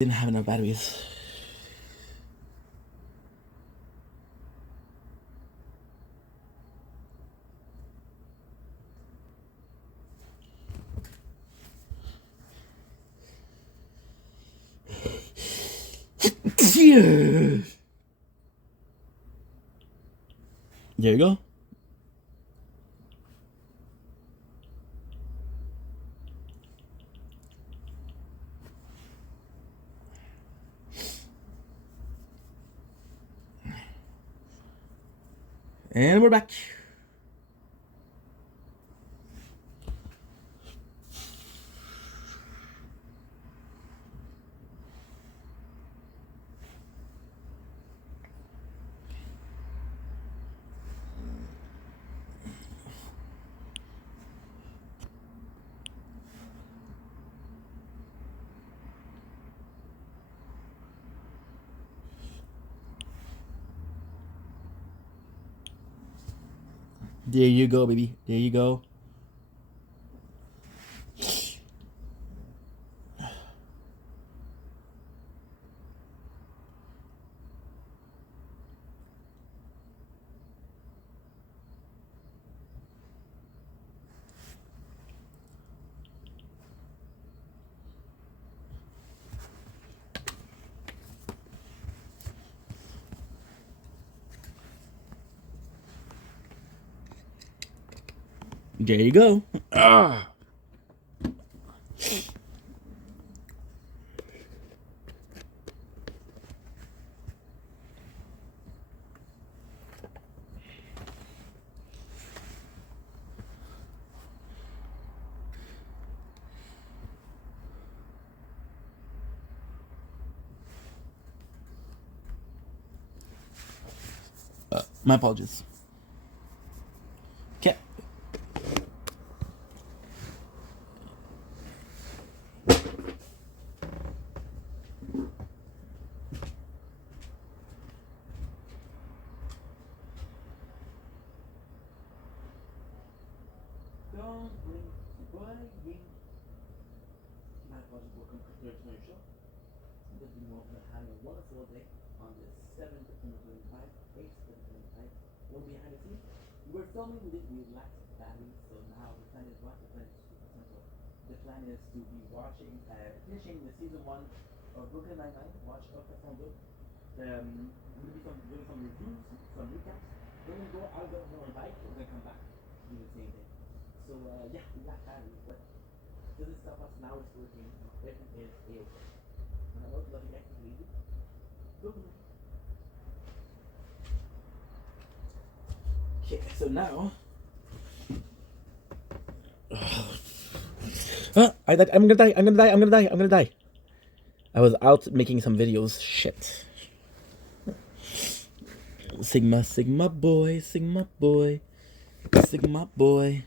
Didn't have enough batteries. There you go. And we're back. There you go, baby. There you go. There you go. Ah. My apologies. Okay. Don't blink, boy. My apologies. Welcome to the Tony Show. Good to know that having a wonderful day on the 7th of 2025, 8th of 2025. We'll be behind the scenes. We're filming with lacked battery, so now the plan is what? The plan is to be watching, finishing the season 1 of Brooklyn Nine-Nine, watch Dr. Fondo. I'm going to be doing some reviews, some recaps. Then we'll go, I'll go on my bike, we're going to come back, do the same thing. So, yeah, we lack batteries, but doesn't stop us. Now it's working. Everything is A-OK. And I love loving actively. Okay, so now. I'm gonna die. I'm gonna die. I'm gonna die. I'm gonna die. I was out making some videos. Shit. Sigma, Sigma boy, Sigma boy, Sigma boy.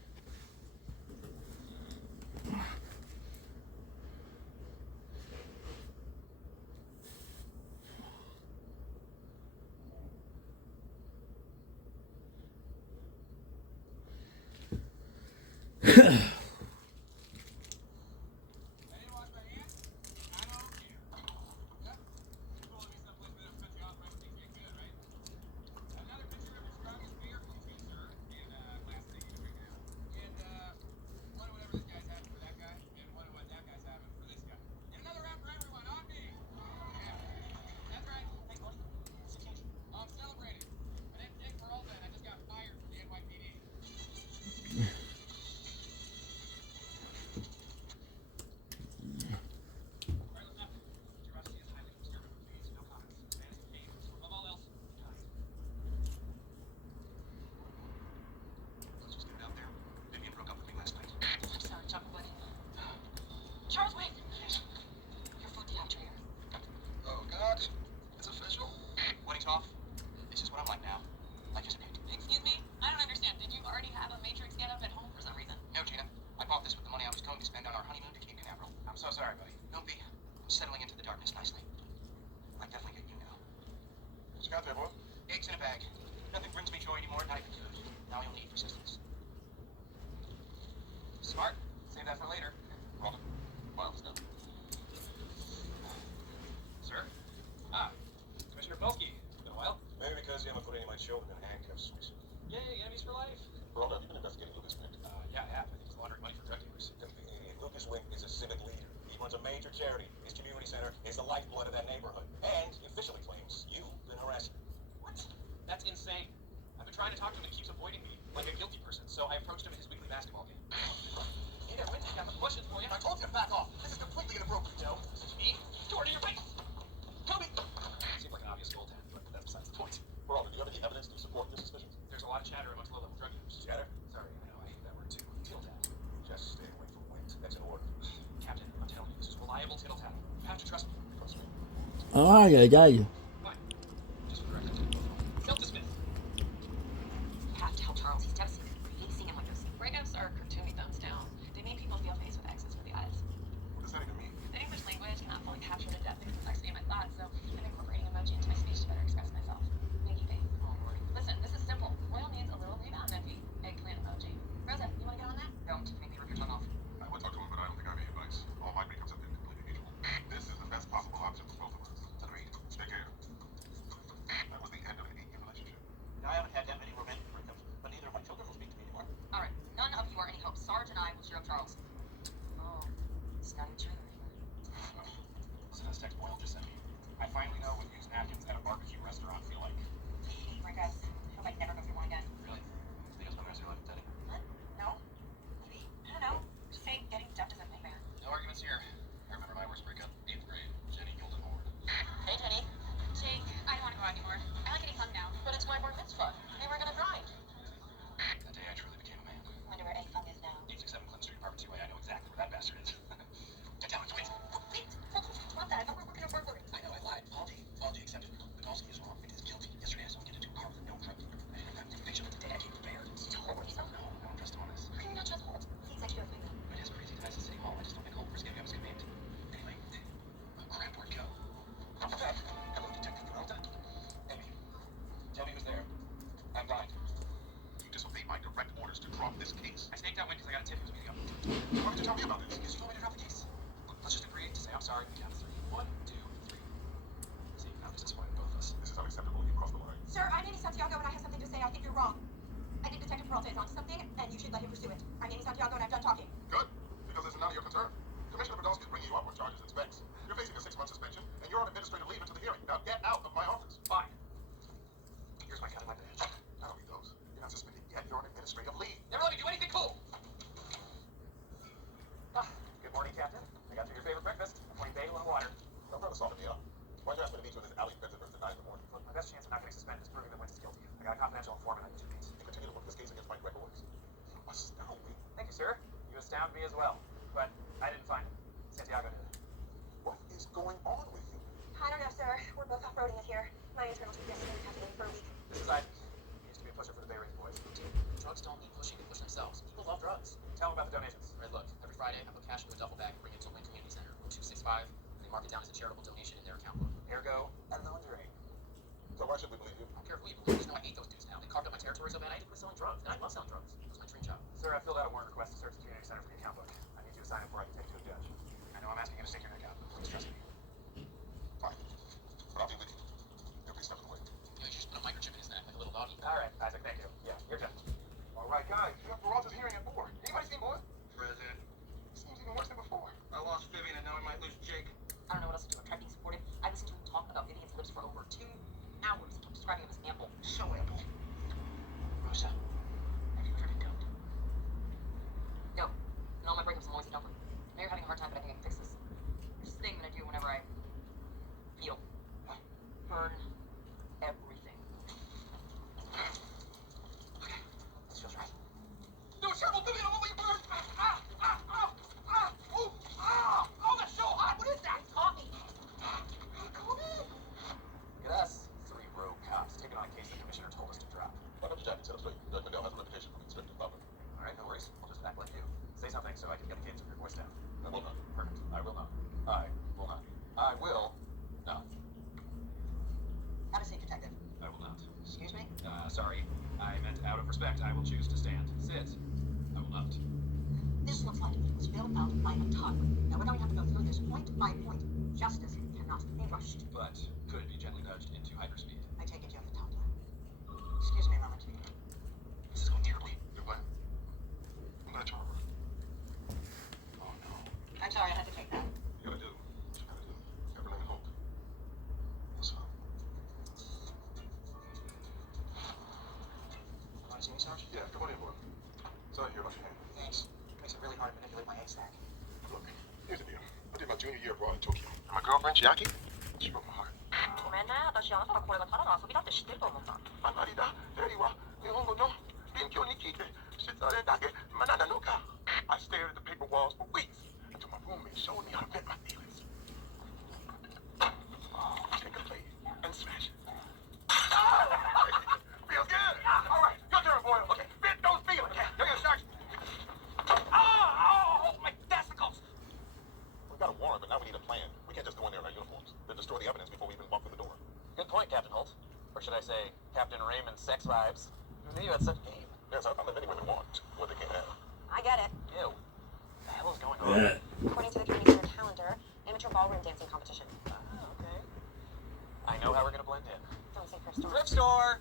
center is the lifeblood of that neighborhood. And he officially claims you've been harassing him. What? That's insane. I've been trying to talk to him and he keeps avoiding me, like a guilty person, so I approached him at his weekly basketball game. Hey there, Winston, I got some questions for you. I told you to back off. This is completely inappropriate, Joe. Me? Door to your face! Kobe! Seemed like an obvious goal tap, but that's besides the point. Peralta, do you have any evidence to support your suspicions? There's a lot of chatter amongst low-level drug users. Chatter? Sorry, I know, I hate that word too. Tittle tap. Just stay away from Wint. That's an order. Captain, I'm telling you, this is reliable tittle tap. You have to trust me. Trust me. Ay, ay, ay. Fine. Just for the record. Self-dismiss. You have to help Charles. He's devastated. He hates seeing him like this. Breakups are cartoony thumbs down. They make people feel face with X's for the eyes. What does that even mean? The English language cannot fully capture the depth and complexity of my thoughts, so I'm incorporating emoji into my speech to better express myself. Thank you, babe. Oh, Lord. Listen, this is simple. Royal needs a little rebound envy. Eggplant emoji. Rosa, you want to get on that? Don't make me rip your tongue off. I would talk to him, but I don't think I have any advice. All my breakups have been completely mutual. This is the best possible option for both of us. Agreed. Take care. That was the end of an 8-year relationship. I haven't had that many romantic breakups, but neither of my children will speak to me anymore. All right, none of you are any hope. Sarge and I will cheer up Charles. Oh, it's not even true anymore. Listen to this text Boyle just sent me. I finally know what used napkins at a barbecue restaurant feel like. Right, guys. Hope I can never go through one again. Really? Think it's been the rest of your life, Teddy? What? No? Maybe. I don't know. Just say getting dumped is a nightmare. No arguments here. I remember my worst breakup, 8th grade. Jenny Gildenhorn. Hey, Jenny. Jake, I don't want to go out anymore. I like getting hung down, but it's my bar mitzvah. Maybe we're gonna grind. That day I truly became a man. Wonder where Eddie Fung is now. 867 Clinton Street, apartment 2A. I know exactly where that bastard is. Get down, wait. Wait, hold on. Stop that. I thought we were working on burglary. I know, I lied. Paul D accepted. Bukowski is wrong. It is guilty. Yesterday I saw him get into a car with no drug dealer. I didn't have conviction, but today I came prepared. Totally so. No, I don't trust him on this. How can you not trust Holt? He's like terrifying though. But his crazy ties to City Hall. I just don't think Holt was giving up his command. Anyway, crap, where'd go? Hello, Detective Peralta. Amy, tell me who's there. I'm blind. You disobeyed my direct orders to drop this case. I snaked out Wynn because I got a tip he was meeting up. Why did you tell me about this? Because you told me to drop the case. Let's just agree to say I'm sorry. We count to 3. 1, 2, 3. See, now this is disappointing both of us. This is unacceptable. You crossed the line. Sir, I'm Amy Santiago and I have something to say. I think you're wrong. I think Detective Peralta is onto something and you should let him pursue it. I'm Amy Santiago and I'm done talking. Good, because this is none of your concern. Commissioner Podolsky is bringing you up with charges and specs. You're facing a 6-month suspension, and you're on administrative leave until the hearing. Now get out of my office. Fine. Here's my cut and my badge. I don't need those. You're not suspended yet. You're on administrative leave. Never let me do anything cool. Good morning, Captain. I got you your favorite breakfast. I'm pouring bagel and water. Don't try to soften me up. Why'd you ask me to meet you in this alley in Bensonhurst at 9 in the morning? Look, my best chance of not getting suspended is proving that Wentz is guilty. I got a confidential informant I need to meet. You continue to work this case against my direct orders. You astound me. Thank you, sir. You astound me as well. But I didn't find him. Santiago did. What is going on with you? I don't know, sir. We're both off-roading it here. My internal GPS has been calculating for a week. This is Ivy. He used to be a pusher for the Bay Area boys. Dude, drugs don't need pushing. They push themselves. People love drugs. Tell them about the donations. Right, look. Every Friday, I put cash into a duffel bag and bring it to Wynn Community Center, 265, and they mark it down as a charitable donation in their account book. Ergo, unknown drain. So why should we believe you? I don't care if we believe. Just know I hate those dudes now. They carved up my territory so bad I had to quit selling drugs. And I love selling drugs. It was my dream job. Sir, I filled out a warrant request to search the community center for the account book. I need you to sign it before I can take it to a judge. I know I'm asking you to stick your neck out, but please trust me. Fine. But I'll be with you. Every step of the way. Yeah, you just put a microchip in his neck like a little doggy. All right, Isaac, thank you. Yeah, your judge. All right, guys. You have Peralta's hearing at 4. Anybody seen Boyd? President. Seems even worse than before. I lost Vivian and now we might lose Jake. I don't know what else to do. I'm trying to be supportive. I listened to him talk about Vivian's lips for over 2 hours. He kept describing them as ample. So ample. Rosa, have you ever been dumped? No. In all my breakups, I'm always a dumper. I know you're having a hard time, but I think I can fix this. There's this thing that I do whenever I feel. Burn everything. Okay, this feels right. No, it's terrible. Vivian, I won't let you burn. Oh, that's so hot. What is that? It's coffee. Coffee? Look at us, 3 rogue cops taking on a case the commissioner told us to drop. Why don't you jack and set up straight? Judge Mandel has a reputation for being strict and public. All right, no worries. We'll just act like you. Say something so I can get the cadence of your voice down. I will not. Perfect. I will not. I will not. I will not. Have a seat, detective. I will not. Excuse me? Sorry. I meant out of respect, I will choose to stand. Sit. I will not. This looks like it was filled out by a toddler. Now, we're going to have to go through this point by point. Justice cannot be rushed. But could it be gently nudged into hyperspeed? I take it you have the toddler. Excuse me a moment. This is going terribly. You're fine. I'm gonna turn. Oh no. I'm sorry, I had to take that. You gotta do what you gotta do. stack. Look, here's the deal. I did my junior year abroad in Tokyo. And my girlfriend, Chiaki, she broke my heart. ごめんね、私あなたがこれがただの遊びだって知ってると思った。あまりだ、テリーは日本語の勉強に聞いて、それだけ学んだのか。I stared at the paper walls for weeks until my roommate showed me how to vent my feelings. Take a plate and smash it. Feels good. All right, your turn, boy. Okay, vent those feelings. You're gonna start. My testicles! We got a warrant, but now we need a plan. We can't just go in there in our uniforms. They'll destroy the evidence before we even walk through the door. Good point, Captain Holt. Or should I say, Captain Raymond Sex Vibes. Who knew you had such game? Yes, I'll let any women want what they can't have. I get it. Ew. What the hell is going on? According to the county center calendar, amateur ballroom dancing competition. Okay. I know how we're gonna blend in. Don't say thrift store. Thrift store!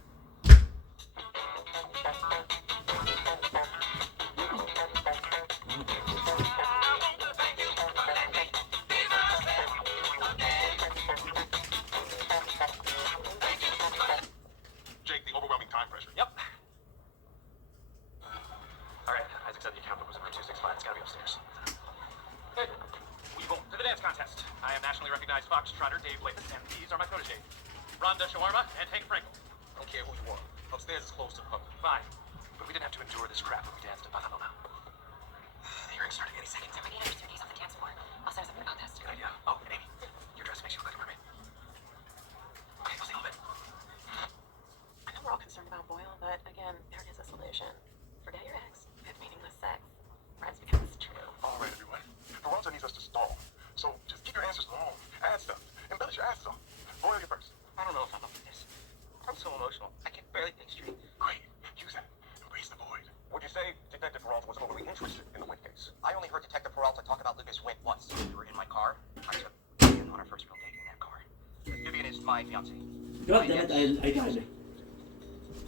Jake, the overwhelming time pressure. Yep. Alright, Isaac said the account book was in room 265. It's gotta be upstairs. Hey, we will to the dance contest. I am nationally recognized fox trotter Dave Lapis, and these are my protege, Rhonda Shawarma and Hank Frankel. I don't care who you are. Upstairs is closed to the public. Fine, but we didn't have to endure this crap when we danced in Bahama. The hearing's starting any second. There might be opportunities on the dance floor. I'll set us up for the contest. Good idea. Oh, and Amy, your dress makes you look like a mermaid. Okay, we'll see you in a bit. I know we're all concerned about Boyle, but again, there is a solution. Forget your ex. Good meaningless sex. Friends becomes true. All right, everyone. Peralta needs us to stall. So just keep your answers long. Add stuff. Embellish your answers off. Boyle, you first. I don't know if I'm up for this. I'm so emotional. I can barely think straight. Great. Use that. Embrace the void. Would you say Detective Peralta was overly interested in the Wint case? I only heard Detective Peralta talk about Lucas Wint once. We were in my car. I took Vivian on our first real date in that car. Vivian is my fiancée. God damn it, I died.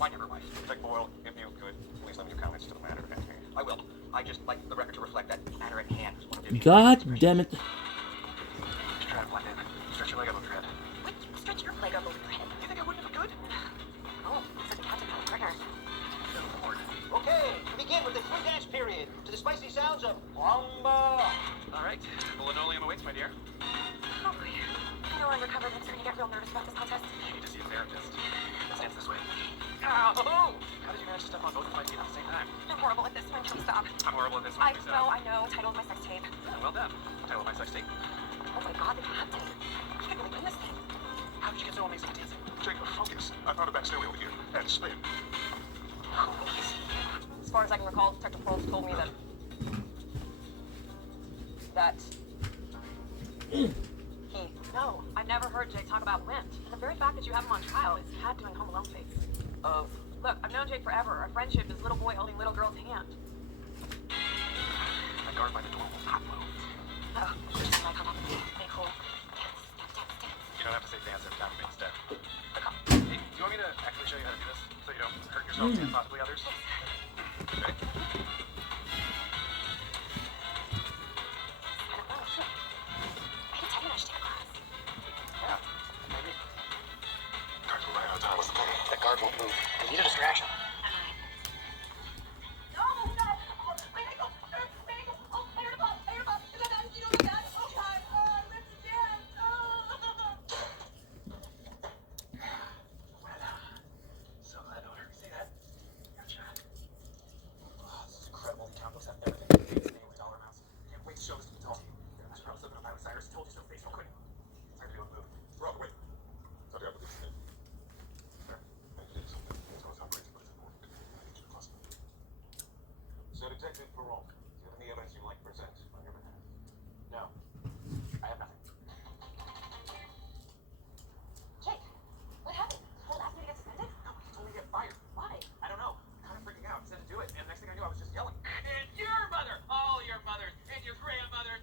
My never wife. Detective Boyle, if you could, please limit your comments to the matter at hand. I will. I just like the record to reflect that the matter at hand was one of Vivian's God expressions. damn it. Just try to blend in. Stretch your leg up over your head. Wait, stretch your leg up over your head. You think I wouldn't if I could? Oh, looks like the captain had a partner. Okay, we begin with the free dance period to the spicy sounds of rumba. All right. The linoleum awaits, my dear. Oh, boy. I know I'm recovered. I'm starting to get real nervous about this contest. You need to see a therapist. Stands this way. Ow! How did you manage to step on both of my feet at the same time? I'm horrible at this one. Can we stop? I'm horrible at this one. Please, I know. Title of my sex tape. Well done. Title of my sex tape. Oh my god, the captain. I can't really win this thing. How did you get so amazing at dancing? Jake, focus. I found a back stairway over here. And spin. As far as I can recall, Detective Pearls told me that No, I've never heard Jake talk about Wint. The very fact that you have him on trial is Cat doing Home Alone face. Look, I've known Jake forever. Our friendship is little boy holding little girl's hand. I guard by the door will not move. Oh, just like come up and be cool. Dance. You don't have to say dance every time it makes step. Hey, do you want me to actually show you how to do this so you don't hurt yourself and possibly others? Okay. I can tell you I should take a class. Yeah, maybe. Guards were right on time. What's the plan? That guard won't move. We need a distraction. So glad to see that. Gotcha. Oh, this is incredible. The account books have everything. His name with dollar amounts. Can't wait to show this to Tony. I should probably slip it on Cyrus. Told you so. Facebook couldn't. It's time to do a move. Bro, wait. I think I believe this. Sure. And it is. It's always operating, but it's important. I need you to trust me. So, Detective Peralta, do you have any evidence you'd like to present on your behalf? No. I have nothing. Jake, what happened? Hold asked me to get suspended? No, he told me to get fired. Why? I don't know. Kind of freaking out. He said to do it, and next thing I knew, I was just yelling. And your mother, all your mothers, and your grandmother's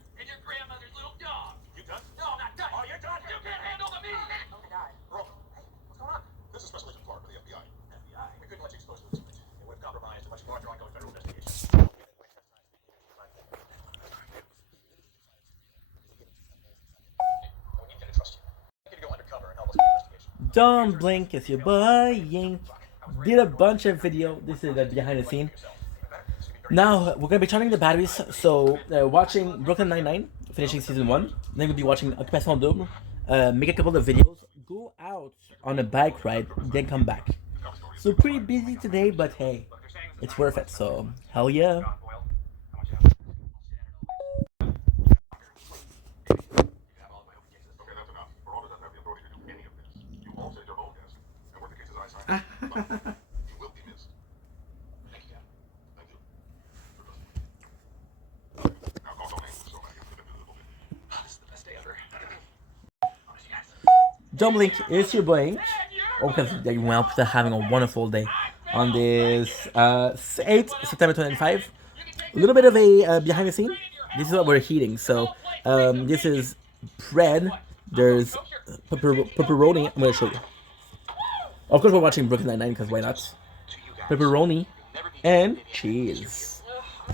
little dog. You done? No, I'm not done. Oh, you're done. You can't handle the meat. I'm gonna die. Bro, Hey, what's going on? this is Special Agent Clark for the FBI. FBI. We couldn't let you expose the secret. It would have compromised a much larger ongoing federal investigation. We need to trust you. I need to go undercover and help us with the investigation. Don't blink, it's your boy Yink. Did a bunch of video. This is the behind the scene. Now we're gonna be charging the batteries. So watching Brooklyn Nine-Nine, finishing season 1. Then we'll be watching Occupation Double. Make a couple of videos. Go out on a bike ride, then come back. So pretty busy today, but hey, it's worth it. So hell yeah. Okay, that's enough. Peralta doesn't have the authority to do any of this. You all said your own desk and work the cases I signed. You will be missed. Thank you, Cap. Thank you. Now call Tony, so I can get into this a little bit. This is the best day ever. I'll miss you guys. Don't blink, it's your blink. Oh, because you went up to having a wonderful day on this 8th September 2025. A little bit of a behind the scene. This is what we're heating. So this is bread. There's pepperoni. I'm gonna show you. Of course, we're watching Brooklyn Nine-Nine because why not? Pepperoni and cheese.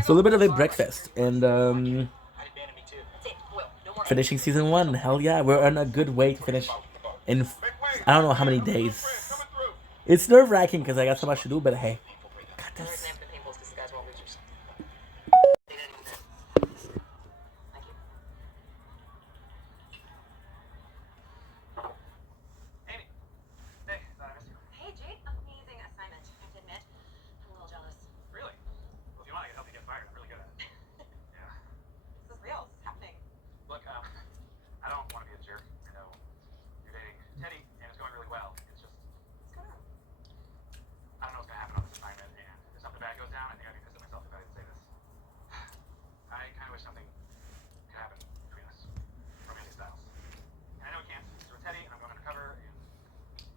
So a little bit of a breakfast and finishing season 1. Hell yeah, we're on a good way to finish. In I don't know how many days. It's nerve-wracking because I got so much to do, but hey, got this. Amy. Hey, thought I missed you. Hey, Jake, amazing assignment. I have to admit, I'm a little jealous. Really? Well, if you want, I can help you get fired. I'm really good at it. Yeah. This is real. This is happening. Look, I don't want to be a jerk. I know you're dating Teddy, and it's going really well. It's just, What's going on? I don't know what's going to happen on this assignment, and if something bad goes down, I think I'd be pissed at myself if I didn't say this. I kind of wish something could happen between us, romantic styles. And I know it can't. It's with Teddy, and I'm going undercover, and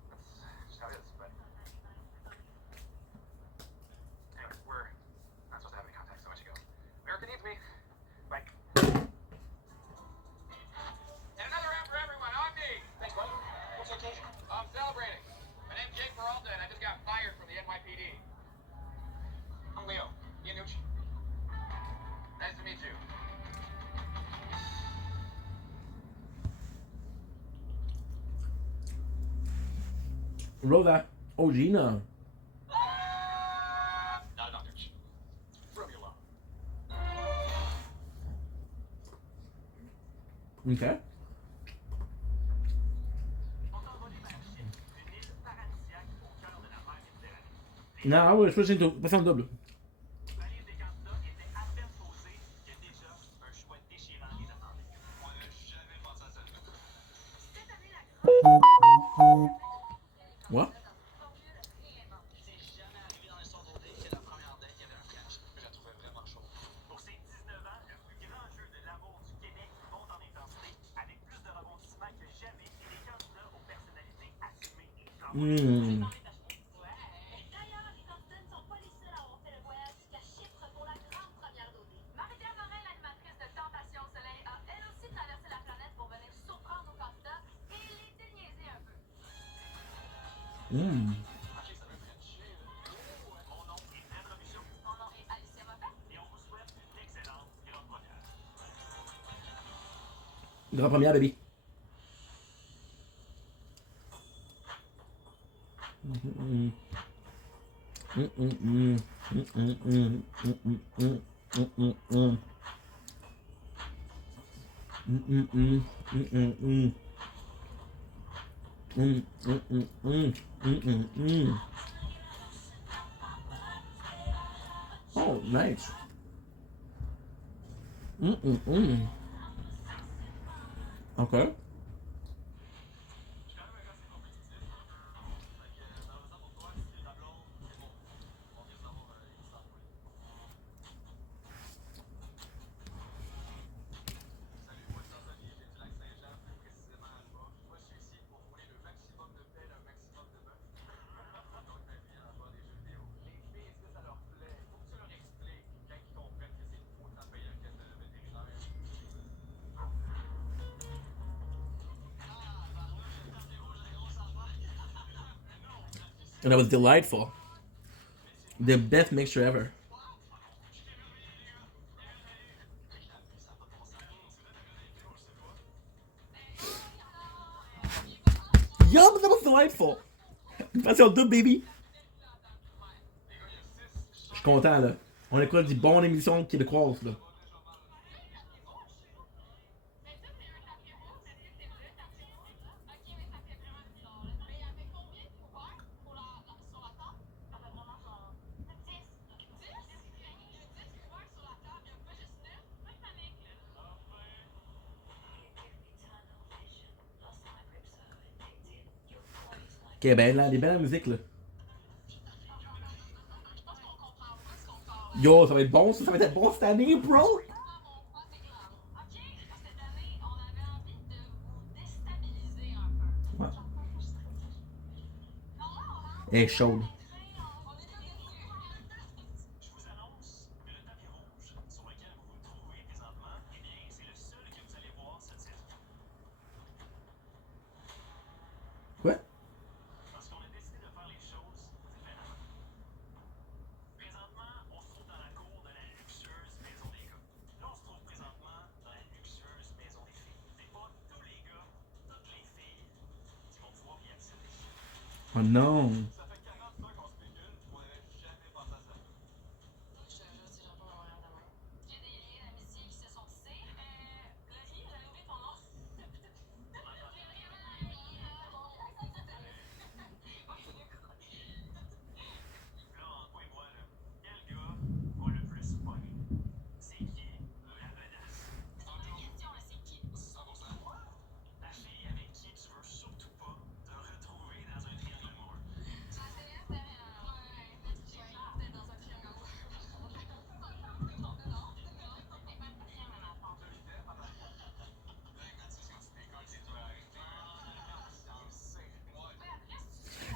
that's just how it is. But anyway, we're not supposed to have any contact, so I should go. America needs me. Bye. And another round for everyone on me. Thanks, buddy. What's the occasion? I'm celebrating. My name's Jake Peralta, and I just got fired from the NYPD. I'm Leo. Yanucci. Nice to meet you. Rosa. Oh, Gina. Not a doctor. Throw me alone. Okay. Now we're switching to Passion Double. La liste des candidats était à peine posée que déjà un choix déchirant les attendait. On n'a jamais pensé à ça. What? C'est jamais arrivé dans l'histoire d'OD que la première date, il y avait un flash. Je la trouvais vraiment chaude. Pour ses 19 ans, le plus grand jeu de l'amour du Québec monte en intensité avec plus de rebondissements que jamais et des candidats aux personnalités assumées et flamboyantes. D'ailleurs, les candidats ne sont pas les seuls à avoir fait le voyage jusqu'à Chypre pour la grande première d'OD. Marie-Pierre Morin, l'animatrice de Tentation au Soleil, a elle aussi traversé la planète pour venir surprendre nos candidats et les déniaiser un peu. Ok, ça me fait chier. Mon nom est Ève Robichaud Mon nom est Alicia Moffat. et on vous souhaite une excellente grande première. Grande première, baby. Oh, nice. Okay. And that was delightful. The best mixture ever. Yup, that was delightful. Passion double, baby. Je suis content là. On écoute du bon émission québécoise, là. Ok, ben là, les belles musiques, là. Yo, ça va être bon, ça va être bon cette année, bro! Ouais. Elle est chaude. Je vous annonce que le tapis rouge sur lequel vous vous trouvez présentement, eh bien, c'est le seul que vous allez voir cette saison. Quoi? Parce qu'on a décidé de faire les choses différemment. Présentement, on se trouve dans la cour de la luxueuse maison des gars. Là, on se trouve présentement dans la luxueuse maison des filles. C'est pas tous les gars, toutes les filles qui vont pouvoir y accéder. Oh non! Ça fait 40 fois qu'on spécule, je pourrais jamais penser à ça. Il y a des liens d'amitié qui se sont tissés. Laurie, j'avais oublié ton nom. Là, en toi et moi, là, quel gars va le plus pogner? C'est qui la menace? C'est pas une question, là, c'est qui? 100%. La fille avec qui tu veux surtout pas te retrouver dans un triangle amoureux.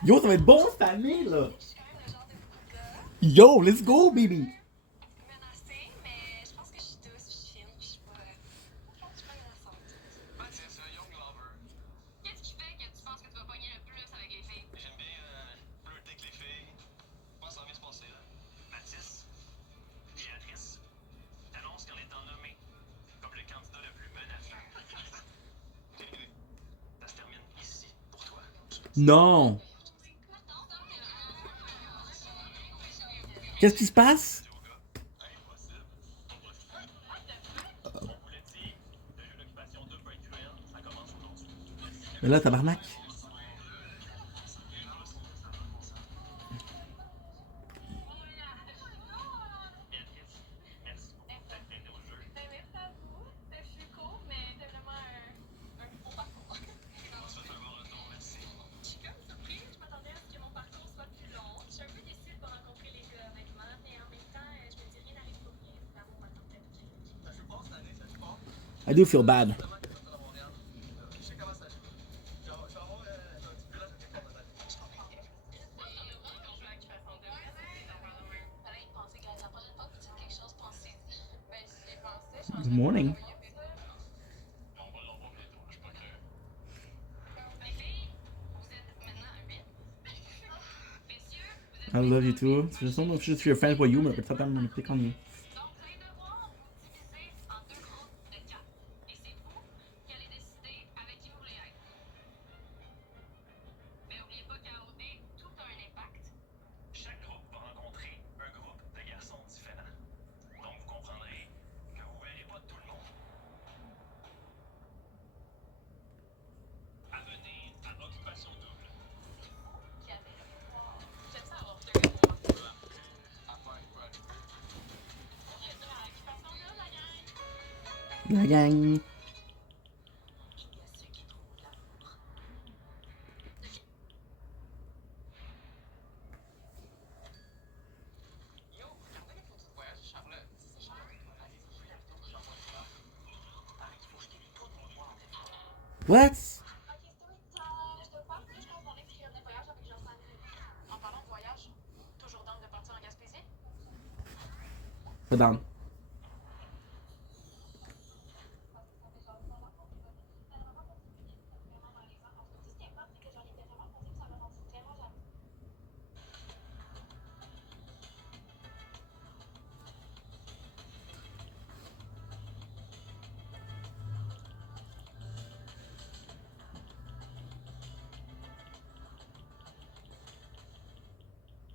Yo, ça va être bon cette année, là! Yo, let's go, baby! Menacée, mais je pense que je suis douce, je suis fine, je suis pas menaçante. Mathis, Young Lover. Qu'est-ce qui fait que tu penses que tu vas pogner le plus avec les filles? J'aime bien flirter avec les filles. Je pense que ça va bien se passer, là. Mathis, Béatrice, t'annonce qu'en étant nommé comme le candidat le plus menaçant, ça se termine ici pour toi. Non! Qu'est-ce qui se passe? Impossible. On vous l'a dit, le jeu d'occupation double va être cruel, ça commence aujourd'hui. Mais là, tabarnak. Béatrice, merci beaucoup d'être aidée au jeu. Merci à vous, je suis cool, mais c'est vraiment un beau parcours. On se fait un bon retour, merci. Je suis comme surprise, je m'attendais à ce que mon parcours soit plus long. Je suis un peu déçue de pas rencontrer les gars, honnêtement, mais en même temps, je me dis rien n'arrive pour rien. L'amour m'attend peut-être au Québec. Ça joue pas cette année, ça joue pas. I do feel bad. Justement, que ça soit dans Montréal. Je sais comment ça joue. Je vais avoir un petit peu là, je vais faire peut-être. Good morning. On va l'avoir bientôt, je suis pas clair. Les filles, vous êtes maintenant un 8. Messieurs, vous êtes I love you too. Just don't know if you're a fan of you, but sometimes I'm gonna pick on you. donc vous allez devoir vous diviser en deux groupes de 4. Et c'est vous qui allez décider avec qui vous voulez être. Mais n'oubliez pas qu'à OD, tout a un impact. Chaque groupe va rencontrer un groupe de garçons différents. Donc vous comprendrez que vous verrez pas tout le monde. À venir à Occupation Double. Qui avait le pouvoir. J'aime ça avoir deux gars pour moi. À faire, ouais. Bienvenue à l'occupation double, la gang. La gang. Il y a ceux qui trouvent l'amour. Yo, regardez les photos de voyage de Charlotte. C'est Charlotte. Allez-y, je vais la vidéo, j'envoie ça. Pareil, il faut que je délite tout mon noir en défaut. What? Ok, story time. Je te parle plus de mon ex qui revenait de voyage avec Jean-Samy. En parlant de voyage, toujours dans de partir en Gaspésie? Pas down.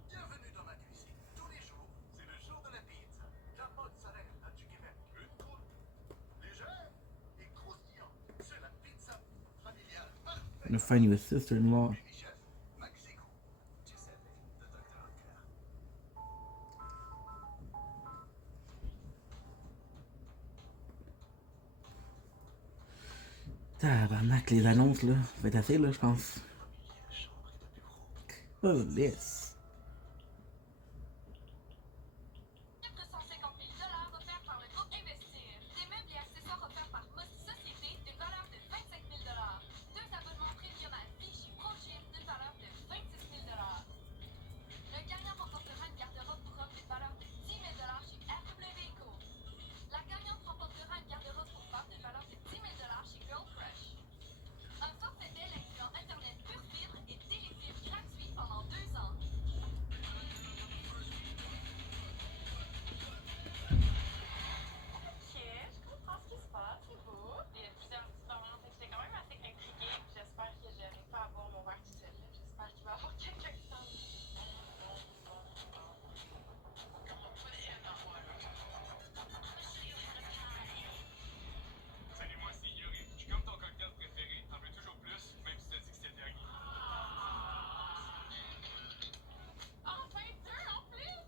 Bienvenue dans ma cuisine. Tous les jours, c'est le jour de la pizza. gonna find you a sister-in-law. Tabarnak, les annonces là, ça va être assez là, je pense. Oh, yes. 450 000 offerts par le groupe Investir. Des meubles et accessoires offerts par Mosti Société d'une valeur de 25 000 2 abonnements premium à vie chez ProGym d'une valeur de 26 000 Le gagnant remportera une garde-robe pour hommes d'une valeur de 10 000 chez RW Eco. La gagnante remportera une garde-robe pour femmes d'une valeur de 10 000 chez Girl Crush. Un forfait belle incluant Internet pure fibre et téléfibre gratuit pendant 2 ans. Ok, je comprends ce qui se passe, c'est beau. Il y a plusieurs différences, j'étais quand même assez intriguée. J'espère que je n'arrive pas à boire mon verre tout seul. J'espère qu'il va y avoir quelqu'un qui s'en Salut, moi c'est Yuri. Je suis comme ton cocktail préféré. T'en veux toujours plus, même si t'as dit que c'était le dernier. Enfin 2 en plus!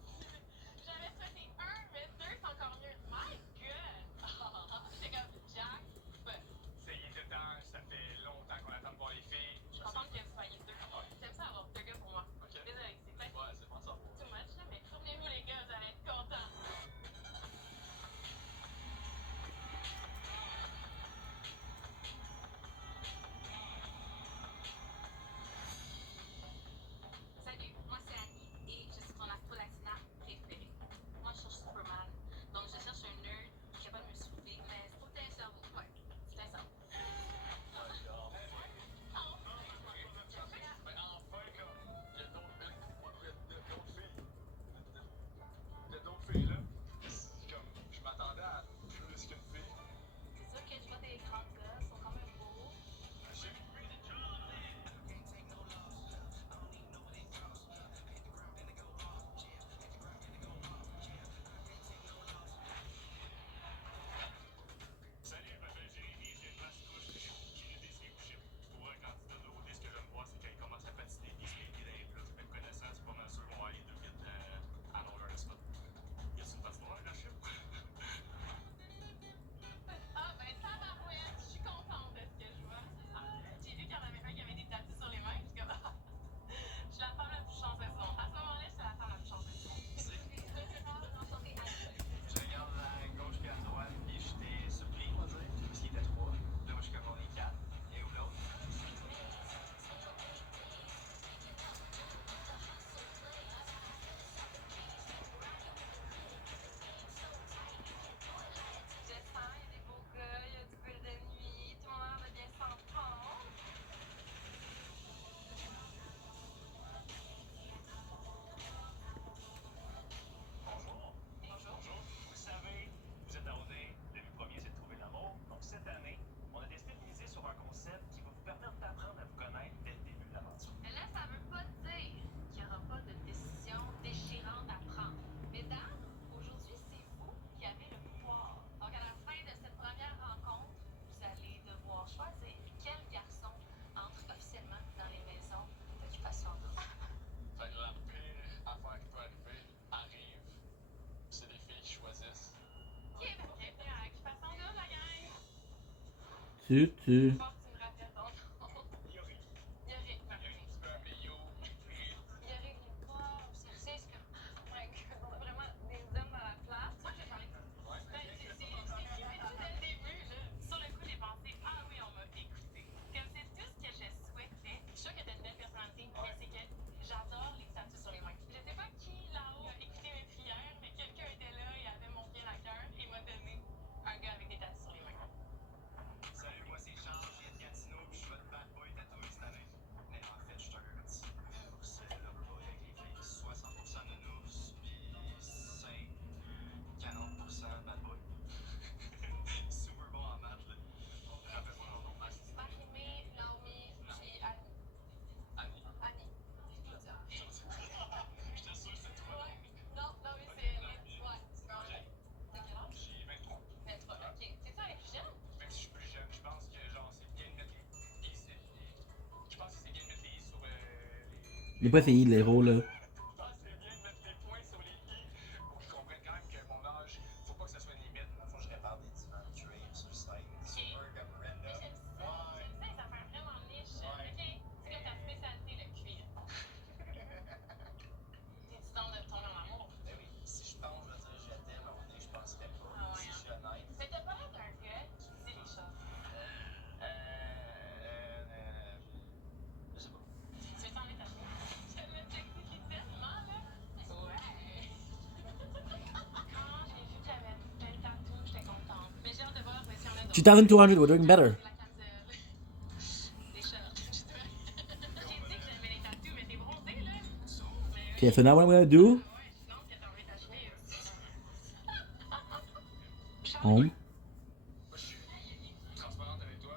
J'avais souhaité 1, mais 2 c'est encore mieux. My god! J'étais comme Jack, but Ça y est, de temps, ça fait longtemps qu'on attend de voir les filles. je suis contente que vous soyez 2. J'aime ça avoir 2 gars pour moi. Ok. Désolée, c'est peut-être Ouais, c'est bon de savoir. too much là, mais souvenez-vous les gars, vous allez être contents. Salut, moi c'est Annie et je suis ton astro-latina préférée. Moi je cherche Superman, donc je cherche un nerd qui est capable de me soulever, mais c'est pas un cerveau. Ouais, c'est un cerveau. Il y a d'autres filles, là. Comme, je m'attendais à plus qu'une fille. C'est sûr que je vois des grands gars, ils sont quand même beaux. Salut, je m'appelle Jérémy, je viens de Mascouche, je suis des ski-couchip. Pour un candidat de nouveauté, ce que j'aime voir, c'est quand il commence à patiner des skis et là, j'ai fait connaissance, c'est pas mal sûr qu'on va aller 2 vite à longueur de spot. Y a-t-il une patinoire à Rachel? Ah ben tabarouette, je suis contente de ce que je vois. J'ai vu qu'il y en avait un qui avait des tatous sur les mains, je suis comme je suis la femme la plus chanceuse du monde. À ce moment-là, je suis la femme la plus chanceuse du monde. Enchantée, Annie. Je regarde à gauche et à droite, puis j'étais surpris, on va dire, parce qu'il était 3. Là, moi, je suis comme on est 4. Et où l'autre? J'espère, il y a des beaux gars, il y a du bruit de nuit, tout le monde a l'air de bien s'entendre. Bonjour. Bonjour. Vous savez, vous êtes abonné. Le but premier, c'est de trouver l'amour. Donc, cette année, on a décidé de miser sur un concept qui va vous permettre d'apprendre à vous connaître dès le début de l'aventure. Mais là, ça veut pas dire qu'il n'y aura pas de décision déchirante à prendre. Mesdames, aujourd'hui, c'est vous qui avez le pouvoir. Donc, à la fin de cette première rencontre, vous allez devoir choisir quel garçon entre officiellement dans les maisons d'occupation double. Fait que la pire affaire qui peut arriver arrive. C'est les filles qui choisissent. Ok, ben, bienvenue à Occupation double, la gang! Tu. Faut que tu me rappelles ton nom. Yuri. Yuri, parfait. Mais yo, Yuri, wow, c'est que... Oh my god, on a vraiment des hommes dans la place. Moi, je vais parler comme ça. ouais. Ben, c'est dès le début, là. Sur le coup, j'ai pensé, ah oui, on m'a écouté. Comme c'est tout ce que je souhaitais. Je suis sûre que t'as une belle personnalité, mais c'est que j'adore les tatous sur les mains. Je sais pas qui là-haut a écouté mes prières, mais quelqu'un était là, il avait mon pied à cœur et m'a donné un gars avec des tatous sur les mains. Salut, moi, c'est Charles. Je viens J'ai pas essayé l'héros là. Ah, c'est bien de mettre des points sur les i pour qu'ils comprennent quand même que mon âge, faut pas que ça soit une limite. Dans le fond, je répare des divans de train sur le site. Super comme random. J'aime ça, les affaires vraiment niches. Ouais. Ok? C'est comme ta spécialité, le cuir. T'es-tu temps de tomber en amour? Ben oui, si je pense, je vais dire je t'aime, à un moment donné, je penserais pas. Ah ouais, Si hein. je suis honnête. Mais t'as pas l'air d'un gars qui dit les choses. Je sais pas. Tu veux t'en mettre à toi? Je l'explique tellement, là. Ouais. Quand j'ai vu que j'avais un tatou, j'étais contente. Mais j'ai hâte de voir si on a d'autres. 2200, we're doing better. La camisole. Des shorts. J'ai dit que j'aimais les tatous, mais t'es bronzé, là. Mais Okay, so now what I'm gonna do? ouais, sinon, que t'en veux t'acheter. Home. Moi, je suis transparente avec toi.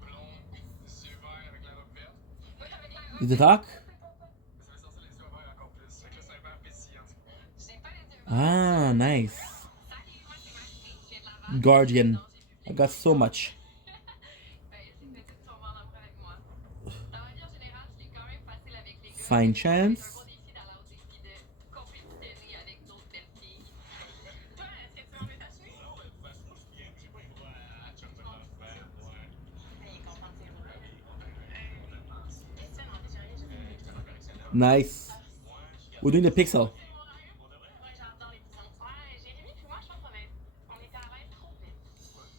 Blonde, les yeux verts avec la robe verte. Did you talk? Mais ça fait sortir les yeux verts encore plus. Fait que là, c'est un verre pétillant. J'ai pas les yeux Ah, nice. Salut, moi c'est Maxime, je viens de Laval. Guardian. Non, j'ai I plus got so much. Ben, c'est petit de tomber en amour avec moi. Dans ma vie en général, je l'ai quand même facile avec les gars. Fine C'est chance. un bon défi d'aller au défi de compétitionner avec d'autres belles filles. Toi, est-ce que tu m'en veux t'acheter? Non, mais moi, je suis bien. J'ai pas eu droit à chum de l'enfer. Ouais. Il est content de ses jours. Qu'est-ce que tu fais dans la vie, chérie? Je sais Je te fais correctionnel. Nice. We're doing the pixel. pas. Ouais, j'adore les bisons. Ouais, Jérémy puis moi, je pense qu'on était à l'aise trop vite.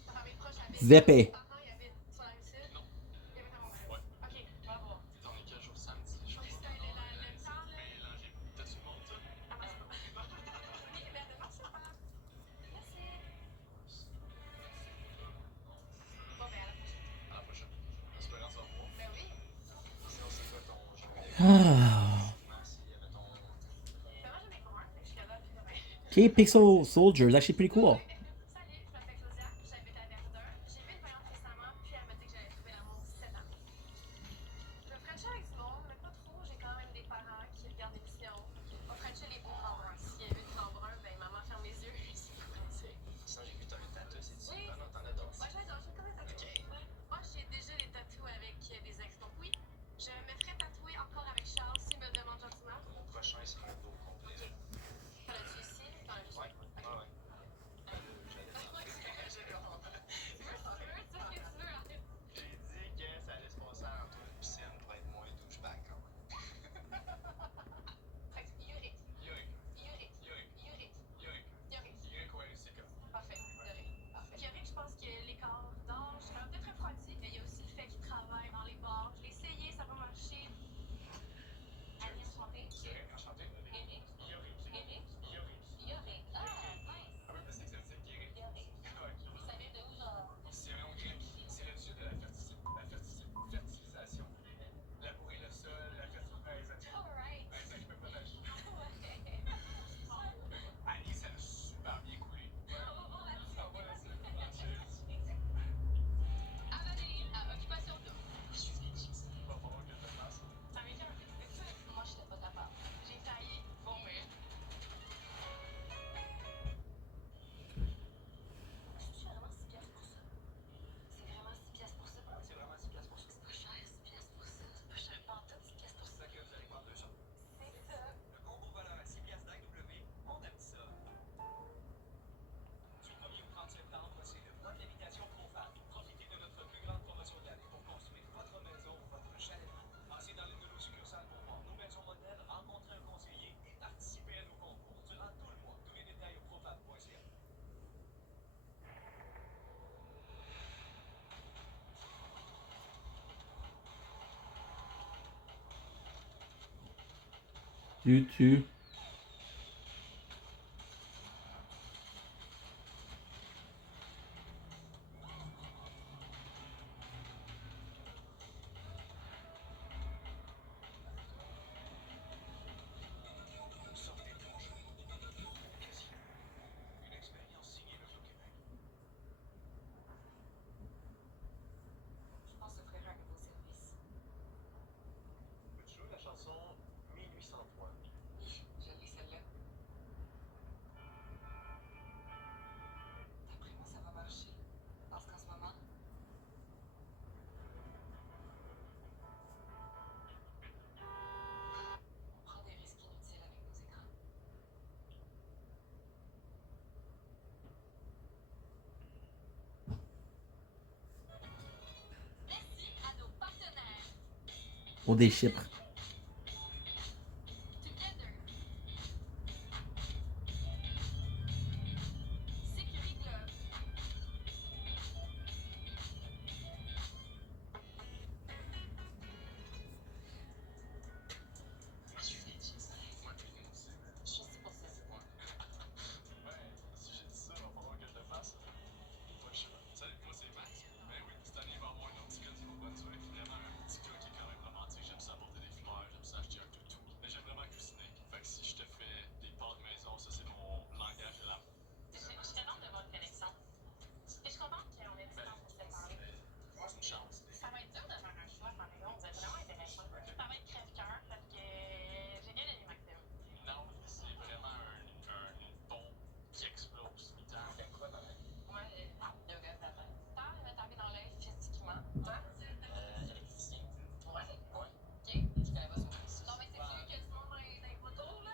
Ta famille proche habite. Zeppé. Tes parents, ils habitent sur la rive sud? Non. Ils habitent à Montréal? Ouais. Ok, bravo. T'en es quel jour samedi? Je Ok, sais ça, pas. le temps, là. Mélangé. T'as-tu le monde, ça? Ah, bah, c'est pas. Oui, mais de marche pas. Merci. Bon, ben, à la prochaine. À la prochaine. Espérant se revoir. Ben oui. Sinon, c'est quoi ton genre de Ah. si, mettons. Ben, moi, j'en ai pas un, fait que je suis capable de demain. Okay, Pixel Soldier is actually pretty cool. Salut, je m'appelle Claudia, j'habite à Verdun. J'ai vu une voyante récemment, puis elle m'a dit que j'allais trouver l'amour cette année. Je frenchais avec du monde, mais pas trop. J'ai quand même des parents qui regardent l'émission. On frenchait les beaux grands bruns. S'il y avait du grand brun, ben maman ferme les yeux, c'est pas dire. Sinon, j'ai vu que t'as un tatou, c'est-tu? Oui. Ah non, t'en as d'autres. Ouais, j'ai comme des tatous. Ok. Ouais. Moi, j'ai déjà des tatous avec des ex. Donc oui, je me ferais tatouer encore avec Charles s'il me le demande gentiment. Mon prochain, c'est mon dos complet. T'en as-tu ici? T'en as-tu Ouais. ici? Ah ouais. J'ai dit que ça allait se passer entre une piscine pour être moins douchebag quand même. Yorick. Yorick. Parfait, Yorick, je pense que l'écart d'âge m'a peut-être refroidi, mais il y a aussi le fait qu'il travaille dans les bars. Je l'ai essayé, ça va marcher. Agnès Chanté. Yorick, enchanté. Eric. Yorick. Eric. Yorick. Yorick. Ah, nice. Ah oui, mais c'est Yorick. Yorick. Ouais. Ça vient de où, genre? C'est vraiment grec. C'est le dieu de la fertilisation. Labourer le sol, la fertilisation. Alright. Ça, je peux pas lâcher. Ouais. Annie, ça a super bien coulé. Ah, voilà, c'est Amadéline, à occupation double. va falloir que je le fasse. Ça m'écoeure un peu. Moi, j'étais pas capable. J'ai failli vomir. C'est vraiment 6 piastres pour ça. C'est vraiment 6 piastres pour ça. C'est vraiment 10 piastres pour ça. C'est pas cher, 6 piastres pour ça. C'est pas cher. Pas en tout, 6 piastres pour C'est ça. ça que vous allez prendre deux choses. C'est ça. Le combo valeur à 6 piastres d'AW, on aime ça. Du 1er au 30 septembre, c'est le mois de l'habitation Profan. Profitez de notre plus grande promotion de l'année pour construire votre maison ou votre chalet. Passez dans l'une de nos succursales pour voir nos maisons modèles, rencontrer un conseiller et participer à nos concours durant tout le mois. Tous les détails au profan.ca. YouTube. Une expérience signée Loto-Québec. Je pense offrir un nouveau service. Peux-tu jouer la chanson 1803? Ou des chypres. Together. Security Glove. Je suis ici pour ça. Ben, si j'ai dit ça, il va falloir que je le fasse. Pas le choix. Salut, moi c'est Max. Ben oui, cette année, il va y avoir un autre petit gars qui va produire. Vraiment un petit gars qui est quand même romantique. J'aime ça apporter des fleurs, j'aime ça acheter un toutou. Mais j'aime vraiment cuisiner. Fait que si je te fais des pâtes maison, ça c'est mon langage de l'amour. Je suis contente de votre connexion. Et je suis contente qu'on ait du temps pour se parler. Moi, c'est une chance. Ça va être dur de faire un choix, par exemple. Vous êtes vraiment intéressant. Ça va être crève-cœur parce que j'ai bien aimé Maxime. Non, c'est vraiment un bon qui explose. T'aimes quoi dans la vie? Moi, yoga, ça va. Ça va taper dans l'œil physiquement. Toi? Électricien. Ouais. Ouais. Ok. Je connais pas ça. Non, mais c'est sûr que sinon, dans les photos, là.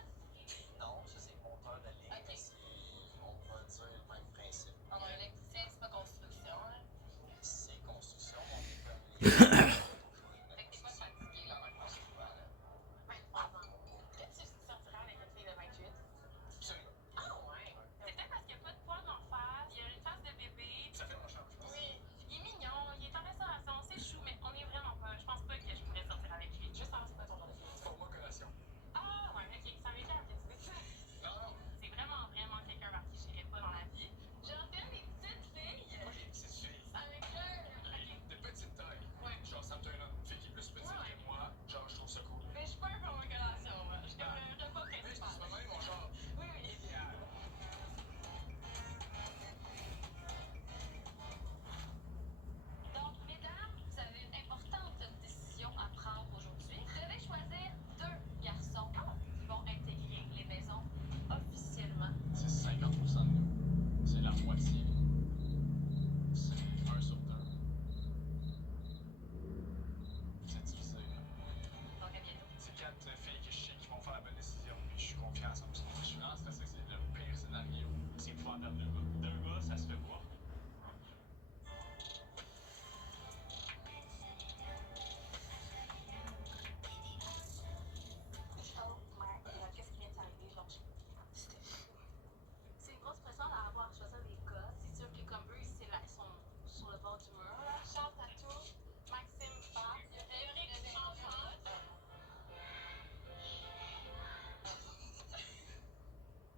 Non, ça c'est moteur de ligne. On va dire le même principe. En électricien, c'est pas construction, là. C'est construction, on est comme les. Fait que t'es pas fatigué, là, maintenant. 23 ans. Est-ce que tu sortiras avec une fille de 28? Absolument. Ah ouais. C'est peut-être parce qu'il n'y a pas de poils en face, il y a une face de bébé. Ça fait mon change. Oui, il est mignon, il est en restauration, c'est chou, mais on est vraiment pas. Je pense pas que je pourrais sortir avec lui. Juste savoir c'est pas ton genre de fille. C'est pour moi collation. Ah, ouais, ok, ça m'étonne que tu dises ça. Non, non. C'est vraiment quelqu'un vers qui j'irais pas dans la vie. Genre, t'aimes les petites filles? Moi, les petites filles. Avec eux, ok. De petite taille. Ouais. Genre, ça me donne une fille qui est plus petite Ouais. que moi. Genre, je trouve ça cool. Mais je suis pas un pour une collation, moi. Je suis comme un repas Mais je dis principal. pas même mon genre Oui, oui. idéal. Donc, mesdames, vous avez une importante décision à prendre aujourd'hui. Vous devez choisir deux garçons qui vont intégrer les maisons officiellement. C'est 50% de nous. C'est la moitié. C'est 1 sur 2. C'est difficile. Donc, à bientôt. C'est 4 filles que je sais qui vont faire la bonne décision. Puis je suis confiant à 100%. Je suis vraiment stressé. C'est le pire scénario. C'est épouvantable, deux gars. Deux gars, ça se fait pas. Qu'est-ce qui vient de t'arriver, Georges? C'est une grosse pression d'avoir à choisir des gars. C'est sûr que comme eux, ils sont sur le bord du mur. Là. Charles Tatou, Maxime Bach, Eric Chantal.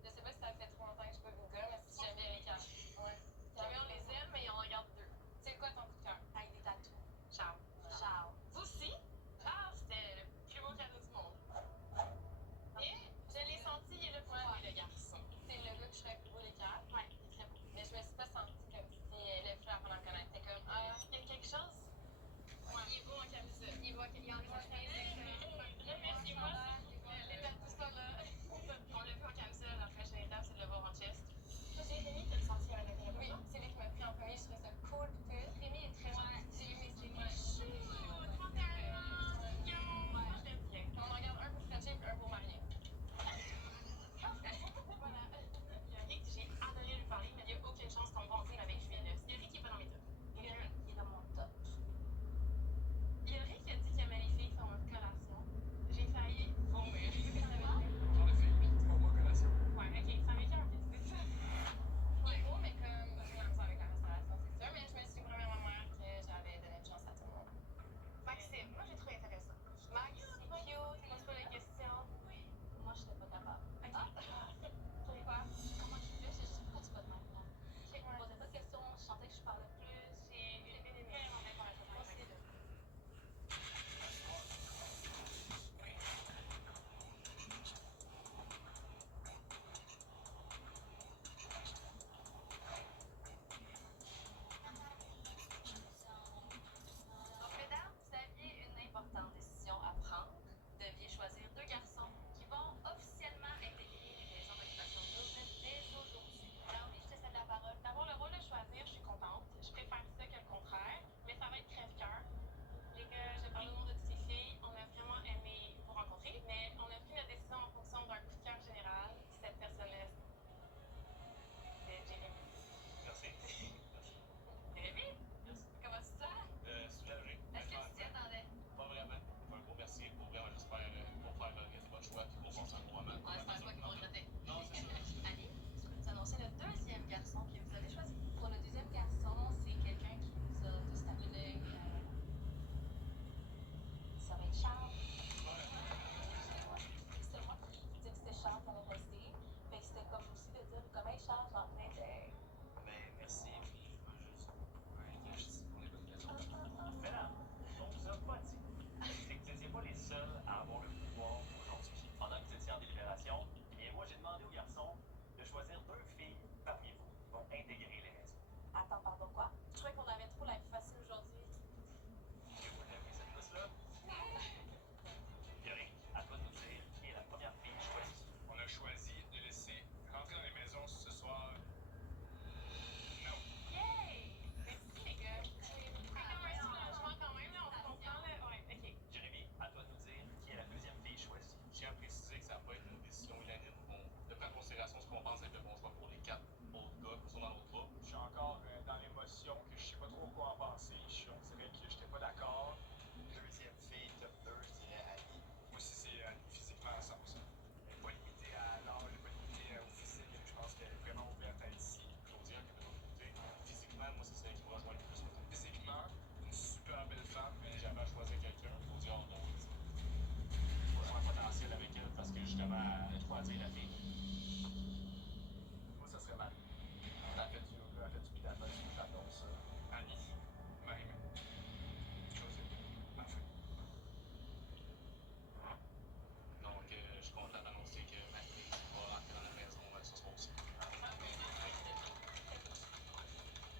Je sais pas si ça fait trop longtemps que je suis pas une gars, mais si jamais Je trouvais qu'on avait trop la vie facile aujourd'hui. Et vous l'avez cette liste-là? Yorick, à toi de nous dire qui est la première fille choisie. On a choisi de laisser rentrer dans les maisons ce soir. Non. Yay! Merci les gars. C'est comme un soulagement quand même, là, on se comprend là. Ouais, ok. Jérémy, à toi de nous dire qui est la deuxième fille choisie. Je tiens à préciser que ça va pas être une décision unanime. On prend en considération ce qu'on pense être le bon choix pour les 4 autres gars qui sont dans notre groupe. Je suis encore dans l'émotion, que je sais pas trop quoi en penser. On dirait que j'étais pas d'accord. Deuxième fille, top 2, je dirais Annie. Moi aussi, c'est physiquement à 100%. Elle n'est pas limitée à l'âge, elle n'est pas limitée au physique. Je pense qu'elle est vraiment ouverte à ici. Claudia, qui est de l'autre côté. Physiquement, moi, c'est celle qui me rejoint le plus. Physiquement, une super belle femme, mais J'avais à choisir quelqu'un. Claudia, non. Je vois un potentiel avec elle parce que justement, elle choisir la fille. moi, ça serait mal. Elle a fait du yoga, elle a fait du pilates, j'adore ça. Annie, même. Choisir. Parfait. Donc, je suis content d'annoncer que Mathilde va rentrer dans la maison ce soir aussi.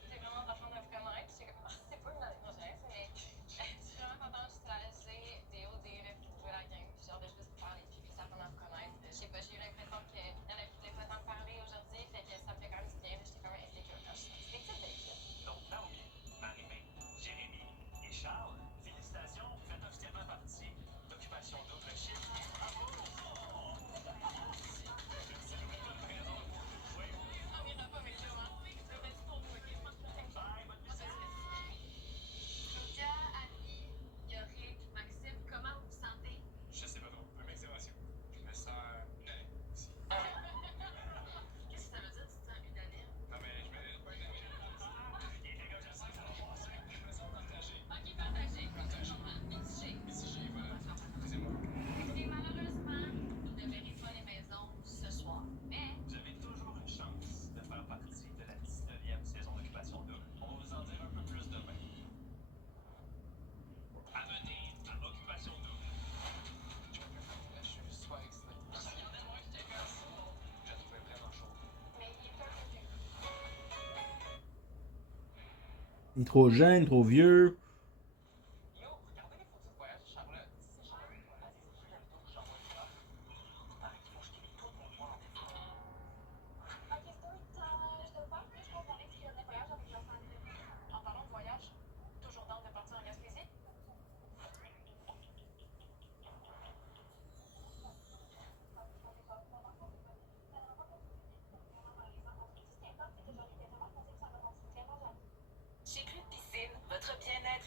C'est vraiment pas fun de vous connaître. C'est comme, c'est pas une année prochaine, mais je suis vraiment contente. Je suis allée des hauts, des bas, puis jouer la game. Puis j'ai hâte de juste parler, puis ça apprendre à vous connaître. Je sais pas, j'ai eu l'impression qu'il y en a peut-être pas tant de parler aujourd'hui, fait que ça me fait quand même du bien. J'étais quand même insécure quand je suis sortie. C'est une petite belle. Donc, Naomi, Marie-Mé, Jérémy et Charles, félicitations, vous faites officiellement partie d'Occupation Double Shift. Bravo! C'est une bonne raison pour nous jouer. On ira pas avec Joe, hein? Le petit pour nous, ok? Bye, bonne musique! Claudia, Annie, Yorick, Maxime, comment vous vous sentez? Je sais pas trop, un mix d'émotions. Je me sens unanime ici. Qu'est-ce que ça veut dire, tu te sens unanime? Non, mais je me pas unanime. Et les gars, je sais que ça va passer. Je me sens partagé. Ok, partagé. Je comprends. Mitigé. Mitigé, voilà. Excusez-moi. Écoutez, malheureusement, vous ne verrez pas les maisons ce soir. Mais Vous avez toujours une chance de faire partie de la 19e saison d'Occupation Double. On va vous en dire un peu plus demain. À venir à Occupation Double. Je suis super excité. Regardez-moi, je te gosse. Je la trouvais vraiment chaud. il est un peu vieux. Il est trop jeune, trop vieux. Yo, regardez les photos de voyage de Charlotte. C'est Charlotte. Allez-y, la vidéo que j'envoie là. Pareil, il faut que je t'ai tout pour moi en défaut. Ok, story time. Je te parle plus pour parler du dernier voyage avec la famille. En parlant de voyage, toujours dans de partir en Gaspésie? Chez Club Piscine, votre bien-être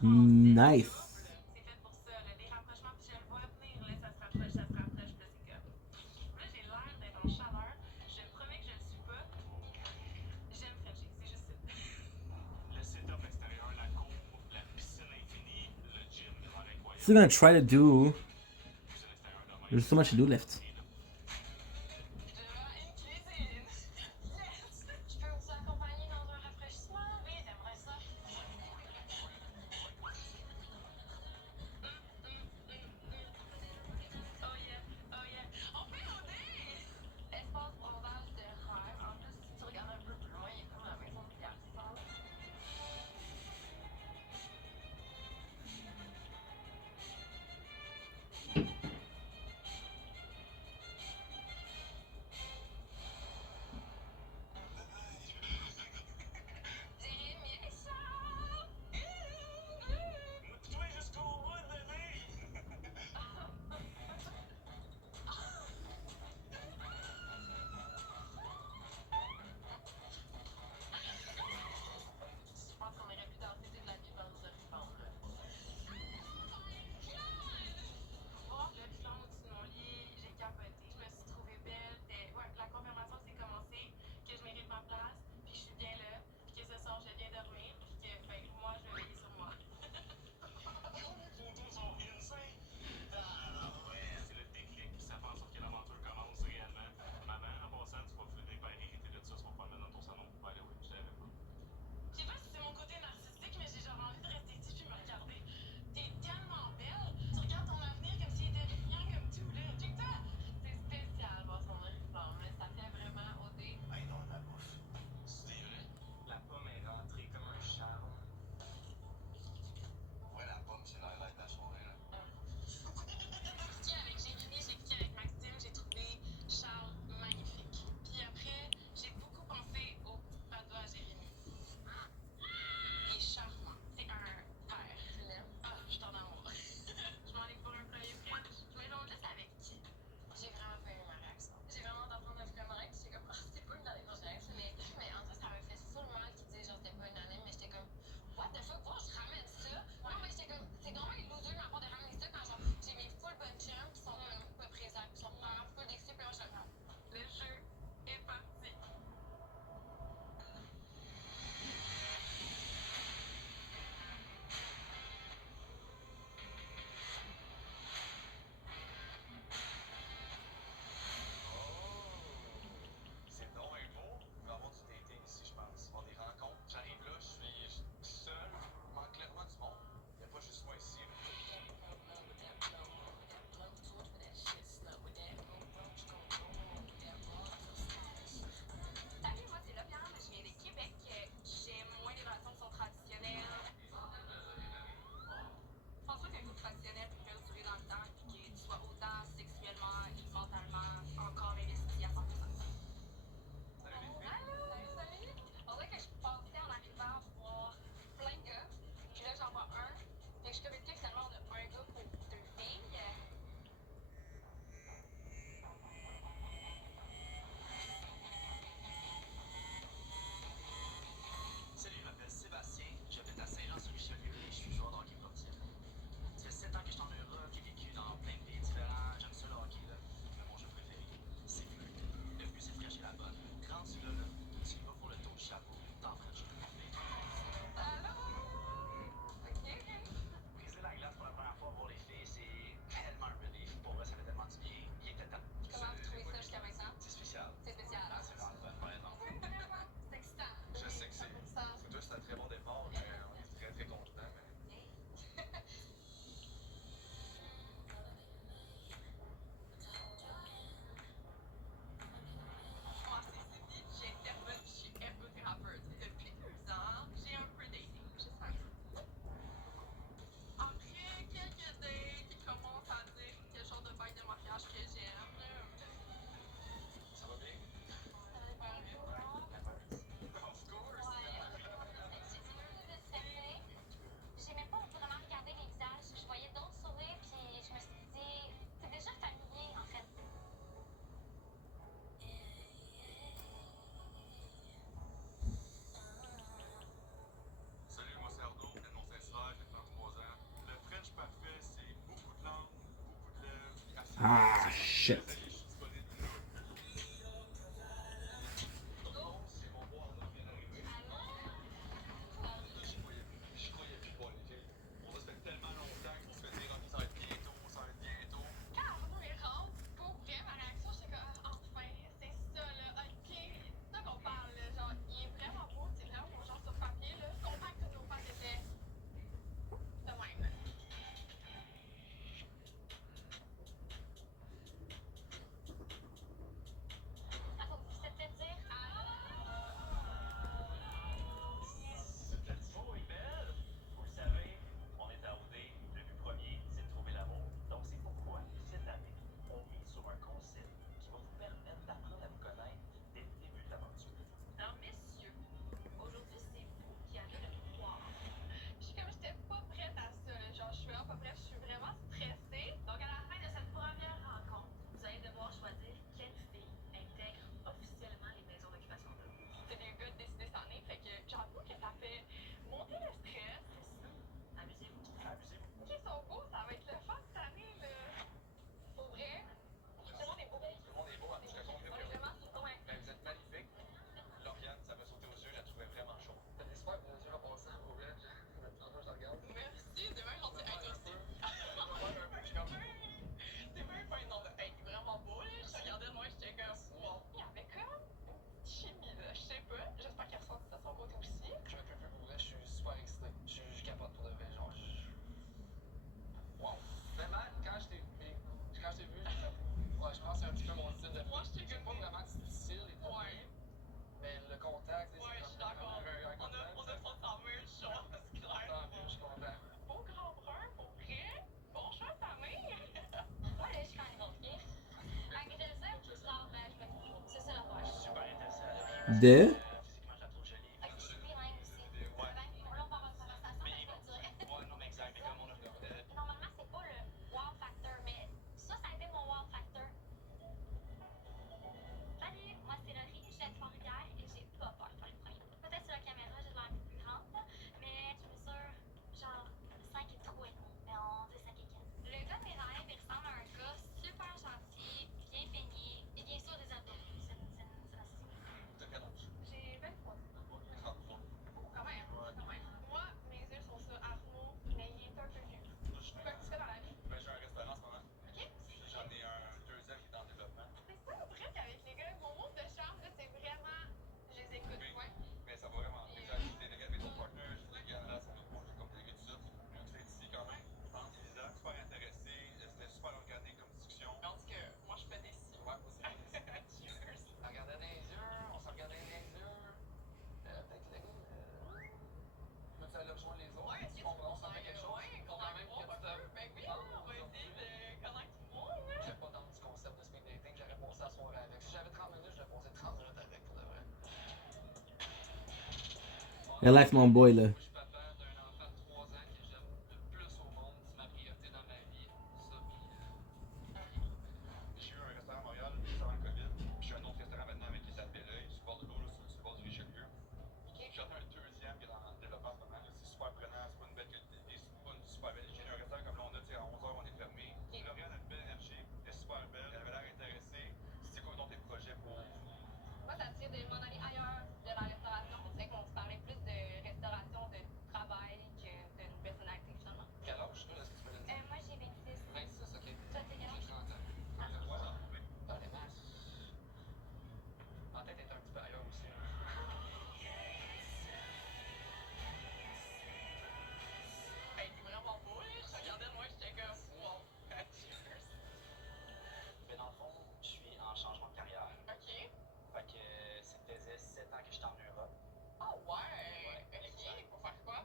Nice. C'est fait pour ça, là, des rapprochements, puis je le vois venir, là, ça se rapproche, puis là, j'ai l'air d'être en chaleur, je me promets que je le suis pas. J'aime Frenchie, c'est juste ça. Le setup extérieur, la cour, la piscine infinie, le gym devant l'incroyable. Still gonna try to do. Piscine extérieure de même. There's so much to do left. Devant une cuisine. Yes! Je peux vous accompagner dans un rafraîchissement? Oui, j'aimerais ça. Oh yeah, oh yeah. On fait OD! Espace bronzage de rêve. En plus, si tu regardes un peu plus loin, il y a comme la maison de garçon. De? Physiquement, je la trouve jolie. Ok, je suis bilingue aussi. Ouais. Là, on va avoir une conversation, Mais mais bon. ça va durer. Ouais, non, mais exact. Mais comme on a regardé. Normalement, c'est pas le wow factor, mais ça a été mon wow factor. Salut, moi c'est Laurie, je suis à Trois-Rivières et j'ai pas peur de faire les premiers. Peut-être sur la caméra, j'ai l'air un peu plus grande, là, mais je mesure genre 5 et 3 et demi, mais on dit 5 et 4. Le gars de mes rêves, il ressemble à un gars super gentil, bien peigné et bien sûr des abdos. C'est T'as quel âge? J'ai 23. 33. Quand même. Ouais. Quand même. Moi, mes yeux sont sur Arnaud, mais il est un peu vieux. Moi, je fais. Quoi que tu fais dans la vie? Ben, j'ai un restaurant en ce moment. Ok? Puis j'en ai un deuxième qui est en développement. Mais c'est pas vrai qu'avec les gars, mon monde de charme, là, c'est vraiment. Je les écoute, Oui. ouais. Mais ça va vraiment. Exact. J'ai délégué à mes autres partners, j'ai délégué à la son autre monde, j'ai comme délégué tout ça. Une autre fille ici quand même. Tante Elisa, super intéressée. C'était super organique comme discussion. Tandis que moi, je fais des si. Ouais, moi aussi. Cheers. On se regardait dans les yeux, on se regardait dans les yeux. Peut-être que les gars, tu allais rejoindre les autres. Ouais, est-ce que tu On s'en fait quelque chose. Ouais, Faut quand même que tu te. Ben oui, on va essayer de connaître tout le monde. J'aime pas tant du concept de speed dating, j'aurais passé la soirée avec. Si j'avais 30 minutes, j'aurais passé 30 minutes avec, pour de vrai. Relax, mon boy, là. Moi, je suis papa d'un enfant de 3 ans que j'aime le plus au monde. C'est ma priorité dans ma vie. Ça, puis. J'ai eu un restaurant à Montréal juste avant le COVID. Puis j'ai un autre restaurant maintenant avec qui est à Belleuil, sur le bord de l'eau, là, sur le bord du Richelieu. J'en ai un deuxième qui est en développement en ce moment. Là. C'est super prenant, c'est pas une belle qualité, c'est pas une super belle hygiène. Un restaurant comme là, on a, tu sais, à 11h, on est fermé. Floriane a une belle énergie, elle est super belle, elle avait l'air intéressée. C'est quoi donc tes projets pour. Moi, ça serait de m'en aller ailleurs de la restauration. On dirait qu'on se parlait plus de restauration, de travail que d'une personnalité, finalement. Quel âge, toi, est-ce que tu peux le dire? Moi j'ai 26. 26, ok. Toi, t'es quel âge? J'ai 30 ans. Ouais, oui. Honnêtement, ma tête est un petit peu ailleurs aussi. Hey, c'est vraiment beau, là. Je regardais moi, j'étais comme, wow. Cheers. Mais dans le fond, je suis en changement de carrière. Ok. Fait que ça faisait 7 ans que j'étais en Europe. Oh, ouais. Ouais, Ok. exact. Pour faire quoi?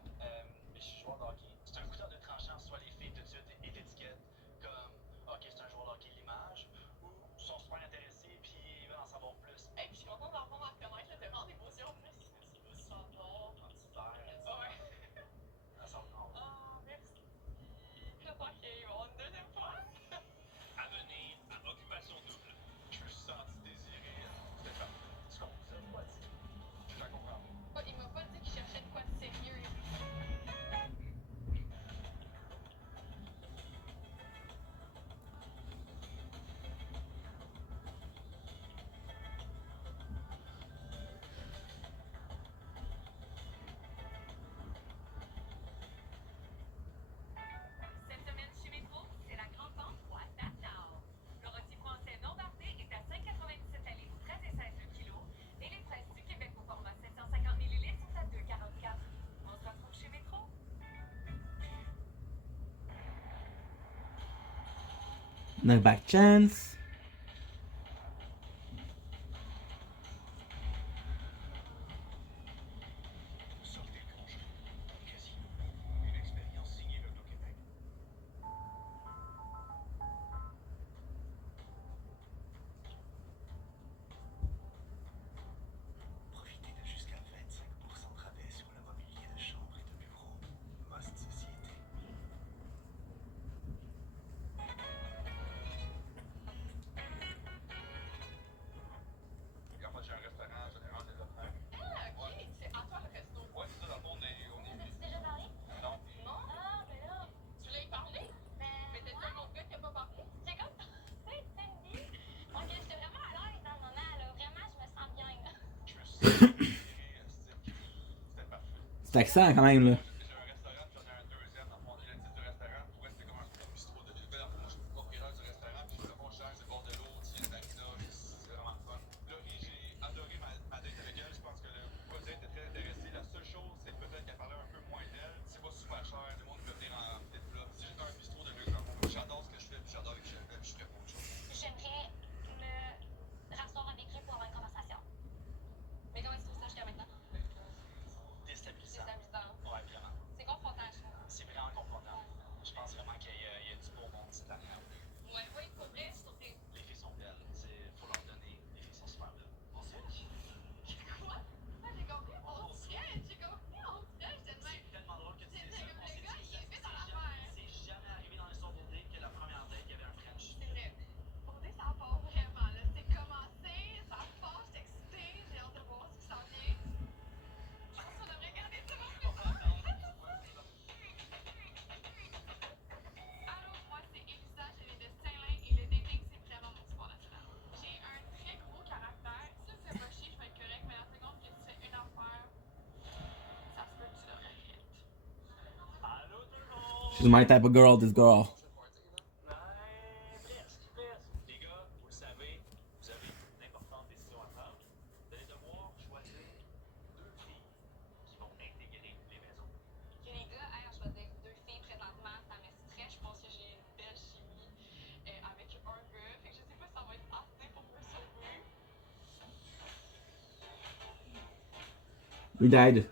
Je suis joueur de hockey. C'est un couteau de tranchant, soit les filles tout de suite et d'étiquette. Comme, ok, c'est un joueur de hockey, l'image. Ou ils sont super intéressés puis ils veulent en savoir plus. Hey, puis je suis contente d'apprendre à te connaître, là. T'as vraiment des beaux yeux en plus. Tu sens bon. Un petit verre. Ah ouais. Ça sent bon. Ah, merci. J'espère qu'il va y avoir une deuxième fois. À venir à Occupation Double. Je me suis senti désiré. C'était parfait. Tu comprends ça? Pas dit. Je la comprends pas. Il m'a pas dit qu'il cherchait de quoi de sérieux. Cette semaine chez Métro, c'est la grande vente pour Tatao. Le rôti français non bardé est à 5,97 à livre, 13 et 16 le kilo. Et les fraises du Québec au format 750 ml sont à 2,44. On se retrouve chez Métro. Knockback chance. Sortez le jeu. Casino. Une expérience signée Loto-Québec. Profitez de jusqu'à 25% de rabais sur le mobilier de chambre et de bureau. Most Société. En fait, j'ai un restaurant, j'en ai un en développement. Ah, ok. C'est à toi le resto. Ouais, c'est ça, dans le fond, on est T'en as-tu déjà parlé? Non. Non? Ah, mais là, Tu l'as parlé? Mais t'es ouais. un autre gars qui a pas parlé? J'ai comme pensé samedi. Donc, j'étais vraiment à l'aise dans le moment, là. Vraiment, je me sens bien, là. Je me suis senti désiré, c'était parfait. Cet accent, quand même, là. J'ai un restaurant, puis j'en ai un deuxième. Dans le fond, le titre du restaurant, pour rester comme un bistrot de l'île. Dans le fond, je suis propriétaire du restaurant, puis le fond, je cherche, c'est le bord de l'eau, tu viens de Marina, puis c'est vraiment le fun. Laurie, j'ai adoré ma date avec elle. Je pense que le projet était très intéressé. La seule chose, c'est peut-être qu'elle parlait un peu moins d'elle. C'est pas super cher, le monde peut venir en petite plat. Si j'étais un bistrot de l'île, dans le fond, j'adore ce que je fais, puis j'adore que je fais, puis je ferais autre chose. J'aimerais me rasseoir avec lui pour avoir une conversation. Mais comment tu trouves ça jusqu'à maintenant? Déstabilisant. Déstabilisant. Ouais, vraiment. She's my type of girl, this girl. Presque, presque. Les gars, vous le savez, vous avez d'importantes décisions à prendre. Vous allez devoir choisir 2 filles qui vont intégrer les maisons. Ok, les gars, à choisir 2 filles présentement, ça me stresse. Je pense que j'ai une belle chimie avec un gars. Fait que je sais pas si ça va être assez pour me sauver. We died.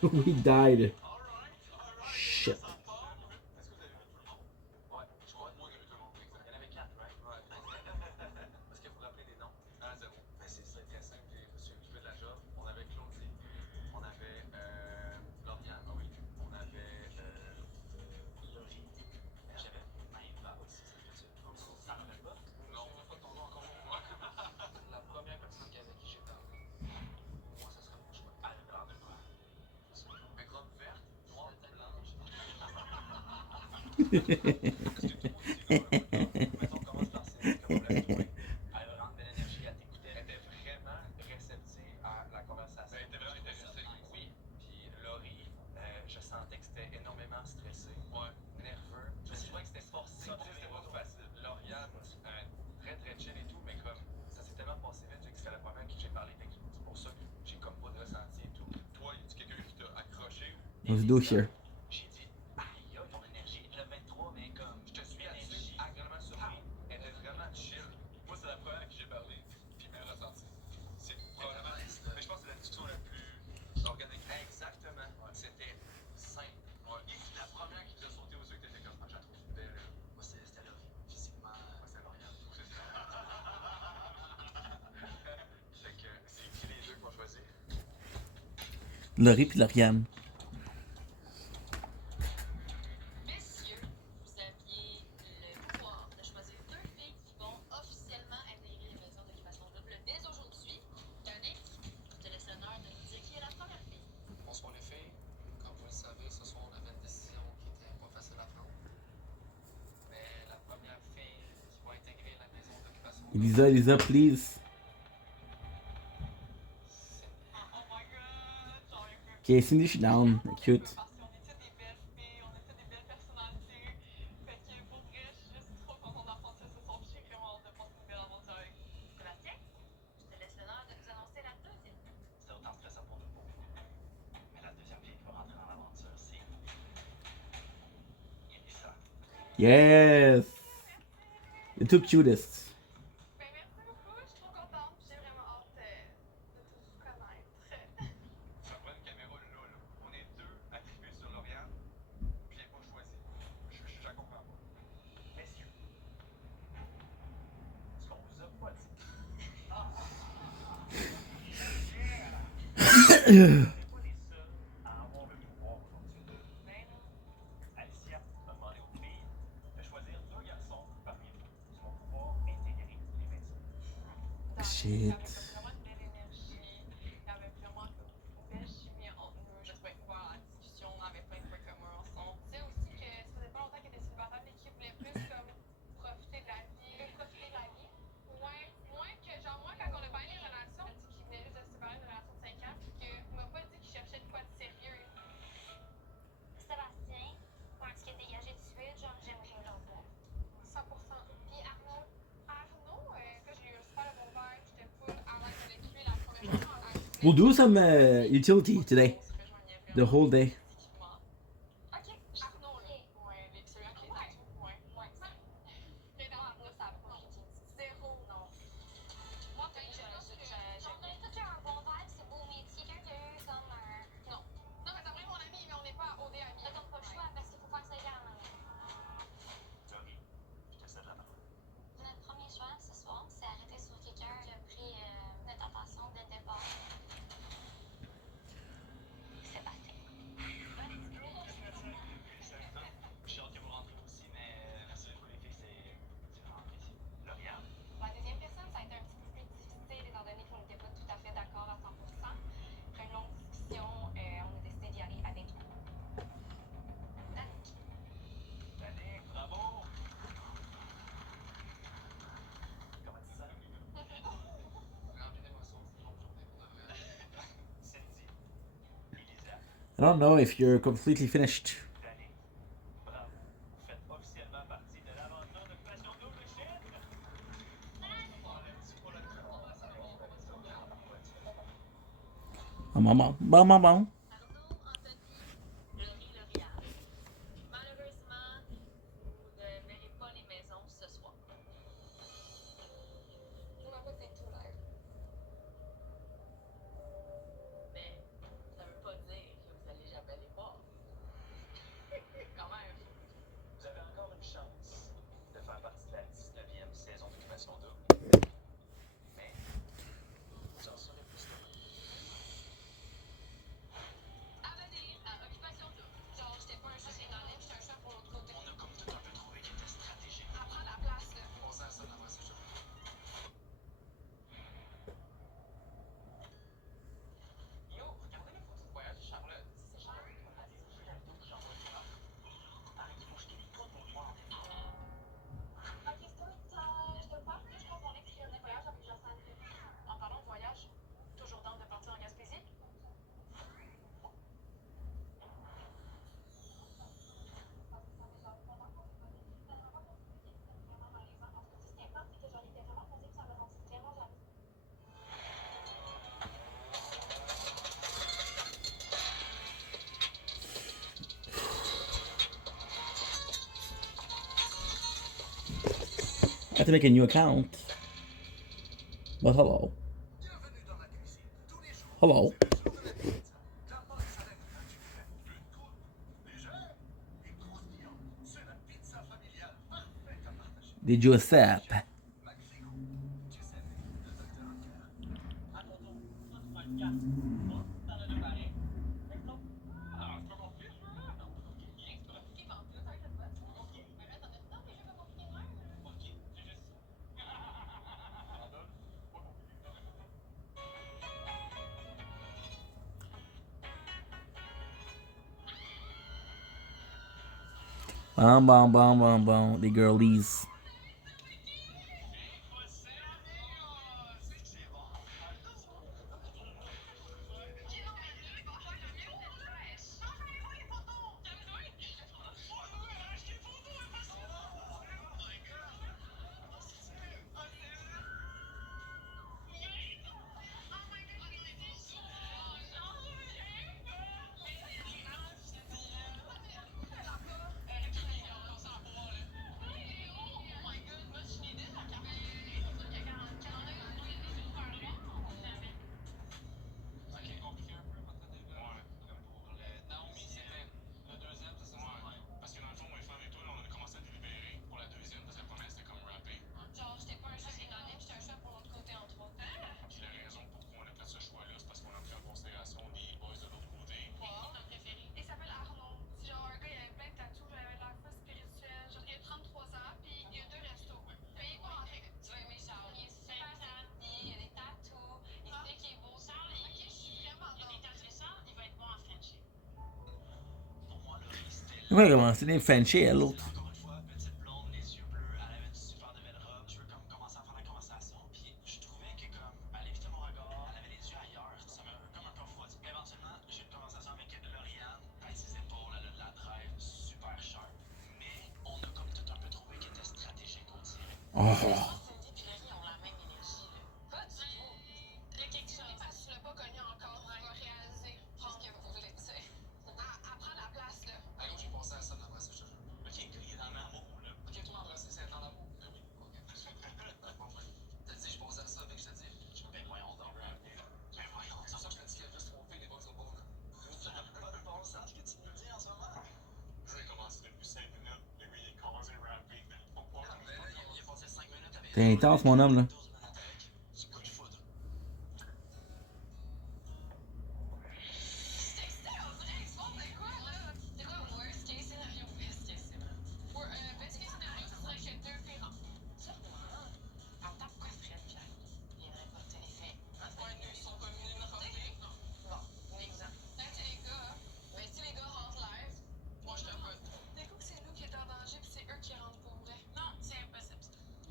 We died. Shit. Est-ce que vous avez vu tout le monde? Ouais, Je crois que moi j'ai vu tout le monde. il y en avait 4, right? Ouais. Est-ce que vous vous rappelez des noms? 1-0. Ben, c'est très simple, je me suis occupé de la job. On avait Claudie, on avait Lauriane, ah oui, on avait Laurie. J'avais Maëva aussi, ça fait ça. Ça me rappelle pas? Non. Je me pas ton nom encore. La première personne avec qui j'ai parlé, moi, ça serait mon choix. Allez, parle de quoi? Un robe verte, noire, blanche. Est-ce que tout le monde est Mettons, on commence par Céline, comme vous l'avez trouvé. Elle a rentre de l'énergie, elle t'écoutait. Elle était vraiment réceptive à la conversation. Elle était vraiment intéressée. Oui. Puis Laurie, je sentais que c'était énormément stressé. Ouais. Nerveux. Je trouvais que c'était forcé. Ça, c'était pas facile. Lauriane, très très chill et tout, mais comme ça s'est tellement passé vite, que c'était la première à qui j'ai parlé. Fait que c'est pour ça que j'ai comme pas de ressenti et tout. Toi, y a-tu quelqu'un qui t'a accroché? Let's do here. J'ai dit, aïe, ton énergie, le 23, mais comme, je te suis là-dessus, agréablement surpris. Elle était vraiment chill. Moi, c'est la première à qui j'ai parlé, puis mes ressentis. C'est probablement. Mais je pense que c'est la discussion la plus organique. Exactement. C'était simple. Ouais. Et c'est la première qui t'a sauté aux yeux que t'étais comme, ah, je la trouve belle. Moi, c'était Laurie. Physiquement, moi, c'est Lauriane. Fait que c'est qui les deux qu'on choisit? Laurie puis Lauriane. Messieurs, vous aviez le pouvoir de choisir 2 filles qui vont officiellement intégrer les maisons d'occupation double dès aujourd'hui. Yannick, je te laisse l'honneur de nous dire qui est la première fille. Bonsoir les filles. Comme vous le savez, ce soir, on avait une décision qui était pas facile à prendre. Mais la première fille qui va intégrer la maison d'occupation double, Elisa, please. Oh my god, j'en ai plus. Okay, Cindy, she down. Cute. Parce qu'on est toutes des belles filles, on a toutes des belles personnalités. Fait que pour vrai, je suis juste trop contente d'apprendre ça ce soir. Puis j'ai vraiment hâte de passer une belle aventure avec vous. Sébastien, je te laisse l'honneur de nous annoncer la deuxième. C'était autant stressant pour nous pour vous. Mais la deuxième fille qui va rentrer dans l'aventure, c'est Elisa. Yes. The two cutest. Ben merci beaucoup, je suis trop contente. J'ai vraiment hâte de tous vous connaître. Ça prend une caméra là, là. On est deux à triper sur Lauriane, puis elle n'est pas choisie. Je la comprends pas. Messieurs, ce qu'on vous a pas dit. Vous n'êtes pas les seuls à avoir le pouvoir aujourd'hui. Alicia a demandé aux filles de choisir 2 garçons parmi vous qui vont pouvoir intégrer les maisons. Shit. Il y avait vraiment une belle énergie, il y avait vraiment une belle chimie entre nous. Je trouvais ouvert à la discussion, on avait plein de points communs ensemble. Tu sais aussi que ça faisait pas longtemps qu'il était célibataire, mais qu'il voulait plus comme profiter de la vie. Profiter de la vie? Ouais, moins que genre moi quand on a parlé des relations, il a dit qu'il venait juste de se séparer d'une relation de 5 ans, puis qu'il m'a pas dit qu'il cherchait de quoi de sérieux. Sébastien, parce qu'il a dégagé de suite, genre j'aimerais l'autre. 100%. Puis Arnaud, que j'ai eu un super bon vibe, j'étais full à l'aise avec lui la première fois. We'll do some utility today. The whole day. Ok, Arnaud, là. Ouais, celui-là qui est tatou. Ouais. Et dans Arnaud, ça a pas été zéro, non. Moi, On a tous eu un bon vibe, c'est beau, mais si quelqu'un qui a eu comme un. Non. Non, mais t'as vraiment mon ami, mais on n'est pas OD amis. T'as comme pas le choix parce qu'il faut faire ça également. Laurie, je te cède la parole. Notre premier choix ce soir, c'est arrêter sur quelqu'un qui a pris notre attention dès le départ. Sébastien. J'ai hâte que vous rentrez aussi, mais merci beaucoup les filles, c'est vraiment apprécié. Lauriane, La deuxième personne, ça a été un petit peu plus difficile étant donné qu'on n'était pas tout à fait d'accord à 100%. Après une longue discussion, on a décidé d'y aller avec vous. Danick. Danick, bravo! Comment tu te sens? rempli d'émotions, c'est une longue journée pour de vrai. Cindy, Elisa, I don't know if you're completely finished. Danick, Bon. Arnaud a tenu Laurie-Lauriane. Malheureusement, vous ne verrez pas les maisons ce soir. On n'a pas de tout l'air. Mais ça veut pas dire que vous allez jamais les voir. Quand même. Vous avez encore une chance de faire partie de la 19e saison d'Occupation Double. Mais vous en saurez plus tard. À venir à Occupation Double. Genre, j'étais pas un chat qui est dans l'air, j'étais un chat pour l'autre côté. On a comme tout un peu trouvé qu'il était stratégique. Apprends la place, là. On sert ça dans ce jeu. Yo, regardez la photo de voyage de Charlotte. C'est Charlotte. Allez, je la vidéo que j'envoie ça. Arrête, faut que je te dise tout pour moi. Ok, story time. Je te parle, là, je pense qu'on est qui un voyage avec Jocelyne. En parlant de voyage, toujours dans de partir en Gaspésie? I have to make a new account. But hello. Bienvenue dans ma cuisine. Tous les jours. Hello. Jour de la pizza. La pâte salade naturelle. Une croûte légère et croustillante. C'est la pizza familiale parfaite à partager. Did you accept? Mexico. Giuseppe, le docteur en cœur. À ton tour, toi, tu vas être 4. Toi, t'en as 2 pareils. Fait que non. Ah, c'est pas compliqué, ce jeu-là. Non, ok, bien, c'est pas compliqué, mais en plus, t'inquiète pas. Ok, mais là, t'en as tant déjà pas compliqué de même. Ok, c'est juste ça. T'en donnes, pas compliqué. Bon. The girlies. Ok, compliqué un peu, votre début. Ouais, comme pour Naomi, c'était le deuxième, c'est ça? Ouais. Parce que dans le fond, moi et Femme et toi, là, on a commencé à délibérer pour la deuxième, parce que la première, c'était comme rappé. Genre, j'étais pas un chat qui est dans l'air, j'étais un chat pour l'autre côté en trois. Puis la raison pourquoi on a fait ce choix-là, c'est parce qu'on a pris en considération les boys de l'autre côté. Quoi? Ton préféré? Il s'appelle Arnaud. C'est genre un gars, il avait plein de tatous, il avait l'air pas spirituel. Genre, il a 33 ans, puis il a 2 restos. Mais il est pas en fait. Tu vas aimer Charles. Il est super gentil, il a des tatous, il sait qu'il est beau. Charles, Ok, je suis vraiment il a des tatous. Charles, il va être bon en Frenchie. Pour moi, Laurie, c'était Ouais, comment c'est des Frenchies, elle, l'autre. encore une fois, petite blonde, les yeux bleus, elle avait une super de belle robe. Je veux comme commencer à faire la conversation, puis je trouvais que comme elle évitait mon regard, elle avait les yeux ailleurs, ça m'a comme un peu refroidi. Éventuellement, j'ai eu une conversation avec Lauriane, elle a ses épaules, elle a de la drive, super sharp. Mais on a comme tout un peu trouvé qu'elle était stratégique, on dirait. Oh. Cindy et Laurie ont la même énergie, là. Pas du tout. Il y a quelque chose. parce que tu l'as pas connu encore, on va réaliser. Qu'est-ce que vous voulez dire? Apprends la place, là. Allô, j'ai pensé à ça dans l'embrasser, je te jure. Ok, il est dans l'amour, là. Ok, toi, embrasser, c'est être en amour. Ben oui, ok. Bon, ben, t'as dit, je pensais à ça, avec je te dis. Ben voyons donc. Ben voyons C'est ça que je te dis, il y a juste 3 filles, les boys au bon, là. Ça n'a pas de bon sens ce que tu nous dis en ce moment. J'ai commencé depuis 5 minutes, le gars, il est commencé à rapper. Mais là, il a passé 5 minutes avec. T'es intense, mon homme, là. 12 minutes avec. C'est coup de foudre. C'est excité, on dirait qu'il se passe de quoi, là? C'est quoi le worst case scénario? Best case scénario. Best case scénario, ce serait que 2 filles rentrent. Sûrement. Attends, pourquoi Fred et Jack viendraient pas te laisser? Ouais, nous, ils sont comme une rentée. Bon, exemple. Si les gars, mais si les gars rentrent live, moi, je te vote. D'un coup, que c'est nous qui est en danger, puis c'est eux qui rentrent pour vrai. Non, c'est impossible.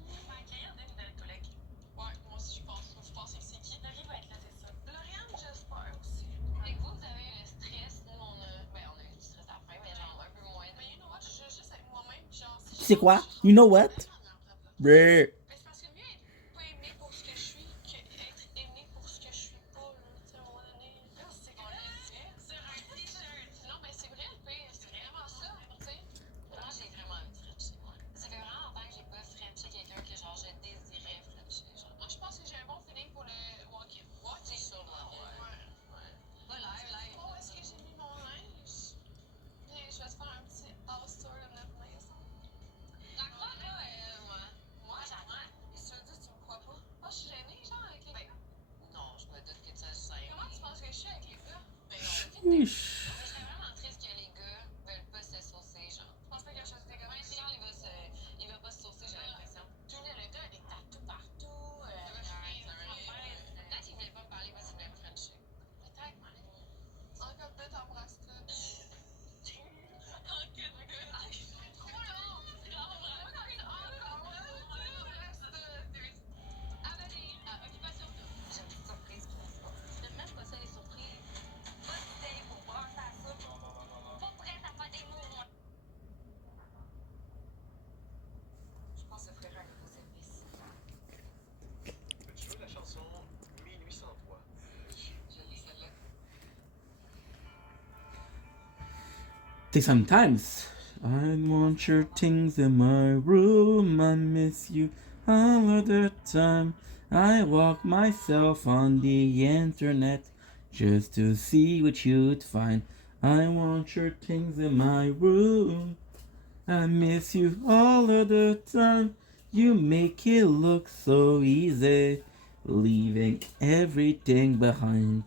On va accueillir des nouvelles collègues. Ouais, moi aussi, je pense. Vous pensez que c'est qui? Laurie va être là, c'est ça. Lauriane, j'espère aussi. Et que vous avez eu le stress, nous, on a eu du stress à la fin, mais genre un peu moins. Mais you know what, je suis juste avec moi-même, genre, si Tu sais quoi? You know what? Brr. Mais c'est parce que mieux être pas aimé pour ce que je suis que être aimé pour ce que je suis pas, là. Tu sais, à un moment donné. Là, si Take sometimes. I want your things in my room. I miss you all of the time. I walk myself on the internet just to see what you'd find. I want your things in my room. I miss you all of the time. You make it look so easy, leaving everything behind.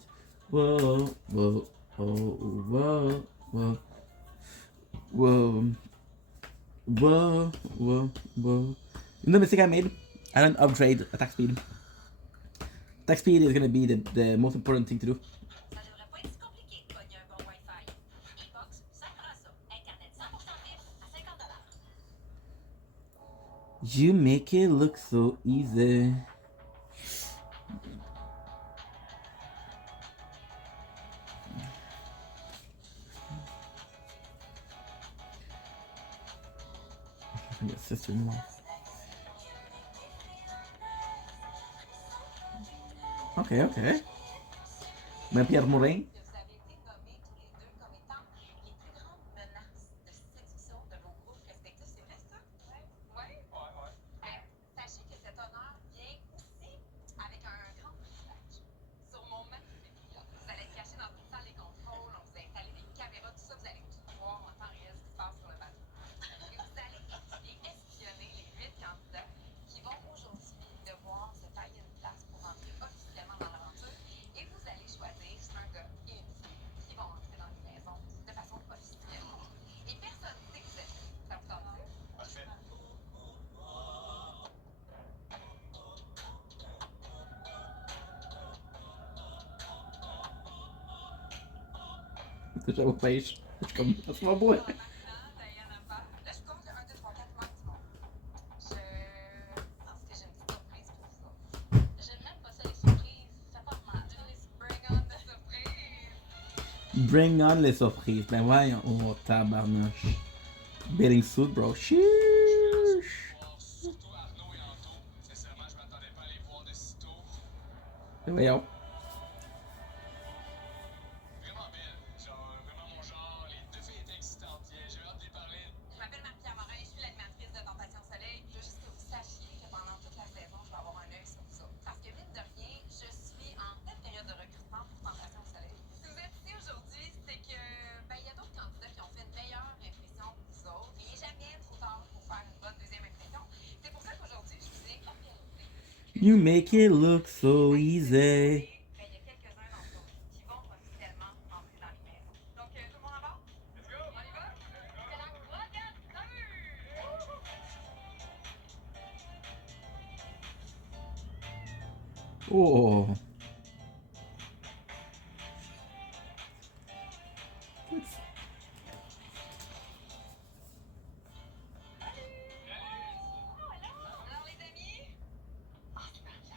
Whoa, whoa, whoa, whoa, whoa. Whoa. Whoa, whoa, whoa. You know the mistake I made? I didn't upgrade attack speed. Attack speed is gonna be the most important thing to do. Ça devrait pas être si compliqué de pogner un bon Wi-Fi. E-Box, ça prend ça. Internet 100% fibre à $50. You make it look so easy. Your sister-in-law. Okay, okay. Mais Pierre Morin. Vous avez été nommés tous les deux comme étant les plus grandes menaces de séduction de vos groupes respectifs. C'est vrai, ça? Oui. Sachez que cet honneur vient aussi avec un grand privilège. Sur mon magnifique yacht, vous allez être cachés dans une salle des contrôles, on vous a installé des caméras, tout ça, vous allez tout voir en temps réel ce qui se passe sur le bateau. Et vous allez espionner les 8 candidats qui vont aujourd'hui devoir se tailler une place pour entrer officiellement dans l'aventure. Et vous allez choisir un gars et une fille qui vont entrer dans les maisons de façon officielle. Et personne ne sait que vous êtes. Ça vous tente-tu? Parfait. Deixa eu peixe. That's my boy. Maintenant, Diana part. Là, je compte le 1, 2, 3, 4 manque du monde. Je pense que j'ai une petite surprise pour vous autres. J'aime même pas ça, les surprises. Ça part mal. Just bring on the surprise. Bring on les surprises. Ben voyons. Oh, tabarnouche. Bathing suit, bro. Sheesh. Surtout Arnaud et Anto. Sincèrement, je m'attendais pas à les voir de si tôt. Ben voyons. Vraiment belle. Genre, vraiment mon genre. Les deux filles étaient excitantes. J'ai hâte de les parler. Je m'appelle Marie-Pierre Morin, je suis l'animatrice de Tentation Soleil. Je veux juste que vous sachiez que pendant toute la saison, je vais avoir un œil sur vous autres. Parce que mine de rien, je suis en pleine période de recrutement pour Tentation Soleil. Si vous êtes ici aujourd'hui, c'est que il y a d'autres candidats qui ont fait une meilleure impression que vous autres. Et il n'est jamais trop tard pour faire une bonne deuxième impression. C'est pour ça qu'aujourd'hui, je vous ai organisé. You make it look so easy. Il y a quelques-uns d'entre vous qui vont officiellement entrer dans les maisons. Donc, tout le monde en bord? Let's go! On y va? C'est la croquette Oh. Alors, les amis? Ah, c'est pas fier.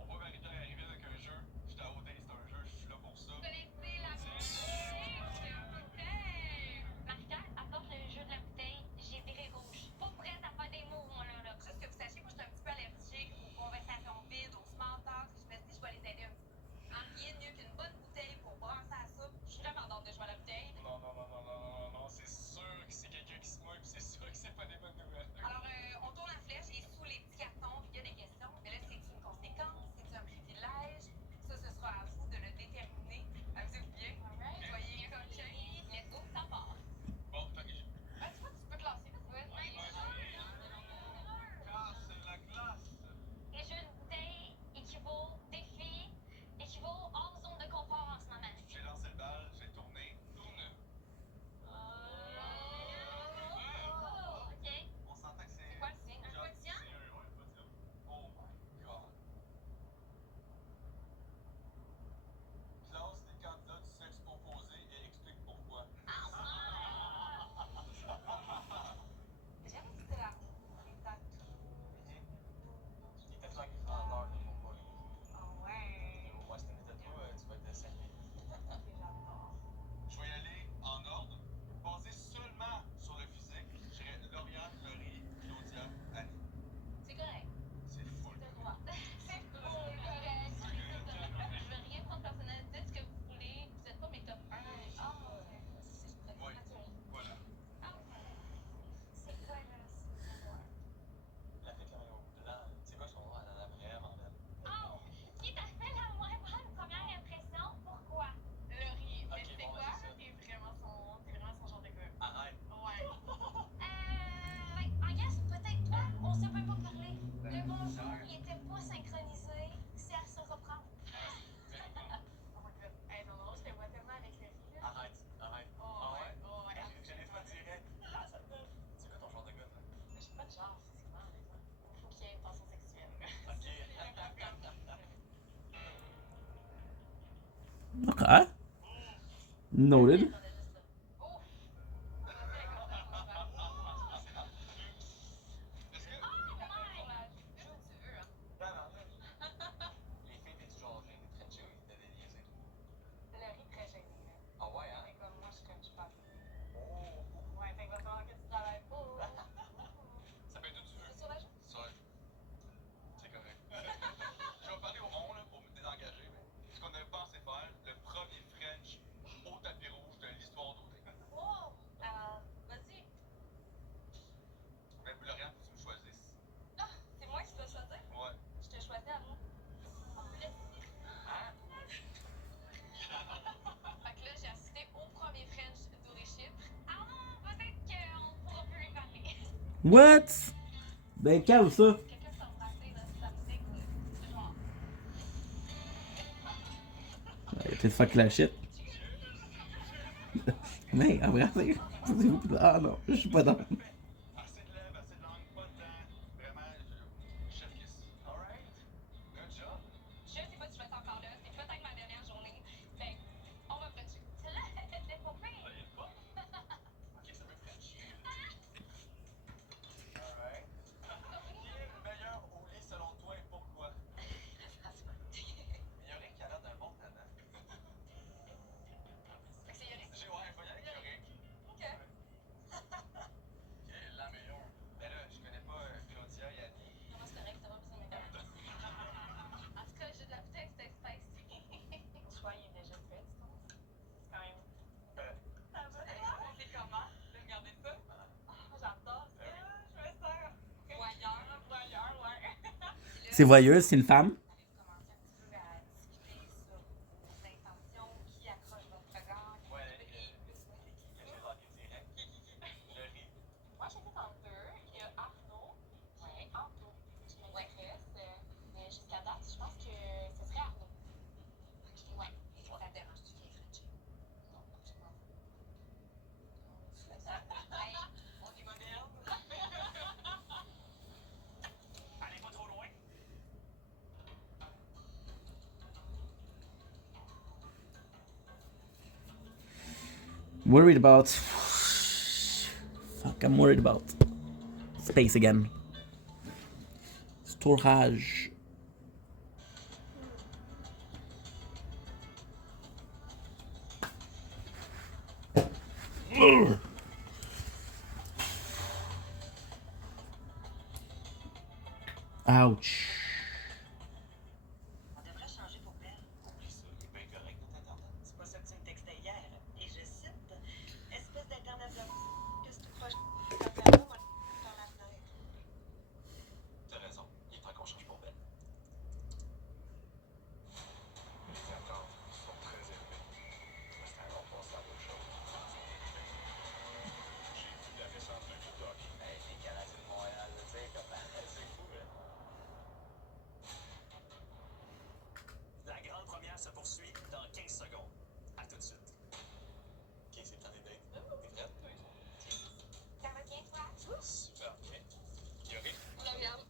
On voit Marie-Pierre arriver avec un jeu. J'étais à Hautain, c'est un jeu. Je suis là pour ça. Vous connaissez la bouteille? Marie-Pierre, apporte le jeu de la bouteille. J'ai viré rouge. Pas prête à faire des mots, moi, là. Juste que vous sachiez, moi, je suis un petit peu allergique aux conversations vides, aux small talk. Je me suis dit, je vais aller Okay. Noted. Les filles, t'es toujours gêné de Frenchie ou ils étaient déliés? Larry très gêné, là. Ah ouais, hein? Mais comme moi, je suis pas. Oh! Ouais, fait que va falloir que tu travailles pour. Ça peut être où tu veux. Sur la joue. Ça, c'est correct. Je vais parler au on là, pour me désengager, mais ce qu'on avait pensé faire, le premier French au tapis rouge de l'histoire d'Odé. Oh! Alors, vas-y. Mais Lauriane, faut que tu me choisisses. Ah, c'est moi qui dois choisir. Ouais. Je t'ai choisi à vous. On vous laisse ici. Hein? Fait que là, j'ai assisté au premier French d'Odé Chypre. Ah non, peut-être qu'on pourra plus y parler. What? Ben, calme ça. Quelqu'un s'est embrassé dans sa musique, là. C'est genre. T'es fuck la shit. Mais, embrasser. Ah non, je suis pas dans. Assez de lèvres, assez de langue, pas de dents. Vraiment, chef kiss. Alright? Good job. Je sais pas si je vais être encore là. C'est peut-être ma dernière journée. Fait que, on va Frencher. Celle-là, elle était pas pire. Il est pas. Ok, ça veut French. Alright. Qui est le meilleur au lit selon toi et pourquoi? Yorick a l'air d'un bon talent. Fait que c'est Yorick. J'ai ouais, faut y aller avec Yorick. Ok. Qui est la meilleure? Ben là, je connais pas Claudia et Annie. Non, moi, c'est correct, ça va, besoin de m'aider. En tout cas, j'ai de la bouteille, c'était space. Le choix, il est déjà fait, tu penses? C'est quand même. Ça va? C'est comment? De regarder ça? Oh, j'adore ça. Je me sens voyeur, ouais. C'est voyeuse, c'est une femme. Allez commencer un petit peu à discuter sur vos intentions, qui accroche votre regard, qui Ouais, peut briller plus. que j'ai rocké direct. Le riz. Moi, j'étais dans deux. Il y a Arnaud. Ouais, Arnaud. Qui m'intéresse. Mais jusqu'à date, je pense que ce serait Arnaud. Ouais. Ça te dérange-tu qu'il est Frenchie? Non, absolument pas. Hey, on est moderne. Allez pas trop loin. Worried about. Fuck, I'm worried about. Space again. Storage. Ugh. Ouch. On devrait changer pour belle. Oublie ça, il est bien correct notre internet. C'est pas ça que tu me textais hier. Et je cite, espèce d'internet de qu'est-ce que tu crois par la fenêtre. T'as raison, il est temps qu'on change pour belle. Les attentes sont très élevées. Mais c'est un long passé à d'autres choses. J'ai vu la récente revue de hockey. Hey, les Canadiens de Montréal, tu sais, comme c'est fou, hein? La grande première se poursuit dans 15 secondes. À tout de suite. Ok, c'est le temps des dates. T'es prête? Oui. Ça va bien, toi? Super bien. Yorick? Lauriane.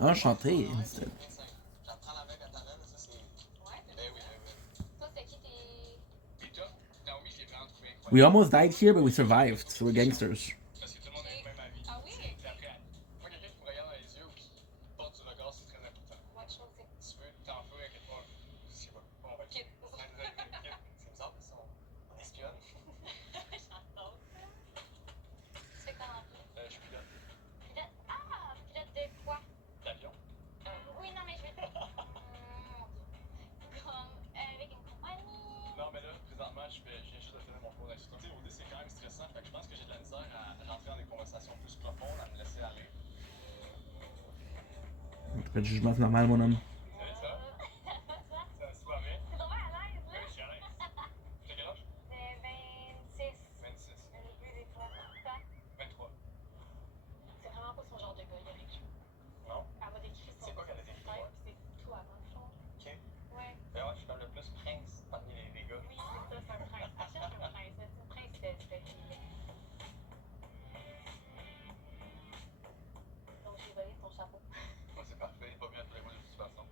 Enchanté. Enchanté. J'apprends la même à ta main, ça c'est. Ouais, Ben oui, ben oui. toi, c'est qui tes. Et toi, Naomi, je l'ai vraiment trouvé incroyable. We almost died here, but we survived. So we're gangsters. Parce que tout le monde a le même avis. Ah oui? Puis après, moi, quelqu'un qui me regarde dans les yeux ou qui porte du regard, c'est très important. Ouais, je trouve que Si tu veux, t'en fais avec moi. Je sais pas. On va c'est. C'est bizarre, parce qu'on espionne. J'adore ça. Tu fais quoi dans la vie? Je suis pilote Pilote. Ah, pilote de quoi? d'avion. Oui, non, mais je veux. Comme avec une compagnie. Non, mais là, présentement, je viens juste de finir mon cours d'assistant. Tu sais, OD, c'est quand même stressant. Fait que je pense que j'ai de la misère à rentrer dans des conversations plus profondes, à me laisser aller. Pas de jugement, c'est normal, mon homme. Salut, ça? Ça va super bien? C'est vraiment à l'aise, Oui, là. je suis à l'aise. T'as quel âge? 26. 26. Le début des fois. Toi? 23. C'est vraiment pas son genre de gars, Yorick. Non? Elle m'a décrit son. C'est quoi qu'elle a décrit, ouais? C'est tout avant le fond. Ok. Ouais. Ben ouais, je suis comme le plus prince parmi les gars. Oui, c'est ça, c'est un prince. Elle cherche un prince. C'est une prince de fille. Donc, j'ai volé son chapeau. Moi, c'est parfait. Pas bien à tous les mois de toute façon.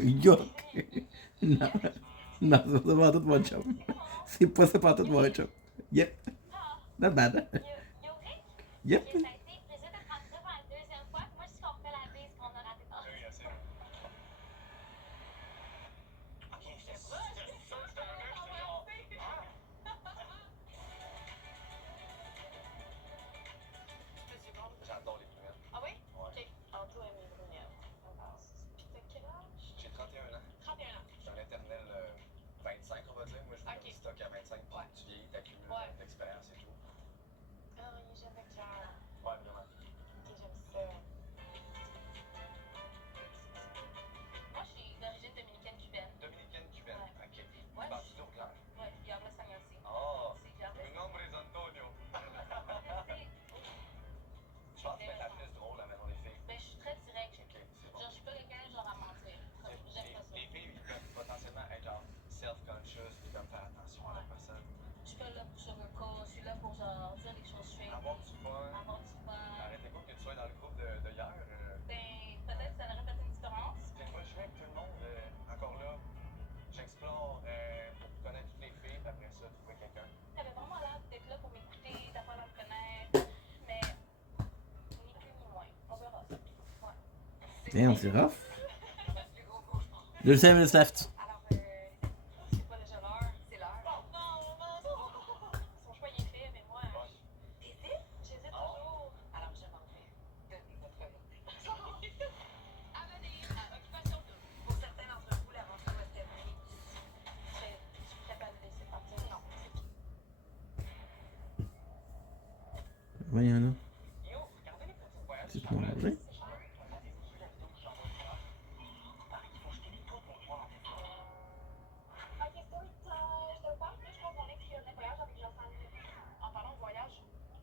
Yo. Non, non, ça c'est pas tout mon chum. C'est pas tout mon chum. Yep. Not bad. Yo, Rick? Yep. Ok, ça a été plaisir de te rencontrer pour la deuxième fois. Moi, je suis qu'on refait la bise qu'on a raté tantôt. Oui, assez. Ok, j'étais sûr que c'était un gars, j'étais genre. Monsieur Bond. J'adore les brunettes. Ah oui? Ouais. Ok. Anto aime les brunettes. Puis t'as quel âge? J'ai 31 ans. 31 ans. Je suis un éternel 25, on va dire. Moi, je veux Ok. comme stock à 25, puis Ouais. tu vieillis, t'accumules Ouais. d'expérience et tout. Ah, il est jeune de cœur. Ouais, vraiment. Ok, j'aime ça. Moi, je suis d'origine dominicaine cubaine. Dominicaine cubaine. Ouais. Ok. Ouais. Tu parles du au clair. Ouais, puis hablo espagnol aussi. Oh! Si, j'hablo Mi nombre es Antonio. Merci. Je pense que c'est la plus drôle, la maison des filles. Ben, je suis très directe. Ok, c'est bon. Genre, je suis pas quelqu'un genre à mentir. Comme, j'aime pas ça. Les filles, ils peuvent potentiellement être genre self-conscious, puis comme faire attention à la personne. Je suis pas là pour sugarcoat, je suis là pour genre dire les choses straight. Avoir du fun. Avoir du fun. Arrêtez pas que tu sois dans le groupe de hier. Ben, peut-être ça aurait fait une différence. Des fois, je vais avec tout le monde. Encore là, j'explore pour connaître toutes les filles, puis après ça, trouver quelqu'un. T'avais vraiment l'air d'être là pour m'écouter, d'apprendre à me connaître. Mais, ni plus ni moins. On verra. Ouais. Damn, c'est rough. 2 minutes left. Alors, c'est pas déjà l'heure? C'est l'heure. Son choix, il est fait, mais moi, t'hésites? J'hésite toujours. Alors, je m'en vais. Donnez votre verdict. À venir, à Occupation Double. Pour certains d'entre vous, l'aventure va se terminer ici. Je suis prête à le laisser partir. Non, c'est Voyons là. Yo, regardez les petits voyages. C'est pour manger. Ok, story time. Je te parle plus, je crois qu'on est sur un voyage avec Jean-Sandrine. En parlant de voyage,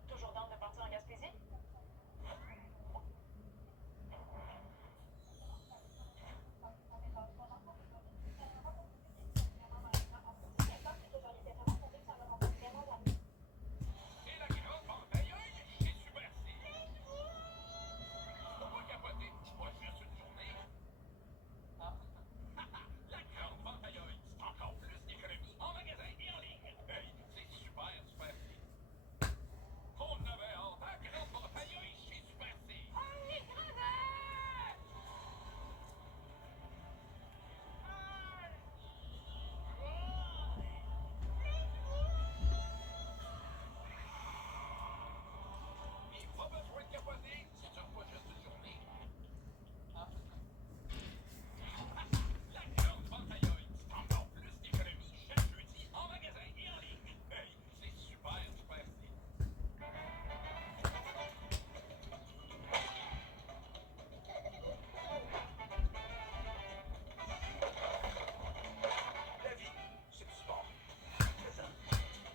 toujours dans de partir en Gaspésie? Et la grande vente ailleurs chez Super C. Faut pas capoter, c'est pas juste une journée. La grande vente ailleurs, c'est encore plus d'économies en magasin et en ligne. Hey, c'est super, Super C. On avait hâte, la grande vente ailleurs chez Super C. Allez, grenade! Et pas besoin de capoter, c'est pas juste une journée. La grande vente ailleurs, c'est encore plus d'économies chaque jeudi en magasin et en ligne. Hey, c'est super, Super C. La vie, c'est du sport. C'est ça.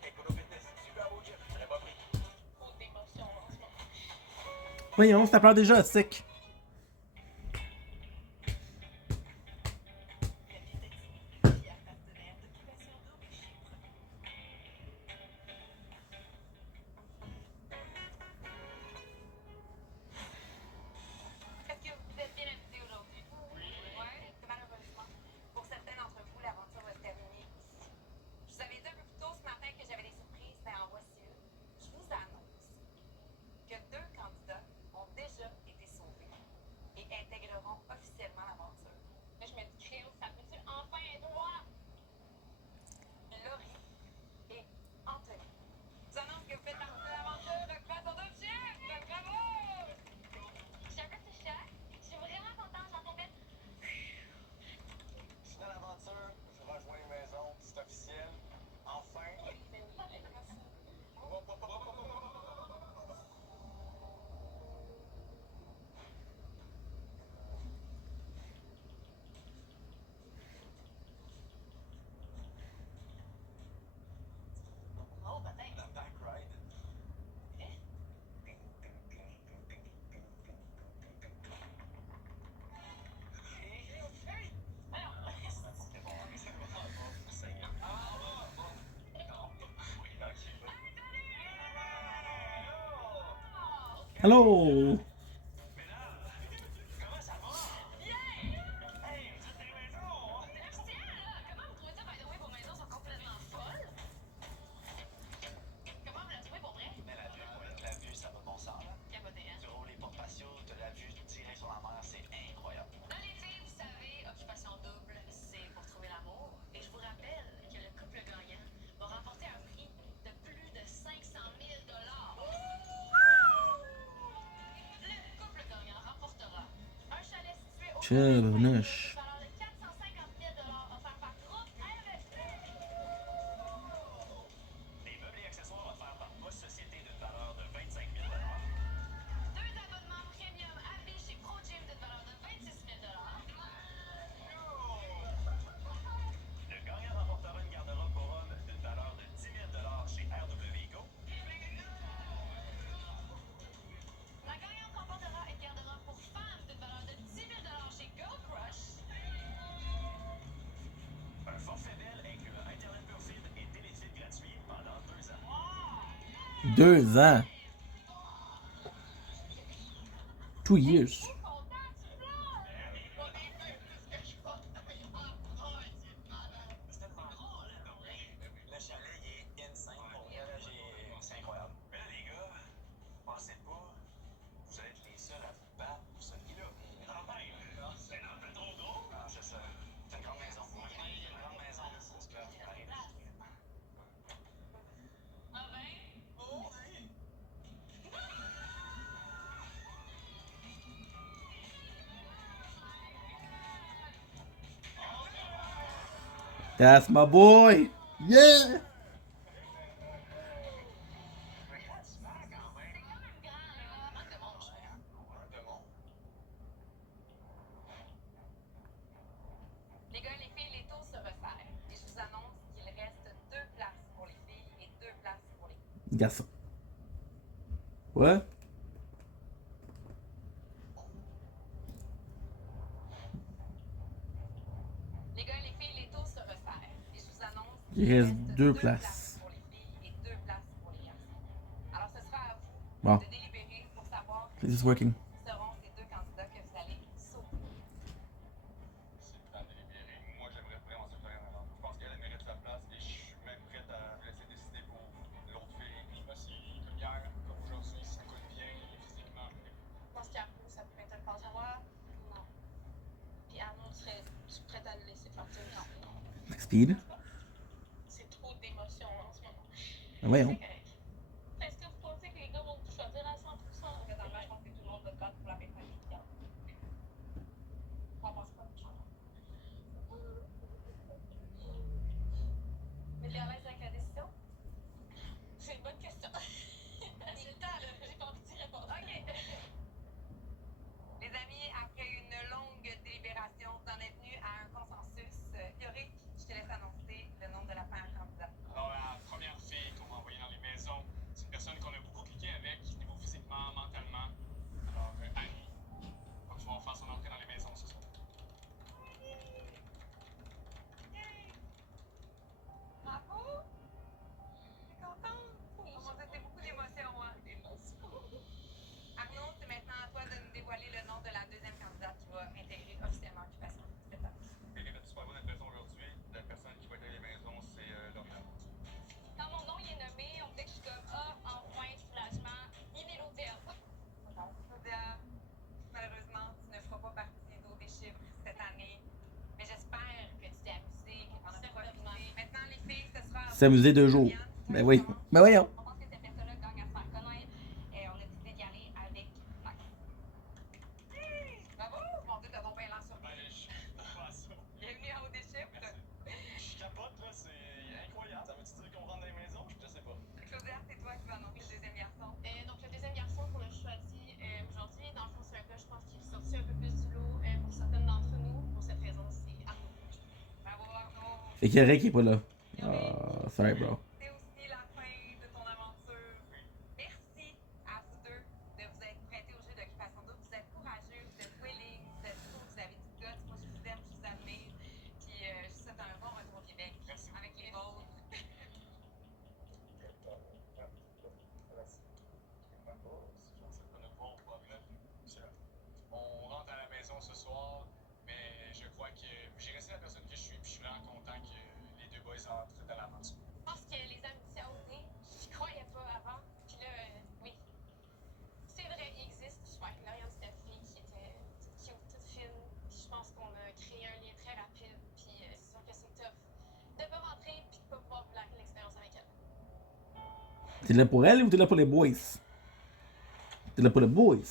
Econo Fitness, super beau gym, très bas prix. Trop d'émotions en ce moment. Voyons, ça pleure déjà, sick. Fier partenaire d'Occupation Double chez Est-ce que vous êtes bien amusés aujourd'hui? Oui. Ouais, malheureusement. Pour certains d'entre vous, l'aventure va se terminer ici. Je vous avais dit un peu plus tôt ce matin que j'avais des surprises, mais en voici une. Je vous annonce que 2 candidats ont déjà été sauvés et intégreront officiellement l'aventure. Mais je me dis, Créo, ça peut-tu enfin être moi? Laurie et Anthony. Je vous annonce que vous faites partie de l'aventure Occupation Double Chef! Bravo! Je suis un peu touchée. Je suis vraiment contente, j'en répète. Je suis dans l'aventure, je rejoins une maison, c'est officiel. Enfin. Oh, ben, La back ride. Hello! Comment ça va? Bien! Hey, vous êtes dans la maison? Tabarnouche. valeur de 450 000 offert par Groupe RSE. Des meubles et accessoires offerts par Boss Société d'une valeur de 25 000 Deux abonnements premium à vie chez Pro Gym d'une valeur de 26 000 Le gagnant remportera une garde-robe pour hommes d'une valeur de 10 000 chez RWGO. La gagnante remportera une garde-robe pour femmes d'une valeur de 10 000 chez Gold Crush. Un forfait belle incluant Internet pur fibre et téléfilm gratuit pendant 2 ans. 2 ans. 2 years. C'est tellement drôle, là. Le chalet, il est insane. Pour vrai, là, c'est incroyable. Mais là, les gars, pensez pas, vous allez être les seuls à vous battre pour ce prix-là. Quand même, c'est un peu trop gros. Ah, c'est ça. C'est une grande maison. Une grande maison. C'est clair. Ah ben, Oh, oui. That's my boy. Yeah. Les gars et les filles, les tours se resserrent. Et je vous annonce qu'il reste 2 places pour les filles et 2 places pour les Garçon. Ouais. Les gars et les filles, les tours se resserrent. Et je vous annonce Il qu'il reste 2 places. pour les filles et 2 places pour les garçons. Alors ce sera à vous Bon. de délibérer pour savoir This is working. qui seront ces 2 candidats que vous allez sauter. C'est à délibérer. Moi, j'aimerais vraiment ça faire un Je pense qu'elle mérite sa place et je suis même prête à laisser décider pour l'autre fille. Je sais pas si, comme hier, comme aujourd'hui, ça colle bien physiquement. je pense qu'Arnaud, ça pourrait être un passe moi. Non. Puis Arnaud, je serais prête à le laisser partir. Non. Speed. C'est trop d'émotions en ce moment. Ah, voyons. C'est correct. Est-ce que vous pensez que les gars vont vous choisir à 100%? Présentement, je pense que tout le monde va se battre pour la même famille. On pense pas. Mais t'es à l'aise avec la décision? C'est une bonne question. J'ai le temps, là. J'ai pas envie d'y répondre. OK. Les amis, après une longue délibération, on en est venu à un consensus. Yorick, je te laisse annoncer le nom de la première candidate. Alors, la première fille qu'on va envoyer dans les maisons, c'est une personne qu'on a beaucoup cliqué avec, niveau physiquement, mentalement. Alors, Annie va pouvoir faire son entrée dans les maisons ce soir. Bravo! T'es contente? Oh mon Dieu, c'est beaucoup d'émotions, hein? Arnaud, c'est maintenant à toi de nous dévoiler le nom de la deuxième candidate qui va intégrer officiellement l'occupation de cette table. Et j'ai fait super bonne impression aujourd'hui. La personne qui va être dans les maisons, c'est Lauriane. Quand mon nom il est nommé, on me dit que je suis comme enfin, soulagement, inéludable. Claudia, malheureusement, tu ne feras pas partie d'eau des chiffres cette année. Mais j'espère que tu t'es amusé, que tu en as profité. Maintenant, les filles, ce sera. à vous. S'amuser 2 jours. Ben oui. Ben voyons. On pense que cette personne-là gagne à se faire connaître. Et on a décidé d'y aller avec Max. Bravo! Mon Dieu, t'as donc bien l'air surpris. Ben, je suis pas à ça. Bienvenue à Haut des Chiffres. Je capote, là, c'est incroyable. Ça veut-tu dire qu'on rentre dans les maisons? Je sais pas. Claudia, c'est toi qui vas annoncer le deuxième garçon. Donc, le deuxième garçon qu'on a choisi aujourd'hui, dans le fond, c'est un gars, je pense, qui est sorti un peu plus du lot pour certaines d'entre nous. Pour cette raison, c'est Arnaud. Bravo, Arnaud. Et Kerek qui est pas là. Ah, sorry, bro. C'est aussi la fin de ton aventure. Merci à vous deux de vous être prêtés au jeu d'occupation double. Vous êtes courageux, vous êtes willing, vous êtes cool, vous avez du guts. Moi, je vous aime, je vous admire. Puis, je vous souhaite un bon retour au Québec avec les autres. On rentre à la maison ce soir, mais je crois que j'ai resté la personne que je suis, puis je suis vraiment content que les deux boys entrent dans l'aventure. Je pense que les amitiés OD, j'y croyais pas avant. Puis là, oui. C'est vrai, il existe. Je vois que Lauriane, c'était une fille qui était toute cute, toute fine. Puis je pense qu'on a créé un lien très rapide. Puis c'est sûr que c'est tough de pas rentrer puis de pas pouvoir vivre l'expérience avec elle. T'es là pour elle ou t'es là pour les boys? T'es là pour les boys.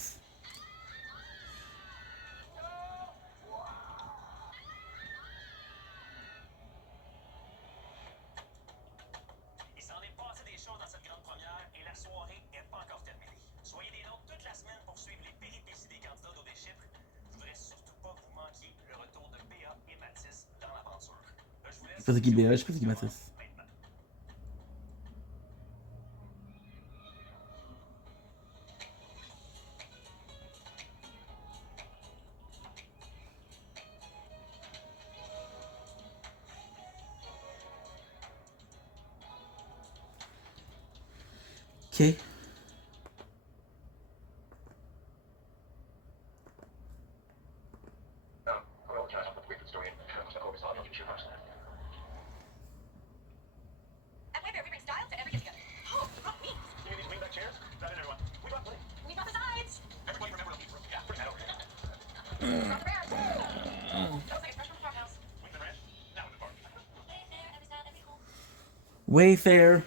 Je sais pas c'est qui BA, je sais pas c'est qui Mathis. Ok. Well, can I have a brief story? I'll over I'll give you a first. At Wayfair, we bring style to every get-together. Oh, we brought wings. You need these wingback chairs? That in everyone. We brought plenty. We brought the sides. Everybody remember the leaf room? Yeah, bring that over here. We brought the bears. That was like a fresh from the farmhouse. Wingman Ranch? Now in the park. Wayfair, every style, every home. Wayfair.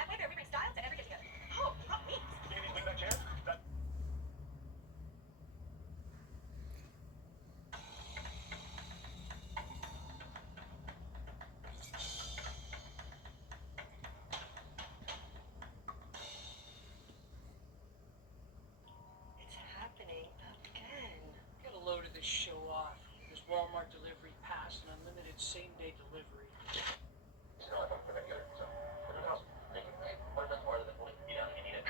At Wayfair, we bring style to every get-together. Oh, we brought wings. You need these wingback chairs? That It's happening again. Get a load of this show off. There's Walmart delivery pass and unlimited same-day delivery. So I don't put that together. So, put it in the house. Thank you. What is that for? That will you down if you need it.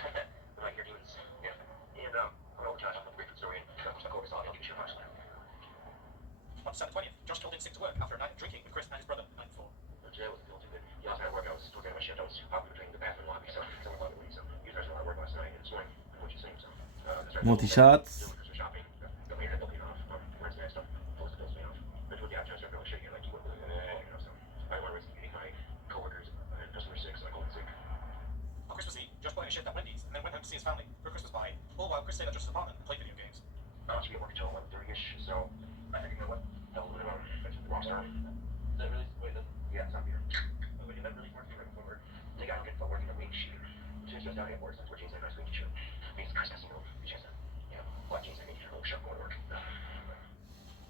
But like you're doing this. Yeah. And, I'm over to have a brief story. I'll go over I'll give you a first. On December 20th, Josh called in sick to work after a night of drinking with Chris and his brother the night before. The jail was feeling too good. Yeah, last night at work, I was working on my shift. I was popular between the bathroom lobby, so I was lovely. So, you guys know I work last night and this morning. What you saying? So, Multi-shots. Christmas shopping. Got my internet bill paid off. Wednesday, I stuff. Most of the bills paid off. But with the option, I started going shit here, like you would. You know, so I didn't want to risk getting my coworkers and customers sick, so I called in sick. On Christmas Eve, Josh put in a shift at Wendy's and then went home to see his family for a Christmas party, all while Chris stayed at Josh's apartment and played video games. I was be at work until 11:30ish, so I figured, you know what? That was a bit of a wrong start. Is that really? Wait, yeah, it's not beer. But you never really worked right before work. They got to get for work in a week. Shoot. She's just out at work, since we're jeans and nice week. Shoot. Means Chris has to go. Chance to, you know, what jeans I need to go shop going to work.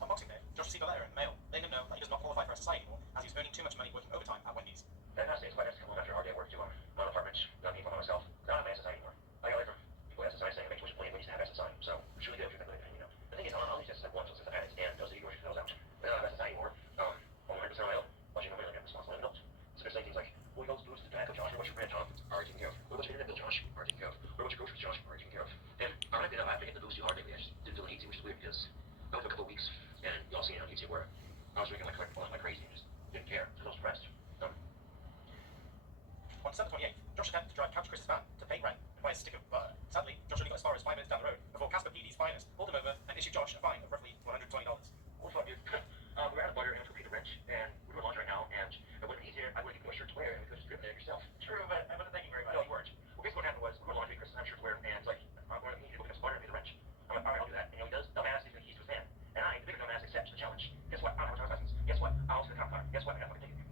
On Boxing Day, Josh received a letter in the mail letting him know that he does not qualify for SSI anymore as he was earning too much money working overtime at Wendy's. And that's it's quite nice to come home after a hard day at work to my apartment, not being by myself, not at my SSI anymore. I got a letter from people at SSI saying I make too much money when you have SSI, so it's really good if you're not you know. The thing is, I'll use SSI once since I've had it, and those are the fills out. But I don't have SSI anymore. I'm 100% oil, watching my million responsible and adult. So they're saying things like, well, you go to the tobacco, Josh, or what's your brand, Tom? Already taken care of. What about your internet bill, Josh? Already taken care of. What about your groceries, Josh? Already taken care of. And I'm not gonna have to get the boost too hard lately. I just didn't do it easy, which is weird because I went for a couple of weeks, and y'all seen it on YouTube where I was drinking like crazy and just didn't care. So I was depressed. On December 28th, Josh attempted to drive Couch Chris's van to pay rent and buy a stick of butter. Sadly, Josh only got as far as 5 minutes down the road before Casper PD's finest pulled him over and issued Josh a fine of roughly $120. What the fuck, dude? We're out of butter and we're paying the rent, and we're doing laundry right now, and it would have been easier. I would have given you a shirt to wear, and we could have just driven it yourself. True, but I wasn't thanking you very much. No, you weren't. Well, basically what happened was, we were doing laundry, Chris had a shirt to wear, and it's like, I'm going to need you to go get some butter and pay the rent. I'm like, alright, I'll do that. And you know, he does. Dumbass gives me the keys to his van. And I, the bigger dumbass, accepts the challenge. Guess what? I don't have a driver's license. Guess what? I also got a cop car. Guess what? I got a fucking ticket.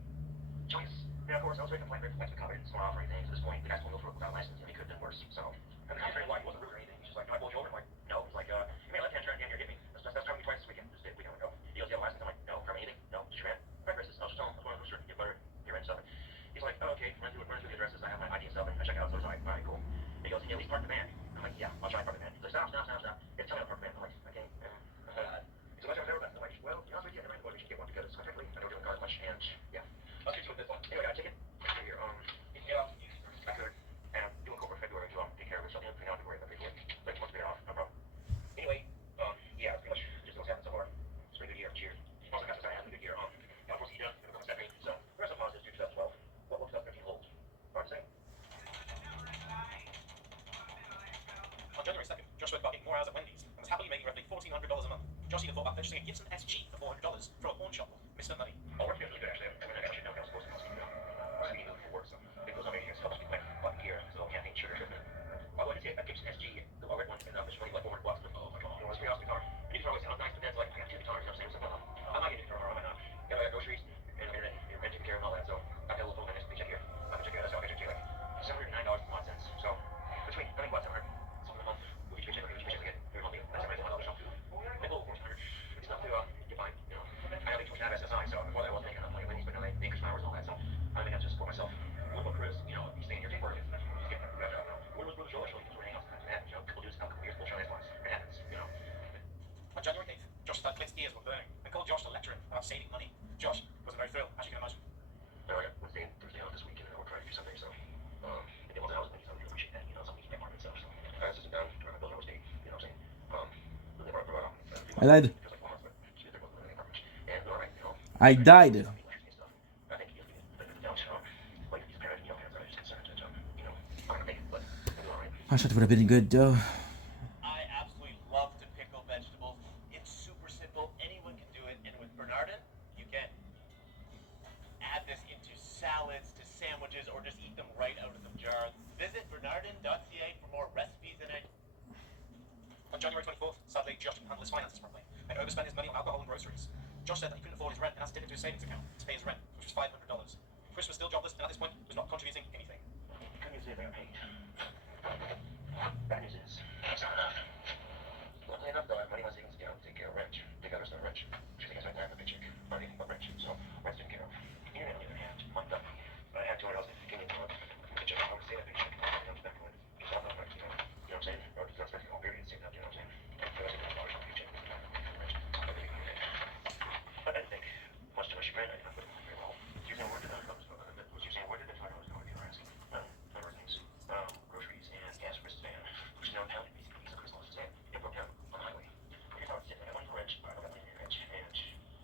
Choice. And of course, I was ready to complain, the cop didn't swear off or anything. So at this point, the guy's pulling over without a license, and he could have been worse. So, and the cop's very wide. He wasn't rude or anything. He's just like, no, I pulled you over. I'm like, no. He's like, you made a left-hand turn and you're hitting me. That's driving me twice this weekend. This weekend, I'm like, oh. He goes, you have a license? I'm like, no. Driving anything? No. Just your van. Right, Chris, I'll just tell him. I'm going to go straight to get butter, get rent stuff. He's like, oh, okay. Run through the addresses. I have my ID and stuff, and I check out. So it's like, alright, cool. He goes, can you at least park the van? I'm like, yeah, I'll try to park the van. He's like, stop. It's telling me to park the van. I'm like, okay. He's like, what's your I'm like, well, to be honest with you, I never really should get one because contractually, I don't do cars much, and yeah. I'll get you with this one. Anyway, I got a ticket. Here, you can get off. I could. And I'm doing Cobra February, so I'll take care of it. Something between now and February, but before. Like, once we get off, no problem. Anyway, yeah, pretty much just what's happened so far. It's been a good year. Cheers. Also, got to say, I had a good year. Of course, he does. It becomes that great. So, the rest of the positives do 2012. What will 2013 hold? Hard to say. On January 2nd, Josh worked about 8 more hours at Wendy's and was happily making roughly $1,400 a month. Josh even thought about purchasing a Gibson SG for $400 from a pawn shop. Missed money. I'll work really good, actually. I mean, I actually know how I was supposed to be moving for work, so it goes on here. So I'll just my button gear, so caffeine sugar. Although I did see a Gibson SG, the red one, and it's only like $400. Oh my god. You know, it's a pretty awesome guitar. And these always sound nice, but then it's like, I got 2 guitars, you know what I'm saying? So I might get a guitar, or I might not. Yeah, I got groceries, and you're taking care of all that, so I got a little phone next to me, check here. I can check here, that's how I can check here, like $709.01. So between, I think, what, $700 something a month, we each paycheck again, every month, that's every $1 shop. Maybe a little $1,400. It's not to get by, you know. I know they have SSI, so I died. I died. I shot would have been good though. I absolutely love to pickle vegetables. It's super simple. Anyone can do it. And with Bernardin, you can add this into salads, to sandwiches, or just eat them right out of the jar. Visit bernardin.ca for more recipes and ideas. On January 24th, sadly, Josh didn't handle his finances properly and overspent his money on alcohol and groceries. Josh said that he couldn't afford his rent and asked it into his savings account to pay his rent, which was $500. Chris was still jobless and at this point was not contributing anything. Good news is I got paid. Bad news is it's not enough. Luckily enough, though, I have money in my savings account to take care of rent. Take out our rent. Which I think is right there in the paycheck. Not anything but rent. So rent's taken care of. Internet, on the other hand, month up. But I had $200 in the beginning of the month. I would say that paycheck. You know, back when it's not right, you know what I'm saying? Or it's not spending all period at the same time, you know what I'm saying? So I was $200 in the paycheck. But I didn't think much to my chagrin. I did not put it very well. Using a word that was using a word that $5 going to asking. Number of things. Groceries and gas for his van, which is now impounded basically. So Chris lost his van. It broke down on the highway. I thought I got money for rent, but I got money for rent. And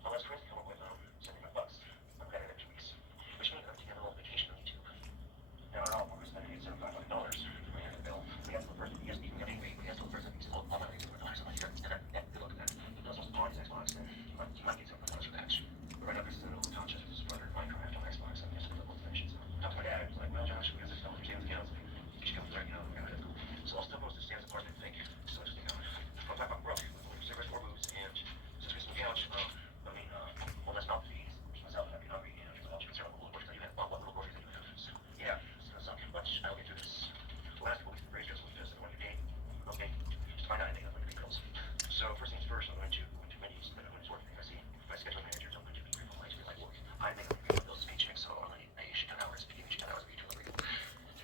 I'll ask Chris to come up with $75. I'm glad I got 2 weeks. Which means I'm taking a little vacation on YouTube. Now I don't want to spend $75 for my bill. We have to go first. He has to be anyway. We have to go first. He's all my money $200. I'm like, yeah, good luck with that. He does also parties Xbox, and he might get $75 for that. But right now, Chris is in the middle of the contest with his brother Minecraft on Xbox. And he has to go to finish it. So I talked to my dad. I was like, well, Josh, we got $6 for savings accounts. You should come right now. That's cool. So I'll still post to Sam's apartment, I think. So just, you know, I'm talking about broke. Cigarettes, more booze, and just get some couch. Well, that's not fees. Myself, I'd be hungry, and I'll just consider what little groceries that you have. What little groceries that you have. So, yeah, it's gonna suck, but I'll get through this. The last couple weeks of very stressful because I want to get paid. Okay, just find out anything. I'm going to pay bills. So first things first, I'm going to Wendy's. I'm going to work. I see my schedule manager. So I'm going to be grateful. I feel like work. I make bills paycheck, so I should 10 hours. If you give me 10 hours, I'll be totally grateful.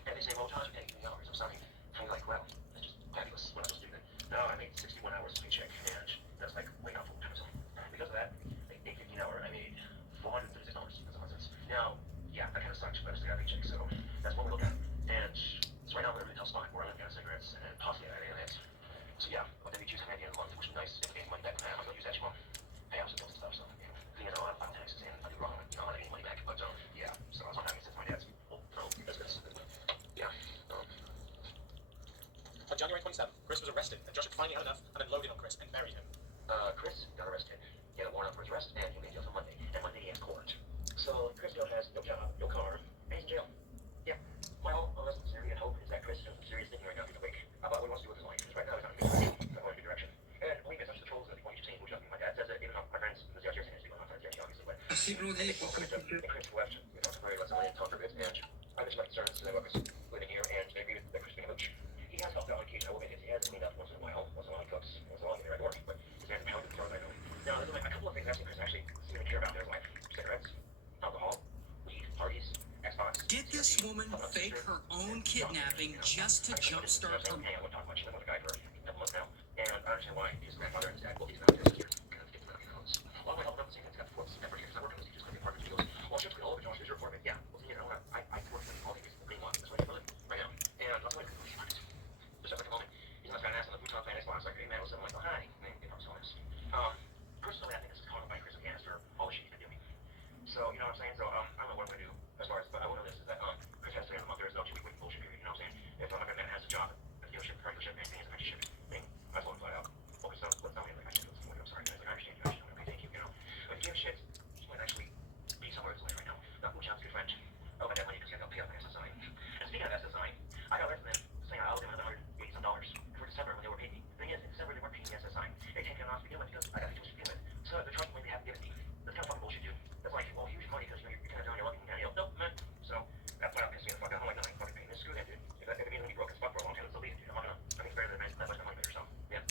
And they say, well, Josh, you're taking hours. I'm sorry. I'm like, well, that's just fabulous. What am I supposed to do then? No, I made 61 hours of paycheck, and that's like way not full time. So because of that, like 8.50 an hour, I made $436. That's a nonsense. Now, yeah, that kind of sucks, but I still got a paycheck, so that's what we look at. And so right now, I'm in a retail spot where I'm looking at cigarettes and possibly internet. So yeah, but then we choose at the end of the month, which is nice. If I make money back from that, I'm gonna use that to pay off some bills and stuff. So yeah, the thing is, I'll file taxes and I'll do wrong. You know, I'm not getting money back, but yeah. So I was wondering since my dad's that's good. Yeah. On January 27th, Chris was arrested, and Josh had finally had enough and unloaded on Chris and buried him. Chris got arrested. He had a warrant out for his arrest, and he'll be in jail till Monday. And Monday he has court. So Chris still has no job, no car, and he's in jail. Yeah. My whole honest theory and hope is that Chris is doing some serious thinking right now. He's awake about what he wants to do with his life. Because right now he's not in a good direction. He's not going in a good direction. And believe me, it's not just the trolls that want you to change. Which my dad says it. Even my friends in the CRT saying it. I'm not friends yet, obviously, but Chris left. We talked to Mary Leslie and talked for a bit, and I mentioned my concerns to them about Chris living here, and they agreed that Chris being a mooch. He has helped out on occasion. I will admit it. He has cleaned up once in a while. Once in a while he cooks. Once in a while he gets right work. But his hands are pounded as far as I know. Now, there's like a couple of things I've seen Chris actually seem to care about in his life: cigarettes, alcohol, weed, parties, Xbox. Did this woman fake her own kidnapping just to jumpstart her? I won't talk much. I've been with a guy for a couple months now, and I understand why his grandfather and his dad, well, he's not there, so he's kind of getting money out. Along with helping out the same thing, he's got 4 separate years. I work in this, he just got the apartment. He goes, well, Chip's all over Josh, here's your apartment. Yeah, well, you know, I work with all these green ones. That's what I live right now. And I'm like, just at the moment, he's not got an ass on the futon playing Xbox, like, hey, man, what's up? I'm like, oh, hi. And then, so this. Personally, I think this is calling by Chris again for all the shit he's been doing. So, you know what I'm saying? So, I don't know what I'm going to do as far as, but I will know this is that, Chris has to end the month. There is no 2-week waiting bullshit period, you know what I'm saying? If my man has a job, a dealership, car dealership, anything is an extra ship thing, I told him flat out. Okay, so let's not wait like I should do this. I'm sorry, guys. Like, I understand you. I'm okay, thank you, you know. But if you give a shit, he might actually be somewhere in his life right now. Not Mooch, good friend. Oh, but that money because he got to pay off my SSI. And speaking of SSI, I got a letter from them saying I owed them another $180 for December when they were paying me. The thing is, in December they weren't paying me SSI. They taken it off to begin with because I got the tuition to begin with. So they're charging me they haven't given me. That's kind of fucking bullshit, dude. That's like, well, here's your money because you're kind of down your luck and you know, nope, man. So that's why I'm pissing me the fuck out. I'm like, no, I ain't fucking paying this. Screw that, dude. If that means I'm gonna be broke as fuck for a long time, it's illegal, dude. I'm not gonna. I think it's better than that much money better. So yeah.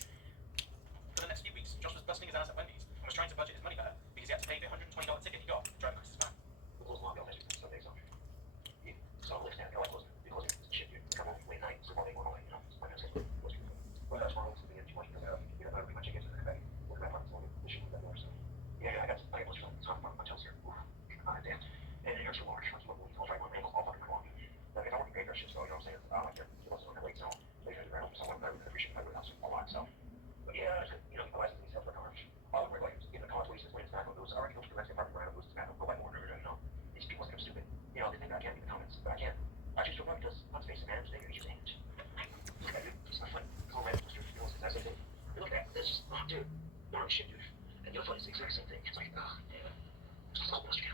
For the next few weeks, Josh was busting his ass at Wendy's and was trying to budget his money better because he had to pay the $120 ticket he got to drive Chris's van. We'll close the lobby on next week, Sunday, so. Yeah. So I'm listening. I like closing. We're closing shit, dude. Come on, late night, so probably one night, you know. It's my next day. Well, that's wrong. So we get too much because you know, I really much get to the cafe. Look at my apartment's long. The shit that door, so. Yeah, I got most of the hotels here. Oof. Damn. And it hurts so large. Like, I'll try one angle all fucking wrong. Like, if I work in graveyard shifts, though, you know what I'm saying? Like, he wants to look at late, so they should have so I would appreciate my house a lot, so. But yeah, you know, the license needs help for a car. It's like, oh, damn. So much again.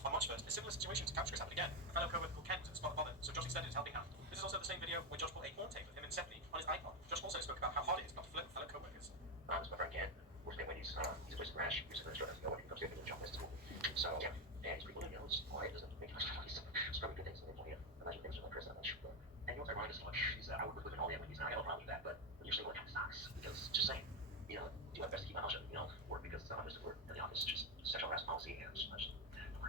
On March 1st, a similar situation to Couch Chris happened again. A fellow co-worker called Ken was spot the so Josh extended his helping hand. This is also the same video where Josh brought a porn tape of him and Stephanie on his iPod. Josh also spoke about how hard it is not to flirt with fellow co-workers. This is my friend Ken. We're staying with he's a place in Rash. He's going to start us know when he comes in and jump into school. So, yeah. And he's pretty cool, you know, he's quiet, doesn't make much noise. He's probably good things in the employee. Imagine things are like Chris that much. But, and you know what's ironic is so much is that I work with women all the equities, and I have no problem with that, but usually when it comes to stocks, because just saying, you know, do my best to keep my mouth shut, you know, work because I'm just at work in the office, just sexual harassment policy, and just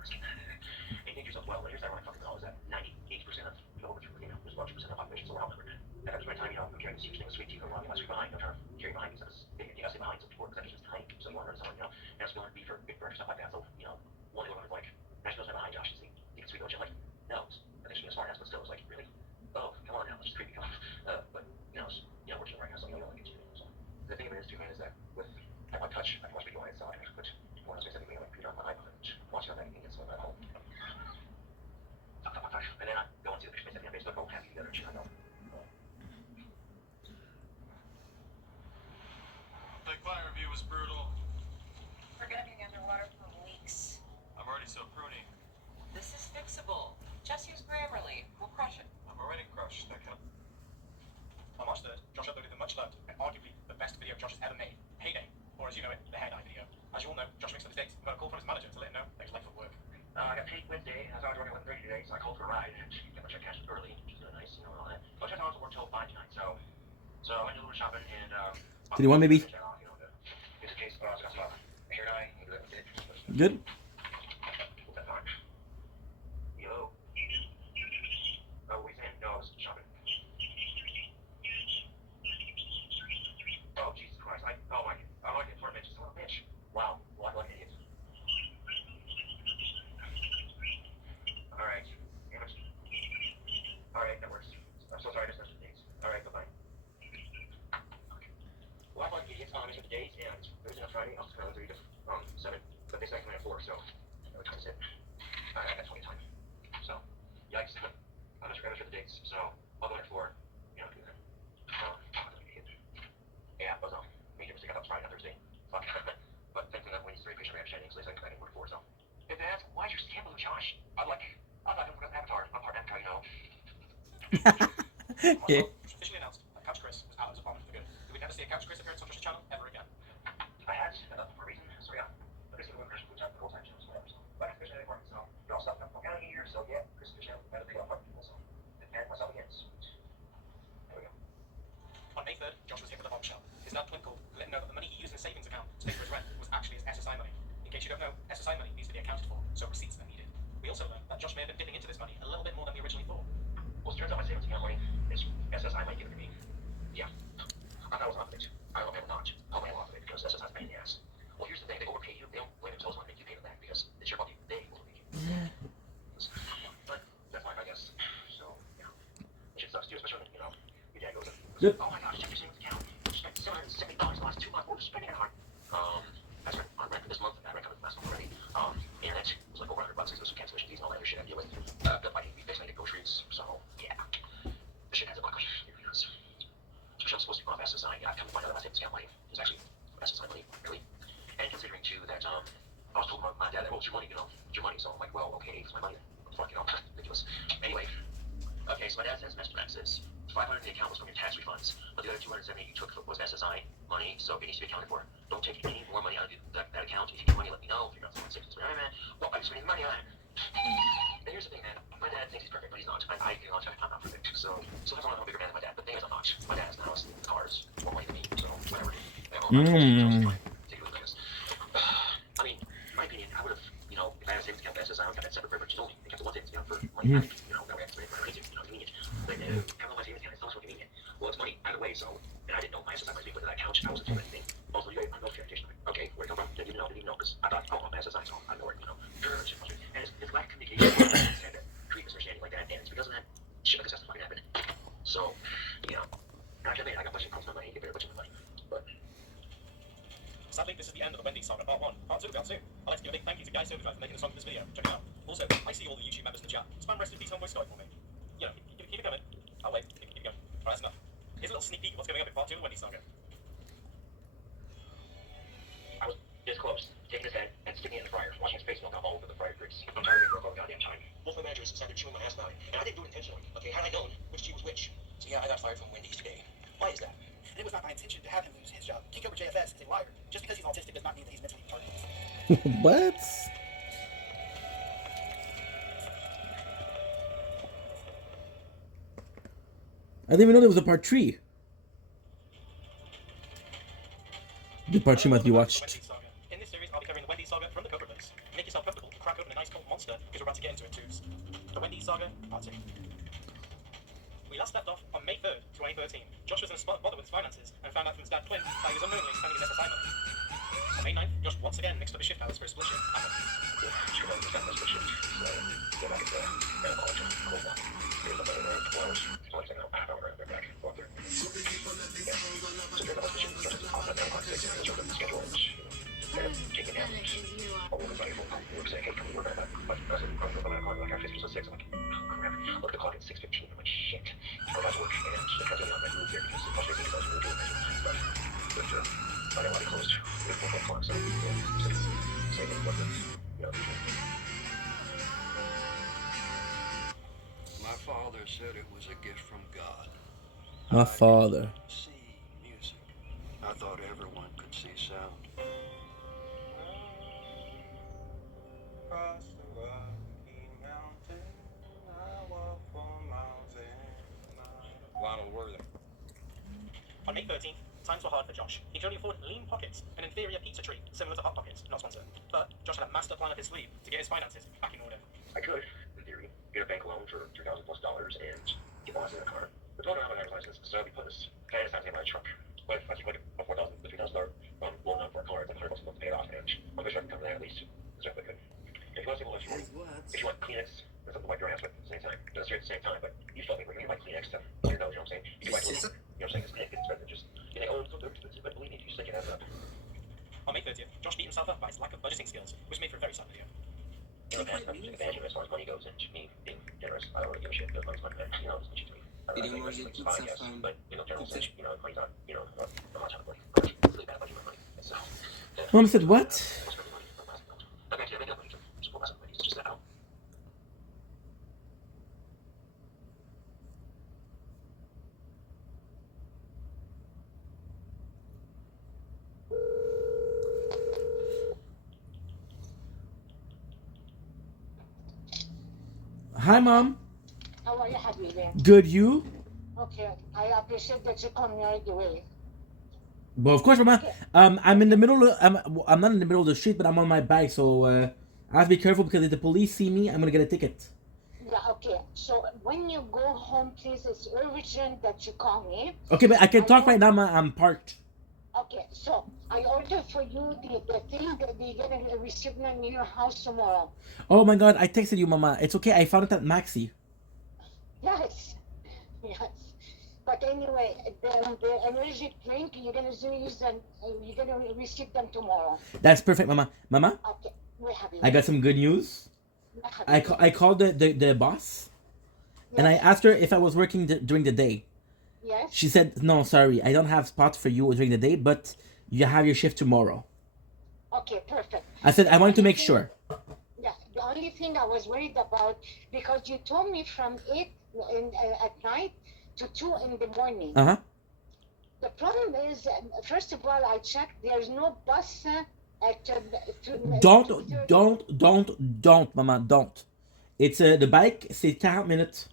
and think yourself, well, here's the ironic fucking thought is that 98% of people over you know, there's about 2% of the population still outnumbered. And after my time, you know, I'm carrying this huge thing of sweet tea going on, I stay behind, I'm trying to carry behind because you gotta stay behind some people because that's just tiny. So you want to learn someone, you know, and it's going to be for big burner stuff like that. So, you know, one day we're like, Nash goes right behind Josh and see, you can sweet little shit like, no, I think she's being a smart ass, but still, it's like, really? Oh, come on now, let's just creepy come on. But, you know, we're chilling right now, so you know, we don't like it too. So, the thing of it is, too, man, is that with iPod Touch, I can watch video on it, so I can actually put more on space anything like Peter on my iPod and watch it on that convenience when I'm at home. And then I go into the picture on Facebook, oh, happy together, I know. The client review was brutal. We're gonna be underwater for weeks. I'm already so pruny. This is fixable. Just use Grammarly. We'll crush it. I'm already crushed. That can. On March 3rd, Josh uploaded the much loved and arguably the best video Josh has ever made, Heyday, or as you know it, the hair dye video. As you all know, Josh mixed up his dates and got a call from his manager to let him know that he was late for work. I got paid Wednesday, and I thought I was working 11:30 today, so I called for a ride, and I cashed it early, which is really nice, you know, and all that. But I thought I was work till 5 tonight, so I went to a little shopping, and, Did you want maybe? in this case, I got some hair dye, and do that with it. Good. Yo. Oh, what are you saying? No, I was shopping. Oh, Jesus Christ. Oh my God, poor bitch. Son of a bitch. Wow. Well, I like idiots. Alright. Alright, that works. I'm so sorry, I just missed the dates. Alright, bye-bye. Well, I like idiots. I missed the dates, and Thursday and Friday, I'll spend 3 to 7. But they say I come in at 4, so what time is it? I got 20 time. So, yikes. I'm not sure the dates, so I'll go in at 4. You know, do that. Yeah, but me and mistake. I thought it was Friday, not Thursday. Fuck. But thankfully that Wednesday, pretty sure I understand so I can work 4, so. If they ask, why is your skin blue, Josh? I thought him was Avatar. I'm part Avatar, you know. Yeah. Officially announced that Couch Chris was out of his apartment for good. You would never see a Couch Chris appearance on Josh's channel ever again. I had for a reason, so yeah. But this is what Chris was out the whole time, so whatever. So, but I'm officially at work, so you're all stuff I'm out of here, so yeah, Chris is officially out of the apartment people, so. And myself again, so. There we go. On May 3rd, Josh was hit with a bombshell. His dad twinkled to let him know that the money he used in his savings account to pay for his rent was actually his SSI money. In case you don't know, SSI money needs to be accounted for, so receipts are needed. We also learned that Josh may have been dipping into this money a little bit more than we originally thought. Well, it turns out my savings account money is SSI money given to me. Yeah. I thought it was off of it. I don't know if it or not. I'll pay off of it because SSI is a pain in the ass. Well, here's the thing. They overpay you. They don't blame themselves when they make you pay them back because it's your fault. They overpay you. But that's life, I guess. So, yeah. It shit sucks too, especially when, you know, your dad goes and Yep. oh my gosh, check your savings account. You spent $770 the last 2 months. What are you spending it on? I spent on rent for this month, and I rent covered the last month already. Internet was like over $100 because there's some cancellation fees and all that other shit I deal with. But I need to be fixing, I need groceries, so yeah. This shit has a bucket. Especially I'm supposed to be off SSI. I've come to find out that my savings account money is actually SSI money, really. And considering too that I was told my dad that, well, it's your money, you know, it's your money. So I'm like, well, okay, it's my money. Fuck, you know, ridiculous. Anyway, okay, so my dad says best practices. 500 in the account was from your tax refunds, but the other 270 you took was SSI money, so it needs to be accounted for. Don't take any more money out of that account. If you get money, let me know. Figure out someone safe. Well, I'm spending money on it. And here's the thing, man. My dad thinks he's perfect, but he's not. I'm not perfect. So sometimes I'm a bigger man than my dad, but the thing is, I'm not. My dad has the house, the cars, more money than me, so whatever. I mean, my opinion, I would have, you know, if I had a savings account for SSI, I would have that separate privileges only. They kept the one savings account for money, you know, that way I can spend it when I need to, you know, convenient. But having my savings account is so much more convenient. Well, it's money either way, so, and I didn't know my SSI money being put in that account. I wasn't told anything. Also, you got my military education. Okay, where'd it come from? Didn't even know, because I thought, oh, I'm SSI, so I know where, you know. And it's lack of communication and create misunderstanding like that, and it's because of that shit like this has to fucking happen. So, you know, I can admit I got budget problems with my money, get rid of budget with money, but. Sadly, this is the end of the Wendy's saga, part 1. Part 2 will be out soon. I'd like to give a big thank you to Guy Silverman for making the song for this video. Check it out. Also, I see all the YouTube members in the chat. Spam rest in peace, homeboy Scott for me. You know, keep it coming. I'll wait. Keep it going. Alright, that's enough. Here's a little sneak peek of what's going up in part 2 of the Wendy's saga. close, taking his head and sticking it in the fryer, watching his face melt out all over the fryer grease. I'm tired of being broke all the goddamn time. Both my managers started chewing my ass about it, and I didn't do it intentionally. Okay, had I known which G was which. So yeah, I got fired from Wendy's today. Why is that? And it was not my intention to have him lose his job. King Cobra JFS is a liar. Just because he's autistic does not mean that he's mentally retarded. What? I didn't even know there was a part 3. The part 3 must be watched. In this series, I'll be covering the Wendy's saga from the Cobra books. Make yourself comfortable, crack open a nice cold monster, because we're about to get into it too. The Wendy's saga, part 2. We last left off on May 3rd, 2013. Josh was in a spot bother with his finances and found out from his dad Clint that he was unknowingly expanding his SSI money. On May 9th, Josh once again mixed up his shift hours for a split shift. Look at the clock at 6:15. I'm like, shit. I'm about to work, and the company on my move here because the frustrating because we're doing this stuff. But I don't want to close with 1 o'clock, so My father said it was a gift from God. My father. See music. I thought everyone could see sound. Across the Rocky Mountain, I walk for miles and Lionel Worthing. On May 13th, times were hard for Josh. He could only afford lean pockets, an inferior pizza treat similar to Hot Pockets, not sponsored. But Josh had a master plan up his sleeve to get his finances back in order. I could, in theory, get a bank loan for $3,000+ and get lost in a car. But don't have a driver's license, so I'll be putting this kind of something in my truck. But if I can like a $4,000 to $3,000 loan out for a car, it's like $100 a month to pay it off, and I'm sure I can cover that at least. That's what I could. If you want to take a look, if you want Kleenex, there's something to wipe your ass with at the same time. It doesn't at the same time, but you still think we're going to buy Kleenex to your nose, you know what I'm saying? You can buy Kleenex, you know what I'm saying? It's better than just, you're like, oh, it's so expensive, but believe me, you stick your ass up. On May 30th, Josh beat himself up by his lack of budgeting skills, which made for a very sad video. You know, past times, advantage of it as far as money goes, and me being generous, I don't really give a shit because money's money, you know, it's cheap to me. I don't think it's fine, I guess, but, you know, general sense, you know, money's not, you know, I'm not trying to play. I'm really bad at budgeting my money. So, Mom said what? okay, actually, I think I'm going to just pull myself money, it's just that out. Hi, Mom. How are you, Habibi? Good, you? Okay, I appreciate that you come right away. Well, of course, Mama. I'm in the middle of, I'm not in the middle of the street, but I'm on my bike, so I have to be careful because if the police see me, I'm gonna get a ticket. Yeah, okay. So when you go home, please, it's urgent that you call me. Okay, but I can talk right now, Ma. I'm parked. Okay, so I order for you the thing that you're gonna receive in your house tomorrow. Oh my God, I texted you, Mama. It's okay. I found it at Maxi. Yes, yes. But anyway, the allergic drink, you're gonna use them. You're gonna receive them tomorrow. That's perfect, Mama. Mama, Okay, we have it. I got some good news. I called the boss, and I asked her if I was working during the day. Yes. She said, no, sorry, I don't have spots for you during the day, but you have your shift tomorrow. Okay, perfect. I said, I wanted to make sure. Yeah, the only thing I was worried about, because you told me from 8 at night to 2 in the morning. Uh-huh. The problem is, first of all, I checked, there's no bus at... Don't, Mama, don't. It's, the bike, c'est 40 minutes.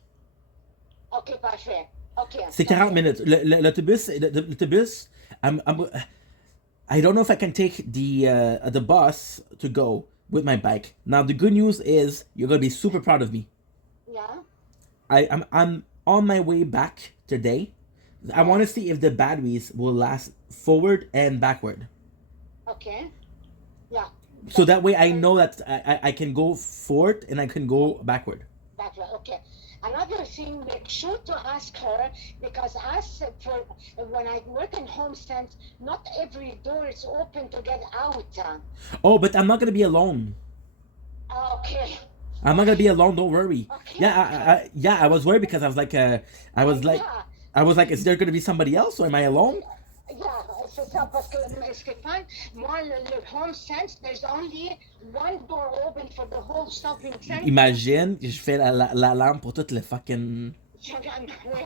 Okay, parfait. Okay. C'est 40 minutes. L'autobus, I don't know if I can take the bus to go with my bike. Now, the good news is you're going to be super proud of me. Yeah? I'm on my way back today. I want to see if the batteries will last forward and backward. Okay. Yeah. So that way I know that I can go forward and I can go backward. Backward, okay. Another thing, make sure to ask her, because for when I work in HomeSense, not every door is open to get out. Oh, but I'm not going to be alone. Okay. I'm not going to be alone, don't worry. Okay. I was worried because I was like, is there going to be somebody else or am I alone? Yeah, C'est ça, parce que Stéphane, moi, le home sense, there's only one door open for the whole shopping center. Imagine, je fais la lampe pour toutes les fucking...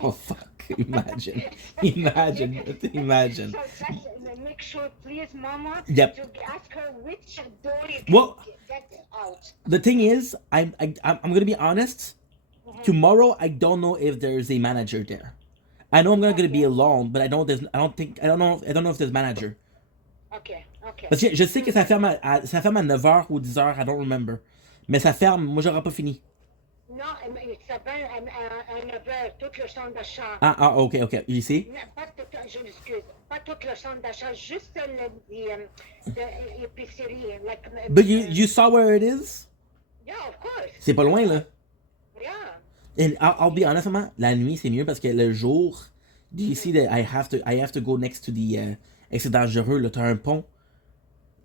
Oh fuck, imagine. Imagine. So just make sure, please, Mama, Yep. to ask her which door you Well, can get out. The thing is, I'm gonna be honest. Tomorrow, I don't know if there's a manager there. I know I'm not gonna be alone, but I don't know if there's manager. Okay. Parce que je sais que ça ferme à 9h ou 10h, I don't remember. Mais ça ferme, moi j'aurai pas fini. Non, ça s'appelle un 9h, tout le centre d'achat. Ah, ok, ici? Je m'excuse, pas tout le centre d'achat, juste l'épicerie. Like, But you saw where it is? Yeah, of course. C'est pas loin, là. Yeah. And I'll be honest, maman, la nuit c'est mieux parce que le jour, do you see that I have to go next to the c'est dangereux, là, t'as un pont,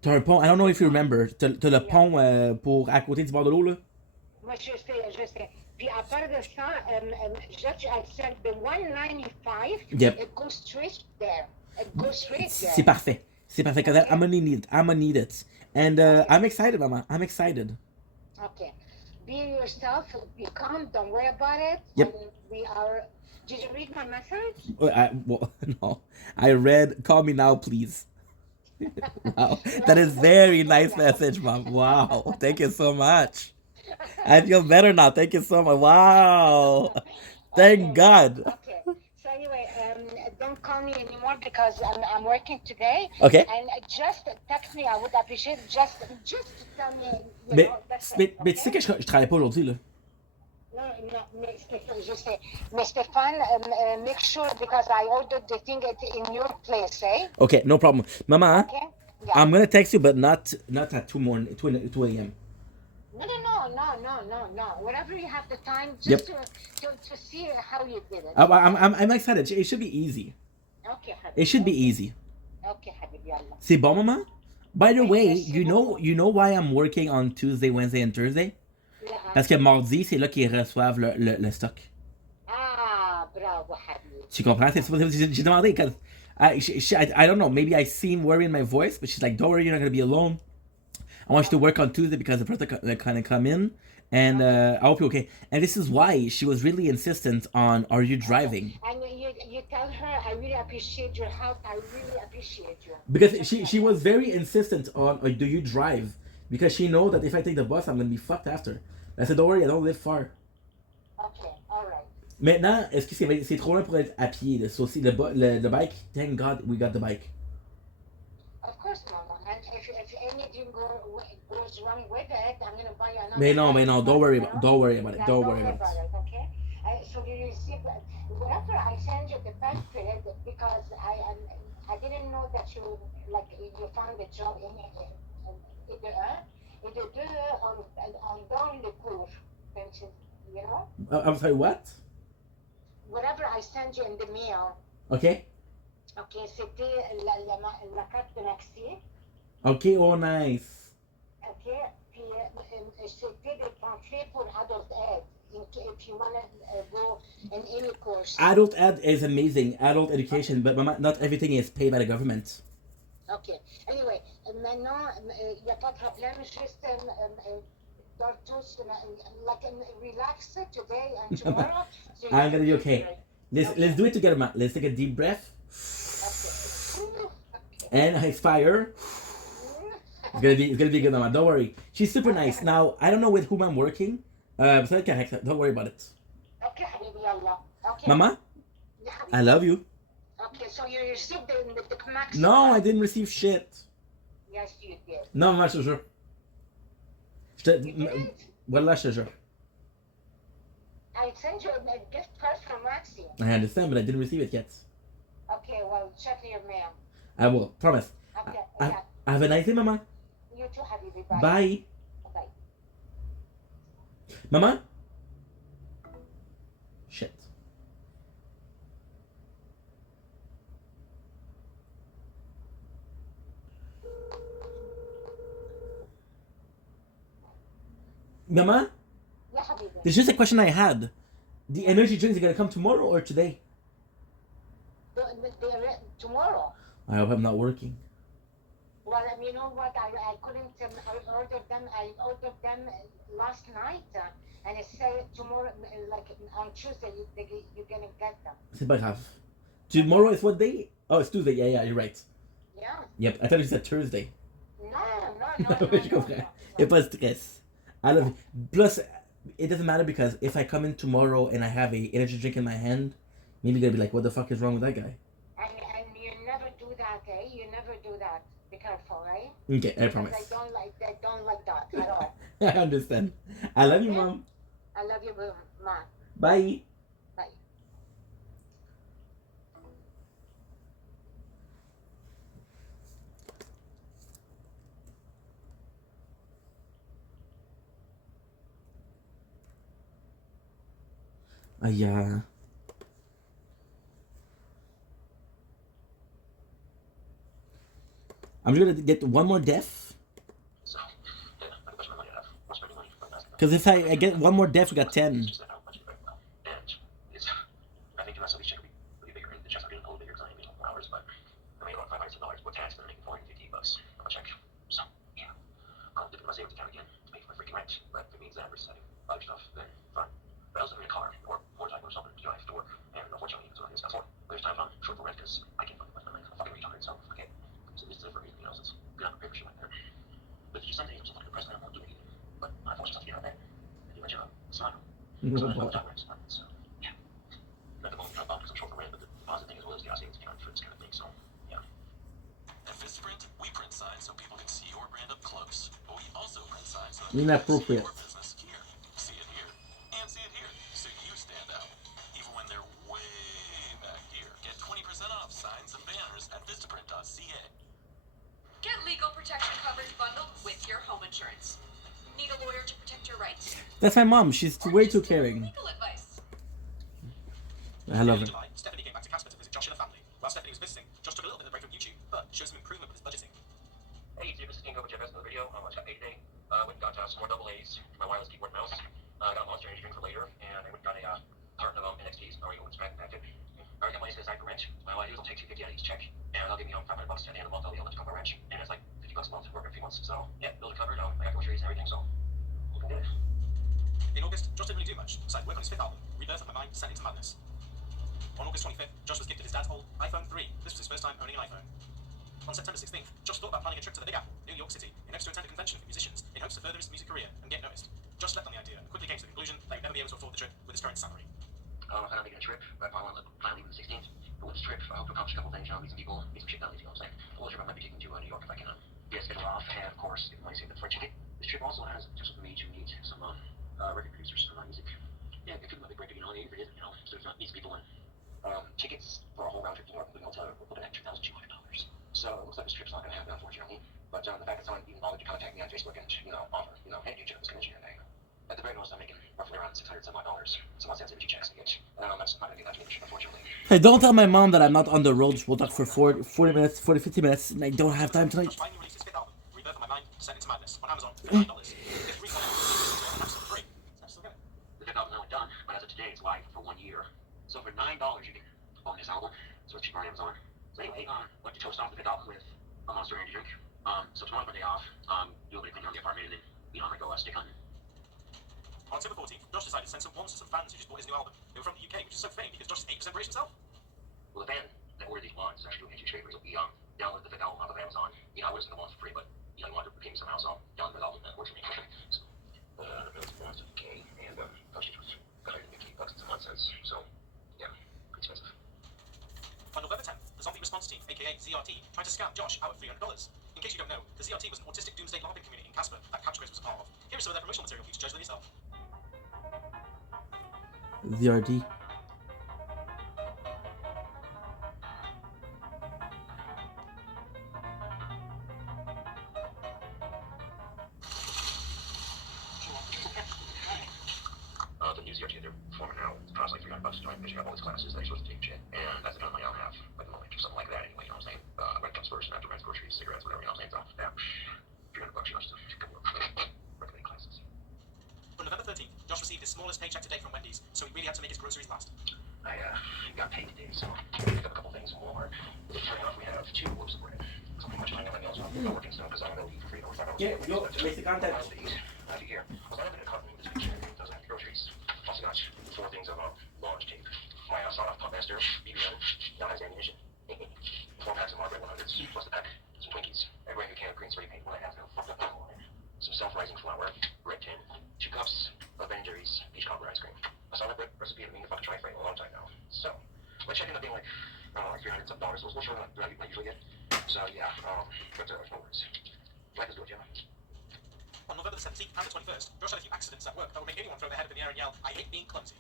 I don't know if you remember, t'as le pont pour à côté du bord de l'eau, là. Moi, je sais. Puis à part de ça, I said the 195, Yep. it goes straight there. It goes straight there. C'est parfait, because I'm gonna need it. And I'm excited, maman, I'm excited. Okay. Be yourself, be calm, don't worry about it. Yep. And did you read my message? No, I read, call me now, please. Wow, that is very nice message, Mom. Wow, thank you so much. I feel better now. Thank you so much. Wow, thank God. Okay. So anyway, don't call me anymore because I'm working today. Okay. And just text me. I would appreciate it. Just tell me. Mais tu sais que je travaille pas aujourd'hui, là. No, mais je sais. Mais Stéphane, make sure because I ordered the thing in your place, eh? Okay, no problem. Mama, Okay. Yeah. I'm gonna text you, but not at 2 a.m. No. Whenever you have the time, Yep. just to see how you did it. I'm excited. It should be easy. Okay, Habibi. It should be easy. Okay, Habibi, Allah. C'est bon, Mama? By the way, you know why I'm working on Tuesday, Wednesday, and Thursday? Parce que mardi, c'est là qu'ils reçoivent le stock. Ah, bravo, Habibi. Tu comprends? J'ai demandé, because I don't know, maybe I seem worried in my voice, but she's like, don't worry, you're not going to be alone. I want you to work on Tuesday because the person kind of come in, and I hope you're okay. And this is why she was really insistent on, are you driving? And you tell her, I really appreciate your help. I really appreciate you. Because she was very insistent on, do you drive? Because she know that if I take the bus, I'm going to be fucked after. I said, don't worry, I don't live far. Okay, alright. Maintenant, est-ce que c'est trop loin pour être à pied? So, si le bike, thank God we got the bike. Of course, Mama. And if anything goes wrong with it, I'm gonna buy you another. Mais non, don't worry about it. Yeah, don't worry about it, okay? So you receive whatever I send you the best credit because I didn't know that you found a job in dans le cours, you know? I'm sorry, what? Whatever I send you in the mail. Okay. Okay, c'était la carte de l'accès. Okay, oh nice. Okay, puis c'était des pamphlets pour adult ed. If you want to go in any course. Adult ed is amazing, adult education, but not everything is paid by the government. Okay, anyway, maintenant, il n'y a pas de problème, juste don't just relax today and tomorrow. I'm gonna be okay. Let's do it together, Ma. Let's take a deep breath. And expire. It's gonna be good, Mama. Don't worry. She's super nice. Now, I don't know with whom I'm working. But don't worry about it. Okay, Habibi, Allah. Okay. Mama, Yeah, I love you. Okay, so you received the max. No, I didn't receive shit. Yes, you did. Non, Maman, je te jure. Voilà, je te jure. I sent you a gift card from Maxi. I understand, but I didn't receive it yet. Okay, well, check your mail. I will, promise. Okay, Have a nice day, Mama. You too, Habibi. Bye. Bye. Bye. Mama? Shit. Mama? Yeah, Habibi. There's just a question I had. The energy drinks are gonna come tomorrow or today? Tomorrow. I hope I'm not working. Well, you know what? I couldn't. I ordered them last night, and it said tomorrow, like on Tuesday, you're gonna get them. C'est pas grave. Tomorrow is what day? Oh, it's Tuesday. Yeah, you're right. Yeah. Yep, I thought you said Thursday. No. Je comprends. Y'a pas de stress. I love it. Plus, it doesn't matter because if I come in tomorrow and I have a energy drink in my hand, maybe they'll be like, what the fuck is wrong with that guy? And you never do that, eh? You never do that. Be careful, eh? Okay, I promise. Because they don't like that at all. I understand. I love you, Mom. I love you, Ma. Bye. Bye. Yeah. I'm gonna get one more death. So, yeah, I think that's my money I have. I'm spending money from basketball. Because if I get one more death, we got 10. And it's, I think the rest of these checks will be bigger. The checks are getting a little bigger because I ain't making more hours, but I made about $500 with tax, and I'm making $450 on a check. So, yeah, I'll dip in my savings account again to pay for my freaking rent. But if it means that I'm resetting other stuff, then fine. But I also need a car or motorcycle or something to drive to work. And unfortunately, that's what I'm for. But there's times I'm short for rent because I can't fucking find my fucking retarded, so I can't. So this is for anything else. It's good on paper shit like that. But there's just some days I'm so fucking depressed that I won't do anything. But I force myself to get out of bed and do my job. Smile. So I know what job I'm smart. So yeah. At the moment, I'm because I'm short for rent, but the positive thing as well is the savings account for this kind of thing. So yeah. At Vistaprint, we print signs so people can see your brand up close. But we also print signs so that Inappropriate. your business here, see it here, and see it here, so you stand out. Even when they're way back here. Get 20% off signs and banners at Vistaprint.ca. Get legal protection coverage bundled with your home insurance. Need a lawyer to protect your rights? That's my mom. She's way too caring. Legal advice. I love her. Stephanie came back to Casper to visit Josh and the family. While Stephanie was visiting, Josh took a little bit of a break from YouTube, but showed some improvement with his budgeting. Hey YouTube, this is King Go with JFS another video. I just got paid today. Went and got some more double A's for my wireless keyboard mouse. I got a Monster Energy drink for later, and I went and got a carton of NXTs. I already got I already got money set aside for rent. What I do is I'll take $250 out of each check, and they'll give me $500 at the end of the month. I'll be able to cover my rent, and it's like $50 a month for a few months. So yeah, bills are covered. I got groceries and everything, so looking good. In August, Josh didn't really do much, besides work on his fifth album, Rebirth of My Mind, Sent Into Madness. On August 25th, Josh was gifted his dad's old iPhone 3. This was his first time owning an iPhone. On September 16th, Josh thought about planning a trip to the Big Apple, New York City, in hopes to attend a convention for musicians, in hopes to further his music career and get noticed. Josh slept on the idea and quickly came to the conclusion that he'd never be able to afford the trip with his current salary. I don't know if I'm making a trip, but I probably want to plan leaving the 16th. But with this trip, I hope to accomplish a couple things, meet some people, get some shit done, you know what I'm saying? The whole trip I might be taking to New York if I can get a schedule off, and of course, get money saved for a ticket. This trip also has just for me to meet some record producers for my music. Yeah, give them a big break, you know, even if, you know, so there's not meet some people and tickets for a whole round trip to New York, including hotel, will put an extra $1,200. So it looks like this trip's not going to happen, unfortunately. But the fact that someone even bothered to contact me on Facebook and, you know, offer, you know, hey, you check this convention today. At the very most, I'm making roughly around $600 some odd. So once that's energy checks to get, that's not going to be that much, unfortunately. Hey, don't tell my mom that I'm not on the road. We'll talk for 40 minutes, 50 minutes, and I don't have time tonight. Josh finally released his fifth album, Rebirth of My Mind, Sent Into Madness, on Amazon for $9. Get free content for free. That's still good. The fifth album's not done, but as of today, it's live for 1 year. So for $9, you can own this album. So it's cheaper on Amazon. So anyway, like to toast off the fifth album with a Monster Energy drink. So tomorrow's my day off. Do a bit of cleaning around the apartment, and then, you know, I might go stick hunting. On October 14th, Josh decided to send some ones to some fans who just bought his new album. They were from the UK, which is so funny because Josh is 8% British himself. Well, the fan that ordered these ones actually doing a huge favor. He'll be download the fifth album off of Amazon. You know, I was in the one for free, but you know, he wanted to pay me somehow, so download the album that works for me. So, those ones are UK, and postage was $150 and some odd cents. So, yeah, pretty expensive. On November 10th, the Zombie Response Team, aka ZRT, tried to scam Josh out of $300. In case you don't know, the ZRT was an autistic doomsday LARPing community in Casper that Capture was a part of. Here is some of their promotional material for you to judge for yourself. ZRD. The new ZRT they're forming now, it costs like $300 to join because you have all these classes that you're supposed to take shit. And that's the kind of money I don't have at the moment, or something like that anyway, you know what I'm saying? Rent comes first, and after rent, groceries, cigarettes, whatever, you know what I'm saying? So, yeah, $300, you know, just to go recommend classes. On November 13th, Josh received his smallest paycheck to date from Wendy's, so he really had to make his groceries last. I got paid today, so I picked up a couple things. things from Walmart. Starting off, we have 2 loaves of bread. So I'm pretty much tying up my nails off. I'm not working still because I'm going to eat for free over $5. Yeah, go, basic content. Have you here? I was not having a company with this picture. Doesn't have groceries. Also got 4 things of launch tape. My sawed-off Pumpmaster BB gun now has ammunition. 4 packs of Margaret 100s plus the pack some Twinkies. A brand new can of green spray paint when I have no alcohol in it. Some self-rising flour, bread tin, 2 cups of Ben & Jerry's peach cobbler ice cream. I saw that recipe I've been meaning to fucking try for a long time now. So my check ended up being like, I don't know, like $300 some, so it's a little shorter than I usually get. So yeah, but no worries. Life is good, yeah. On November the 17th and the 21st, Josh had a few accidents at work that would make anyone throw their head up in the air and yell, I hate being clumsy.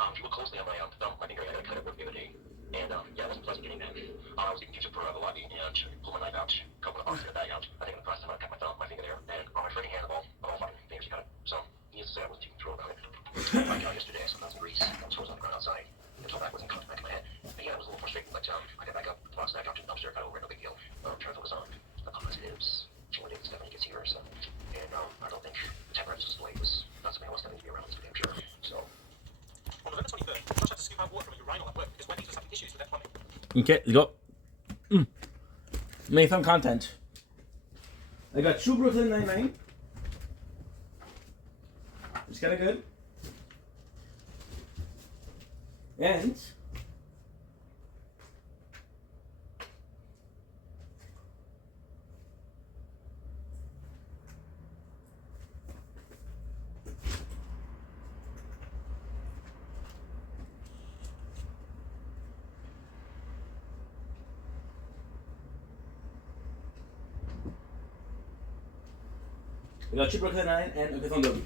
If you look closely on my thumb, my finger, I got a cut at work the other day. And yeah, it wasn't pleasant getting that. I was eating pizza for the lobby and pulled my knife out, covered the box in the bag out. I think in the process I cut my finger there, and on my freaking hand, the whole fucking fingers cut it. So, needless to say, I wasn't too thrilled about it. I got out yesterday, so that's some grease. I was frozen on the ground outside. The toe back wasn't cut back in my head. But yeah, it was a little frustrating, but I got back up, the box back out to the dumpster, got over it, no big deal. Trying to focus on the positives. One day Stephanie gets here, so. And I don't think the temperature display was not something I was going to be around, that's for damn sure. So. On November 23rd, Josh had to scoop out water from a urinal at work because Wendy's was having issues with their plumbing. Okay, let's go. Make some content. I got 2 Brooklyn Nine-Nine. It's kind of good. And we got 2 Brooklyn Nine and Enquête en double.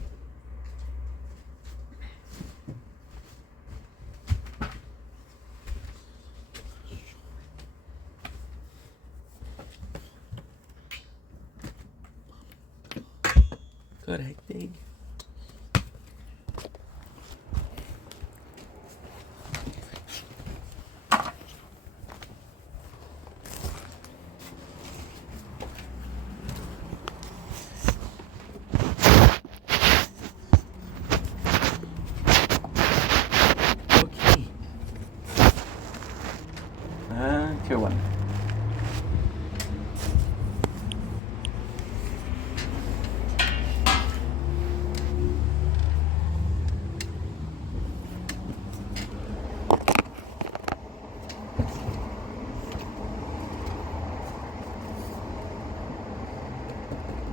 Good, I think. Tier 1.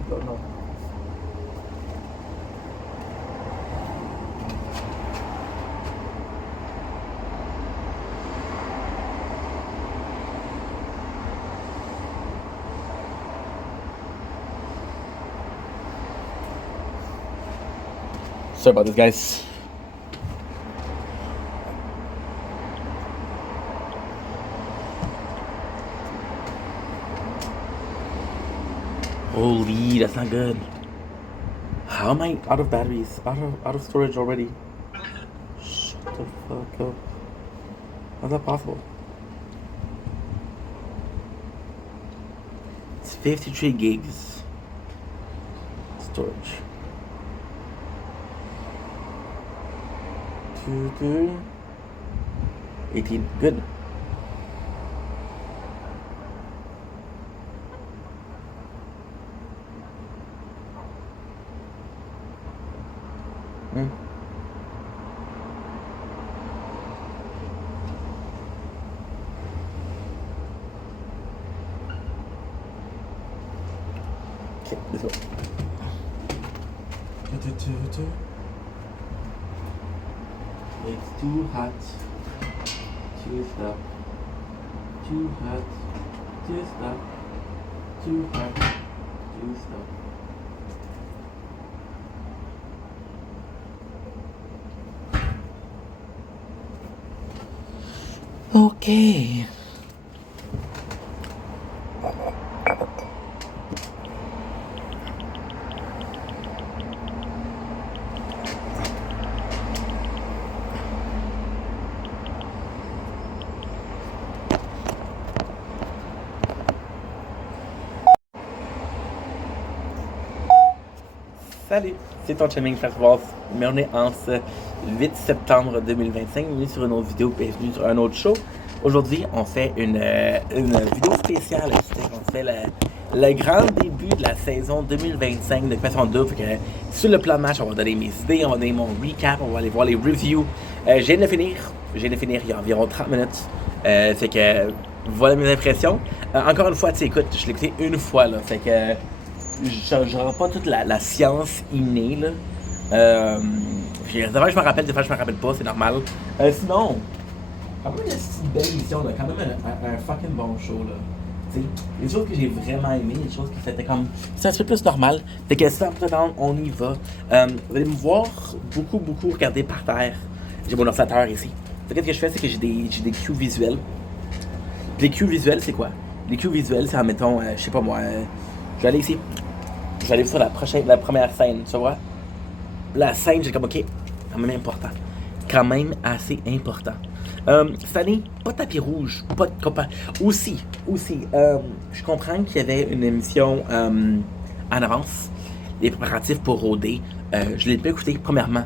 Don't know. Sorry about this, guys. Holy, that's not good. How am I out of batteries? Out of storage already? Shut the fuck up. How's that possible? It's 53 gigs storage. 18. Good. Okay, let's go. It's too hot to stop. Too hot to stop. Too hot to stop. Okay. Salut, c'est ton chuming Farboss, mais on est en ce 8 septembre 2025, bienvenue sur une autre vidéo, bienvenue sur un autre show. Aujourd'hui, on fait une vidéo spéciale. On fait le grand début de la saison 2025 d'Occupation Double. Fait que, sur le plan de match, on va donner mes idées, on va donner mon recap, on va aller voir les reviews. Je viens de finir il y a environ 30 minutes. Fait que voilà mes impressions. Encore une fois, tu sais, écoute, je l'ai écouté une fois là. Fait que je rends pas toute la science innée là. Des fois je me rappelle, des fois je me rappelle pas, c'est normal. Sinon, quand même une belle émission, là, quand même un fucking bon show là. T'sais, les choses que j'ai vraiment aimées, les choses qui c'était comme. C'est un petit peu plus normal. Fait que sans plus attendre, on y va. Vous allez me voir beaucoup regarder par terre. J'ai mon ordinateur ici. Fait que ce que je fais, c'est que j'ai des cues visuels. Puis les cues visuels, c'est quoi? Les cues visuels, c'est admettons, je sais pas moi, je vais aller ici. Je vais aller sur la première scène, tu vois? La scène, j'ai comme, ok, quand même important. Quand même assez important. Cette année, pas de tapis rouge, pas de copain. Aussi, je comprends qu'il y avait une émission en avance, les préparatifs pour OD. Je l'ai pas écouté, premièrement.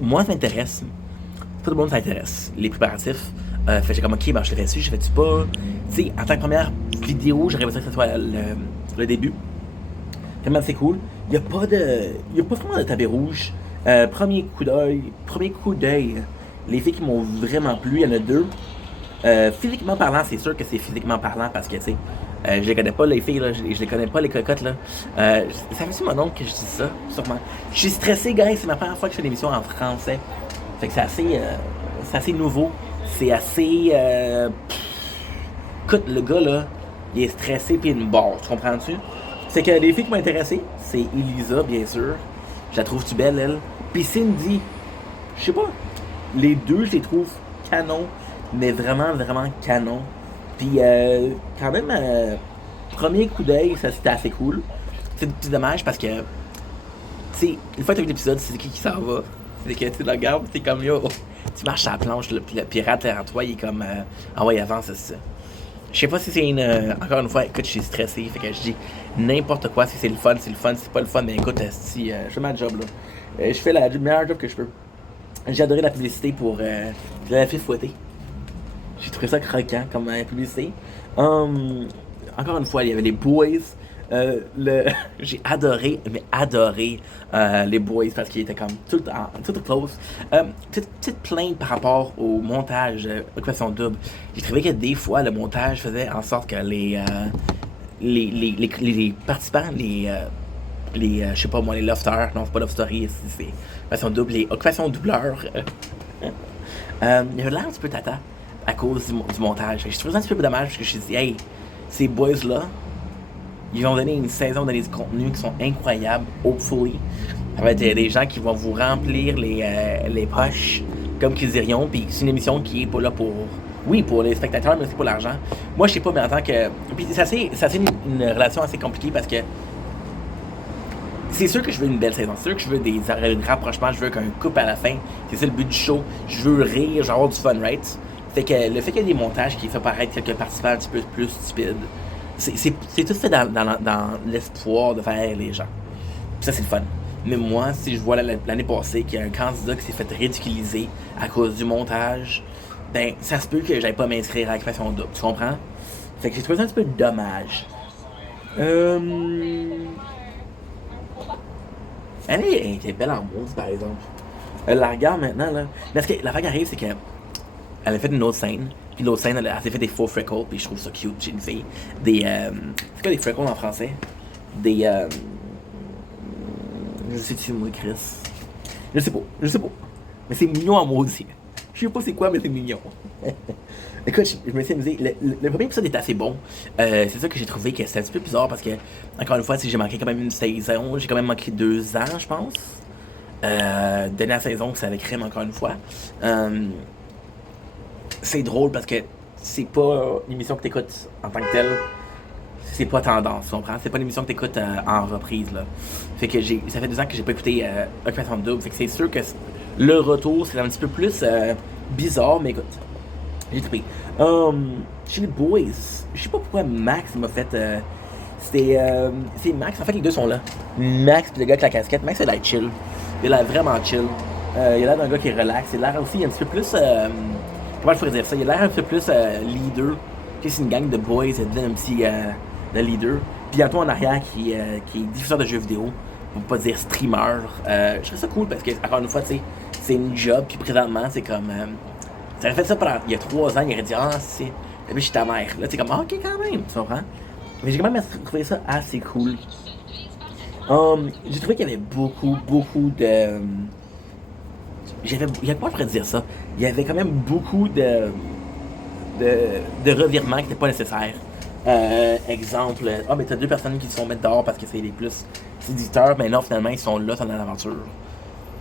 Moi, ça m'intéresse. Tout le monde s'intéresse. Les préparatifs. Fait que j'ai comme, ok, ben je le fais dessus, je fais-tu pas? Tu sais, en tant que première vidéo, j'aurais besoin que ce soit le début. Vraiment, c'est cool. Il n'y a pas vraiment de tapis rouge. Premier coup d'œil, les filles qui m'ont vraiment plu, il y en a deux. Physiquement parlant, c'est sûr que c'est physiquement parlant parce que, tu sais, je les connais pas, les filles, là, je les connais pas, les cocottes, là. Ça fait-tu mon oncle que je dis ça? Sûrement. Je suis stressé, guys, c'est ma première fois que je fais une émission en français. Fait que c'est assez nouveau. C'est assez. Écoute, le gars, là, il est stressé pis une barre, tu comprends-tu? C'est que les filles qui m'ont intéressé, c'est Elisa, bien sûr. Je la trouve-tu belle, elle? Puis Cindy, je sais pas. Les deux, je les trouve canon, mais vraiment canon. Puis quand même, premier coup d'œil, ça c'était assez cool. C'est dommage parce que, tu sais, une fois que tu as vu l'épisode, c'est qui s'en va. C'est que tu le regardes, t'es comme yo, tu marches sur la planche, puis le pirate derrière toi, il est comme, ah ouais, avance, c'est ça. Je sais pas si c'est encore une fois, écoute, je suis stressé, fait que je dis n'importe quoi, si c'est le fun, si c'est pas le fun, mais écoute, si je fais ma job là. Je fais le meilleur job que je peux. J'ai adoré la publicité pour la fille fouettée. J'ai trouvé ça croquant comme publicité. Encore une fois, il y avait les boys. J'ai adoré les boys parce qu'ils étaient comme tout close. Petite plainte par rapport au montage Occupation Double. J'ai trouvé que des fois le montage faisait en sorte que les participants, je sais pas moi, les lofters, non c'est pas Loftery, c'est Occupation Double, les Occupation Doubleurs. Il y avait l'air un petit peu tata à cause du montage. Je trouvais ça un petit peu dommage parce que je me suis dit, hey, ces boys là, ils vont donner une saison de contenus qui sont incroyables, hopefully. Ça va être des gens qui vont vous remplir les poches, comme qu'ils dirions. Puis c'est une émission qui est pas là pour les spectateurs, mais c'est pour l'argent. Moi, je sais pas, mais en tant que. Puis c'est une relation assez compliquée parce que. C'est sûr que je veux une belle saison. C'est sûr que je veux un rapprochement. Je veux qu'un couple à la fin. C'est ça le but du show. Je veux rire, genre avoir du fun, right? Fait que le fait qu'il y ait des montages qui fait paraître quelques participants un petit peu plus stupides. C'est tout fait dans l'espoir de faire les gens. Puis ça, c'est le fun. Mais moi, si je vois l'année passée qu'il y a un candidat qui s'est fait ridiculiser à cause du montage, ben, ça se peut que j'aille pas m'inscrire à Occupation Double. Tu comprends? Fait que j'ai trouvé ça un petit peu dommage. Elle était belle en mode, par exemple. Elle la regarde maintenant, là. Mais ce que la vague arrive, c'est qu'elle a fait une autre scène. Puis l'autre scène, elle s'est fait des faux freckles, puis je trouve ça cute chez une fille. C'est quoi des freckles en français? Je sais-tu, moi, Chris? Je sais pas. Mais c'est mignon en maudit. Je sais pas c'est quoi, mais c'est mignon. Écoute, je me suis amusé. Le premier épisode est assez bon. C'est ça que j'ai trouvé que c'était un petit peu bizarre parce que, encore une fois, si j'ai manqué quand même une saison, j'ai quand même manqué 2 ans, je pense. Dernière saison, c'est avec Rem, encore une fois. C'est drôle parce que c'est pas une émission que t'écoutes en tant que telle. C'est pas tendance, tu comprends? C'est pas une émission que t'écoutes en reprise, là. Fait que ça fait 2 ans que j'ai pas écouté Occupation Double. Fait que c'est sûr que le retour, c'est un petit peu plus bizarre, mais écoute, j'ai trippé. Chez les boys, je sais pas pourquoi Max m'a fait... c'est Max, en fait les deux sont là. Max pis le gars avec la casquette. Max il a l'air chill. Il a l'air vraiment chill. Il a l'air d'un gars qui est relax. Il a l'air aussi un petit peu plus... Comment je pourrais dire ça? Il a l'air un peu plus leader. Tu sais, c'est une gang de boys, il devient un petit de leader. Puis il y a toi en arrière qui est diffuseur de jeux vidéo, pour pas dire streamer. Je trouve ça cool parce que, encore une fois, tu sais, c'est une job, puis présentement, c'est comme. Ça aurait fait ça pendant. Il y a 3 ans, il aurait dit, ah, c'est. Et puis je suis ta mère. Là, tu sais, comme, ah, ok, quand même, tu comprends? Mais j'ai quand même trouvé ça assez cool. J'ai trouvé qu'il y avait beaucoup de. Il y a quoi je pourrais dire ça? Il y avait quand même beaucoup de revirements qui n'étaient pas nécessaires. Exemple, mais t'as 2 personnes qui se font mettre dehors parce que c'est les plus séducteurs, mais non, finalement, ils sont là, dans l'aventure.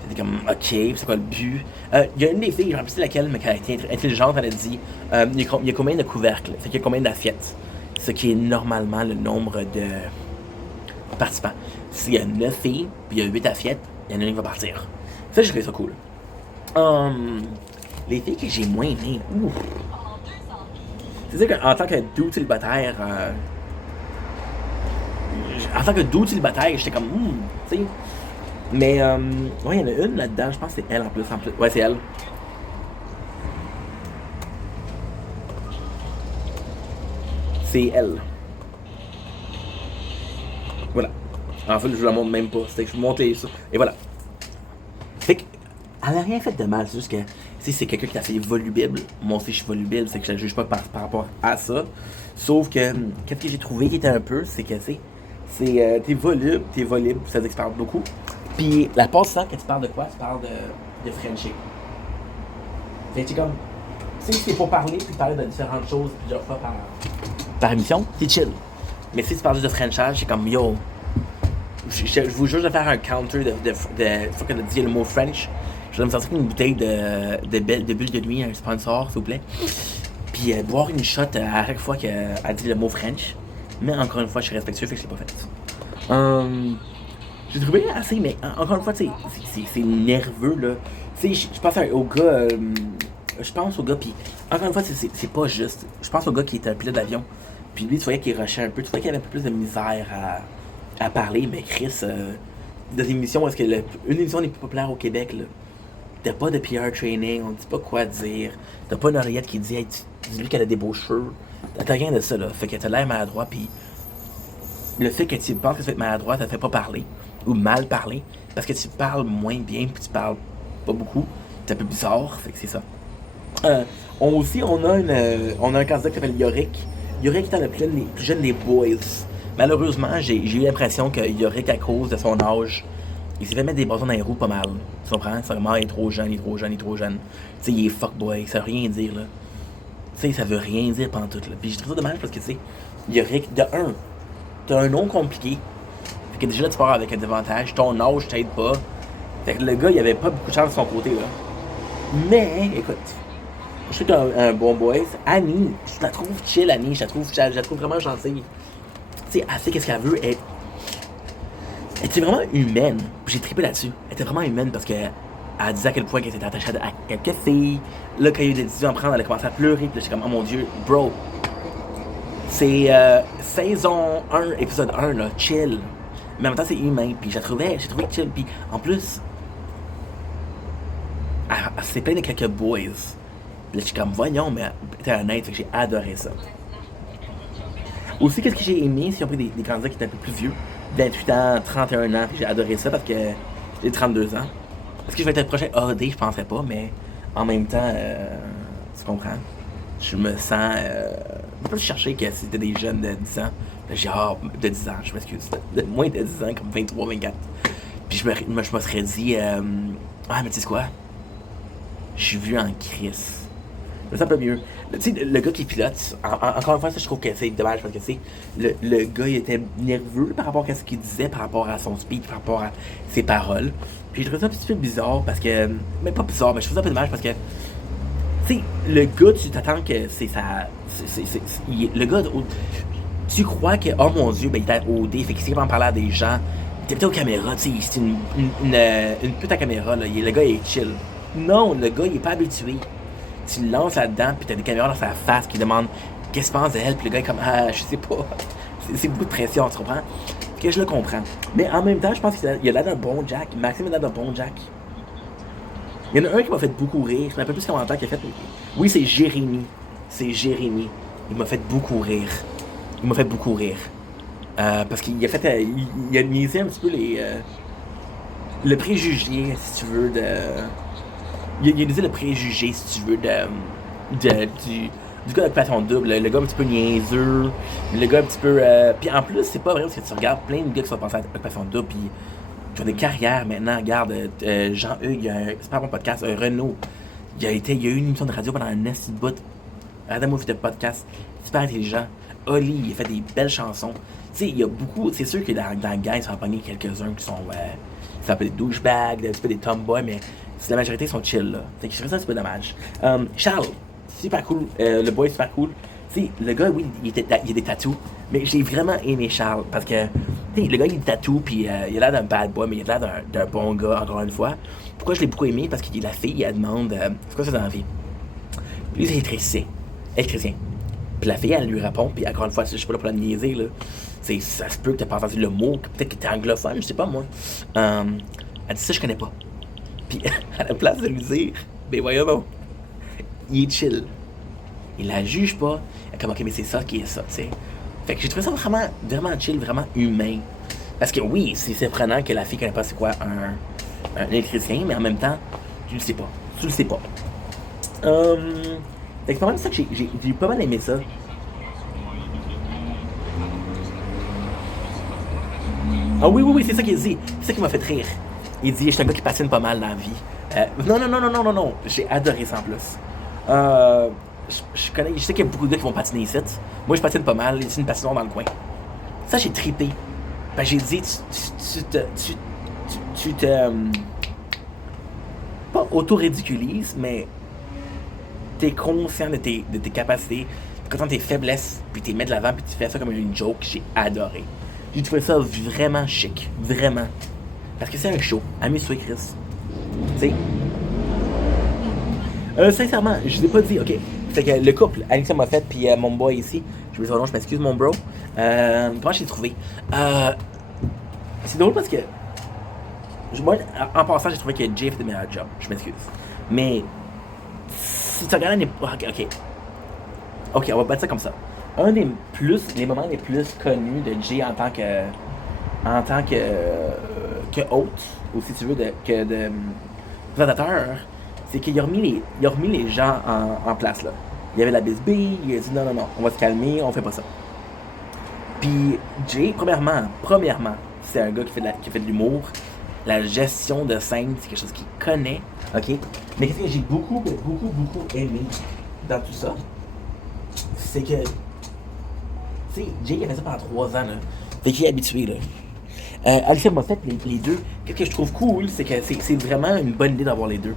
C'était comme, ok, c'est quoi le but? Il y a une des filles, je ne me rappelle plus laquelle, mais qui a été intelligente, elle a dit, il y a combien de couvercles? Fait qu'il y a combien d'assiettes? Ce qui est normalement le nombre de participants. S'il y a 9 filles, puis il y a 8 assiettes, il y en a une qui va partir. Ça, j'ai trouvé ça cool. Les filles que j'ai moins aimées, ouf. C'est sûr qu'en tant que dude célibataire, j'étais comme, tu sais. Mais, ouais, il y en a une là-dedans, je pense que c'est elle en plus. Ouais, c'est elle. C'est elle. Voilà. En fait, je vous la montre même pas. C'est que je vous montre ça. Et voilà. Fait que, elle n'a rien fait de mal, c'est juste que, si c'est quelqu'un qui est assez volubile, moi aussi je suis volubile, c'est que je la juge pas par rapport à ça. Sauf que, qu'est-ce que j'ai trouvé qui était un peu, c'est que, t'es volubile, ça veut dire que tu parles beaucoup. Puis la passe sans que tu parles de quoi? Tu parles de Frenchie. Fait que comme, tu sais, c'est pour parler, puis parler de différentes choses plusieurs fois par émission, c'est chill. Mais si tu parles juste de Frenchage, c'est comme, yo, je vous jure de faire un counter faut que tu dises le mot French. Je vais me sortir une bouteille de bulle de nuit, un sponsor, s'il vous plaît. Puis boire une shot à chaque fois qu'elle dit le mot French. Mais encore une fois, je suis respectueux, fait que je l'ai pas fait. J'ai trouvé assez, mais encore une fois, c'est nerveux, là. Tu sais, je pense au gars, puis encore une fois, c'est pas juste. Je pense au gars qui était un pilote d'avion, puis lui, tu voyais qu'il rushait un peu, tu voyais qu'il avait un peu plus de misère à parler, mais Chris, dans une émission, une émission des plus populaires au Québec, là, t'as pas de PR training, on dit pas quoi dire, t'as pas une oreillette qui dit, hey, dis-lui qu'elle a des beaux cheveux, t'as rien de ça, là, fait que t'as l'air maladroit, puis le fait que tu penses que tu vas être maladroit, ça te fait pas parler, ou mal parler, parce que tu parles moins bien, puis tu parles pas beaucoup, c'est un peu bizarre, fait que c'est ça. On a un candidat qui s'appelle Yorick. Yorick était le plus jeune des boys. Malheureusement, j'ai eu l'impression que Yorick, à cause de son âge, il s'est fait mettre des bâtons dans les roues pas mal. Tu comprends? C'est vraiment, il est trop jeune. Tu sais, il est fuckboy, ça veut rien dire, là. Tu sais, ça veut rien dire pantoute, là. Puis je trouve ça dommage parce que, tu sais, Yorick, de un, t'as un nom compliqué. Fait que déjà là, tu pars avec un avantage. Ton âge t'aide pas. Fait que le gars, il avait pas beaucoup de chance de son côté, là. Mais, écoute, je suis un bon boy. Annie, je la trouve chill, Annie. Je la trouve vraiment gentille. Tu sais, elle sait qu'est-ce qu'elle veut. Elle était vraiment humaine. J'ai trippé là-dessus. Elle était vraiment humaine parce qu'elle disait à quel point qu'elle était attachée à quelques filles. Là, quand il y a eu des décisions à prendre, elle a commencé à pleurer. Puis là, j'étais comme, oh mon Dieu, bro. C'est saison 1, épisode 1, là, chill. Mais en même temps, c'est humain. Puis j'ai trouvé chill. Puis en plus, elle s'est pleine de quelques boys. Puis là, je suis comme, voyons, mais t'es honnête, fait que j'ai adoré ça. Aussi, qu'est-ce que j'ai aimé, si on pris des candidats qui étaient un peu plus vieux, 28 ans, 31 ans, puis j'ai adoré ça parce que j'ai 32 ans. Est-ce que je vais être le prochain AD? Je penserais pas, mais en même temps, tu comprends? Je me sens. Je peux chercher que c'était des jeunes de 10 ans. Là, j'ai de 10 ans, je m'excuse. De moins de 10 ans, comme 23, 24. Puis je me serais dit, mais tu sais quoi? Je suis vu en crise. C'est un peu mieux. Tu sais, le gars qui pilote, encore une fois, ça, je trouve que c'est dommage parce que, tu sais, le gars, il était nerveux par rapport à ce qu'il disait, par rapport à son speech, par rapport à ses paroles. Puis je trouve ça un petit peu bizarre parce que. Mais pas bizarre, mais je trouve ça un peu dommage parce que. Tu sais, le gars, tu t'attends que c'est ça. Le gars, tu crois que, oh mon Dieu, ben il était OD, fait qu'il sait comment parler à des gens. T'es peut-être aux caméras, tu sais, c'est une pute à caméra, là. Le gars, il est chill. Non, le gars, il est pas habitué. Tu le lances là-dedans, puis t'as des caméras dans sa face qui demandent qu'est-ce que tu penses d'elle, puis le gars est comme, je sais pas. C'est beaucoup de pression, tu comprends? Que je le comprends. Mais en même temps, je pense qu'il a l'air d'un bon Jack. Maxime a l'air d'un bon Jack. Il y en a un qui m'a fait beaucoup rire. Je me rappelle plus ce commentaire qu'il a fait. Oui, c'est Jérémy. C'est Jérémy. Il m'a fait beaucoup rire. Parce qu'il a fait. Il a niaisé un petit peu le préjugé, si tu veux, de. Il a niaisé le préjugé, si tu veux, du gars d'Occupation Double. Le gars un petit peu niaiseux. Le gars un petit peu. Puis en plus, c'est pas vrai parce que tu regardes plein de gars qui sont passés à Occupation Double. Puis qui ont des carrières maintenant. Regarde, Jean-Hugues, il a un super bon podcast. Renaud, il y a eu une émission de radio pendant un esti de bout. Adam fait de podcast. Super intelligent. Oli, il a fait des belles chansons. Tu sais, il y a beaucoup. C'est sûr que dans le gang, ça va pogner quelques-uns qui sont. Ça peut être des douchebags, un petit peu des tomboys, mais la majorité sont chill là. Fait que je trouve ça un petit peu dommage. Charles, super cool. Le boy, super cool. Tu sais, le gars, oui, il a des tatous, mais j'ai vraiment aimé Charles parce que, tu sais, le gars, il a des tatous, puis il a l'air d'un bad boy, mais il a l'air d'un bon gars, encore une fois. Pourquoi je l'ai beaucoup aimé? Parce que la fille, elle demande c'est quoi ça dans la vie? Lui, c'est électricien. Puis la fille, elle lui répond, puis encore une fois, je suis pas là pour la niaiser, là. T'sais, ça se peut que t'aies pas entendu le mot, peut-être que t'es anglophone, je sais pas moi. Elle dit ça, je connais pas. Puis à la place de lui dire, ben voyons donc, il est chill. Il la juge pas. Elle est comme, ok, mais c'est ça qui est ça, tu sais. Fait que j'ai trouvé ça vraiment, vraiment chill, vraiment humain. Parce que oui, c'est surprenant que la fille connaît pas c'est quoi un électricien, mais en même temps, tu le sais pas. Fait que c'est pas mal ça que j'ai pas mal aimé ça. Ah oui, c'est ça qu'il dit. C'est ça qui m'a fait rire. Il dit, je suis un gars qui patine pas mal dans la vie. Non. J'ai adoré ça en plus. Je sais qu'il y a beaucoup de gars qui vont patiner ici. Moi, je patine pas mal. Il y a une patinoire dans le coin. Ça, j'ai trippé. Ben, j'ai dit, tu te... pas auto-ridiculises, mais t'es conscient de tes capacités, t'es conscient de tes faiblesses, puis t'es mets de l'avant, puis tu fais ça comme une joke. J'ai adoré. J'ai trouvé ça vraiment chic. Vraiment. Parce que c'est un show. Amuse-toi, Chris. Tu sais. Sincèrement, je vous ai pas dit, ok. Fait que le couple, Alexia m'a fait, puis mon boy ici, je veux son nom, je m'excuse, mon bro. Comment je l'ai trouvé? C'est drôle parce que. Moi, en passant, j'ai trouvé que Jay fait le meilleur job. Je m'excuse. Mais. Si tu regardes Ok, on va battre ça comme ça. Les moments les plus connus de Jay en tant que hôte, ou si tu veux, que de présentateur, c'est qu'il a remis les gens en place, là. Il y avait la bisbille, il a dit non, on va se calmer, on fait pas ça. Puis Jay, premièrement, c'est un gars qui fait de l'humour. La gestion de scène, c'est quelque chose qu'il connaît, ok? Mais qu'est-ce que j'ai beaucoup aimé dans tout ça, c'est que, tu sais, Jay a fait ça pendant 3 ans, là. Fait qu'il est habitué, là. Alicia m'a fait les deux. Qu'est-ce que je trouve cool, c'est que c'est vraiment une bonne idée d'avoir les deux.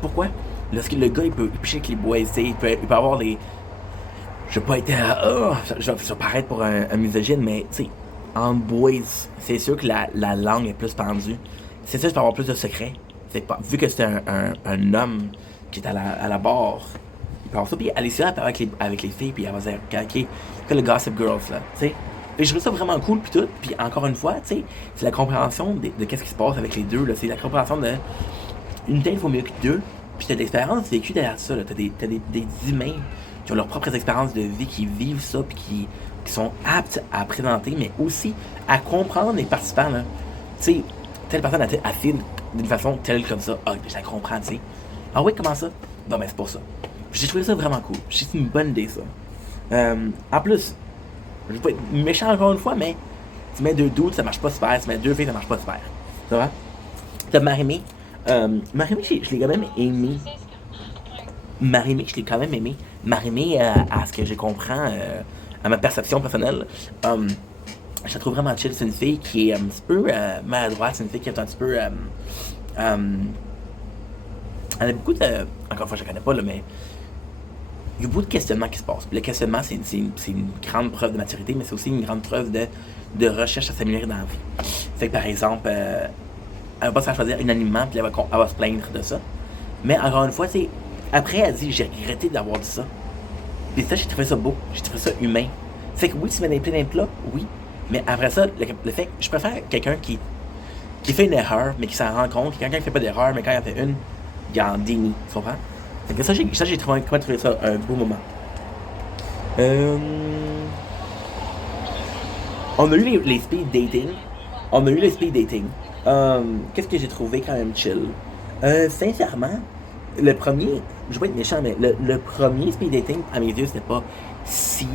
Pourquoi? Lorsque le gars, il peut picher avec les boys, il peut avoir les... Je vais pas être... je vais paraître pour un misogyne, mais, tu sais, en boys, c'est sûr que la langue est plus pendue. C'est sûr que tu peux avoir plus de secrets. Vu que c'est un homme qui est à la barre, il peut avoir ça. Puis Alicia, elle peut avec les filles, puis elle va dire, ok, que le Gossip Girls, là, tu sais. Et je trouve ça vraiment cool, puis tout. Puis encore une fois, tu sais, c'est la compréhension de qu'est-ce qui se passe avec les deux, là. C'est la compréhension de une tête vaut mieux que deux. Puis t'as des expériences vécues derrière ça, là. T'as des humains qui ont leurs propres expériences de vie, qui vivent ça, puis qui sont aptes à présenter, mais aussi à comprendre les participants, là. Tu sais, telle personne a fait d'une façon telle comme ça. Ah, je la comprends, tu sais. Ah oui, comment ça? Non, mais c'est pour ça. J'ai trouvé ça vraiment cool. C'est une bonne idée, ça. En plus, je vais pas être méchant encore une fois, mais tu mets 2 dudes, ça marche pas super. Tu mets 2 filles, ça marche pas super. Ça va? T'as Marimé. Marimé, je l'ai quand même aimé. Marimé, à ce que je comprends, à ma perception personnelle, je la trouve vraiment chill. C'est une fille qui est un petit peu maladroite. C'est une fille qui est un petit peu... elle a beaucoup de... Encore une fois, je la connais pas, là, mais... Il y a beaucoup de questionnements qui se passent. Puis le questionnement, c'est une grande preuve de maturité, mais c'est aussi une grande preuve de recherche à s'améliorer dans la vie. Fait que, par exemple, elle va pas se faire choisir unanimement, puis elle va se plaindre de ça. Mais encore une fois, c'est... Après, elle dit, j'ai regretté d'avoir dit ça. Puis ça, j'ai trouvé ça beau. J'ai trouvé ça humain. Fait que oui, tu mets des plein d'implats, oui. Mais après ça, le fait que je préfère quelqu'un qui fait une erreur, mais qui s'en rend compte, que quelqu'un qui fait pas d'erreur, mais quand il en fait une, il est en déni. Tu comprends? Fait que ça, j'ai trouvé ça un beau moment. On a eu les speed dating. Qu'est-ce que j'ai trouvé quand même chill? Sincèrement, le premier, je vais pas être méchant, mais le premier speed dating, à mes yeux, c'était pas si...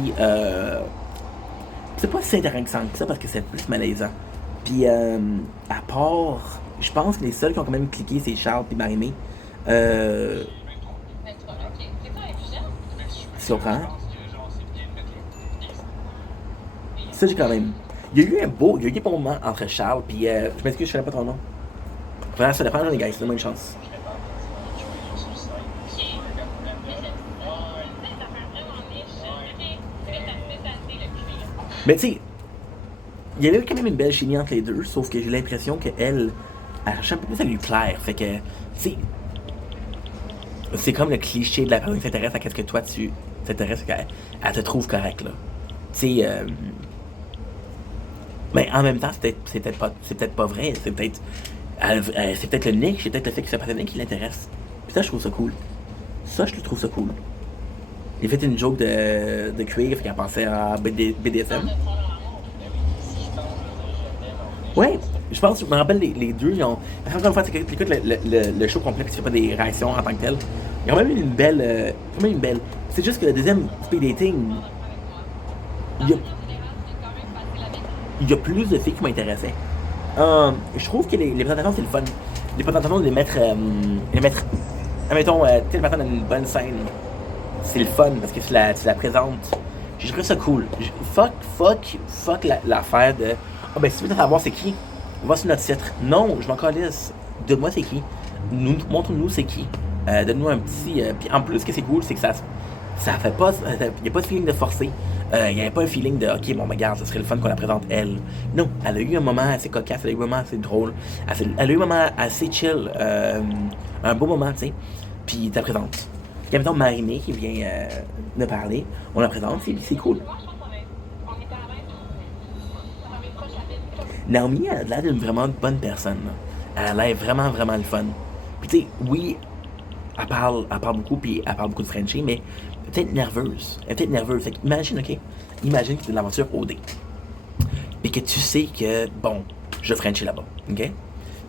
c'est pas si intéressant que ça parce que c'est plus malaisant. Puis, à part... Je pense que les seuls qui ont quand même cliqué, c'est Charles et Marie-Mé. Tu comprends? Ça, j'ai quand même... Il y a eu un beau moment entre Charles puis... je m'excuse, je connais pas ton nom. Vraiment, ça dépend, les gars, c'est une bonne chance. Mais tu sais, il y avait quand même une belle chimie entre les deux, sauf que j'ai l'impression qu'elle cherche un peu plus à lui plaire. Fait que, tu sais, c'est comme le cliché de la personne qui s'intéresse à qu'est-ce que toi tu t'intéresses, qu'elle te trouve correct, là. Tu sais, mais en même temps, c'est peut-être pas vrai. C'est peut-être le niche, c'est peut-être le fait que c'est pas qui l'intéresse. Puis ça, je trouve ça cool. Il a fait une joke de cuir, fait qu'elle pensait à BDSM. Ouais, je pense, je me rappelle les deux, ils ont... Encore une fois, tu écoutes le show complet, puis tu fais pas des réactions en tant que tel. Ils ont même eu une belle... C'est juste que le deuxième speed dating, il y a plus de filles qui m'intéressaient. Je trouve que les présentations, c'est le fun. Les présentations, de les mettre... Admettons, telle personne a une bonne scène. C'est le fun parce que tu la présentes. J'ai trouvé ça cool. Fuck l'affaire de... Ah ben si tu veux savoir c'est qui, va sur notre titre. Non, je m'en calisse. Donne-moi c'est qui. Montre-nous c'est qui. Donne-nous un petit... Puis en plus, ce que c'est cool, c'est que ça fait pas... Il n'y a pas de feeling de forcer. Il n'y avait pas un feeling de ok, bon, regarde, ça serait le fun qu'on la présente elle. Non, elle a eu un moment assez cocasse, elle a eu un moment assez drôle. Elle a eu un moment assez chill. Un beau moment, tu sais. Puis tu la présentes. Il y a maintenant Marie-Mé qui vient nous parler. On la présente, c'est cool. Naomi, elle a l'air d'une vraiment bonne personne. Elle a l'air vraiment, vraiment le fun. Puis tu sais, oui, elle parle beaucoup, puis elle parle beaucoup de Frenchie, mais elle est peut-être nerveuse. Fait qu'imagine, ok? Imagine que tu es une aventure OD. Puis que tu sais que, bon, je Frenchie là-bas, ok?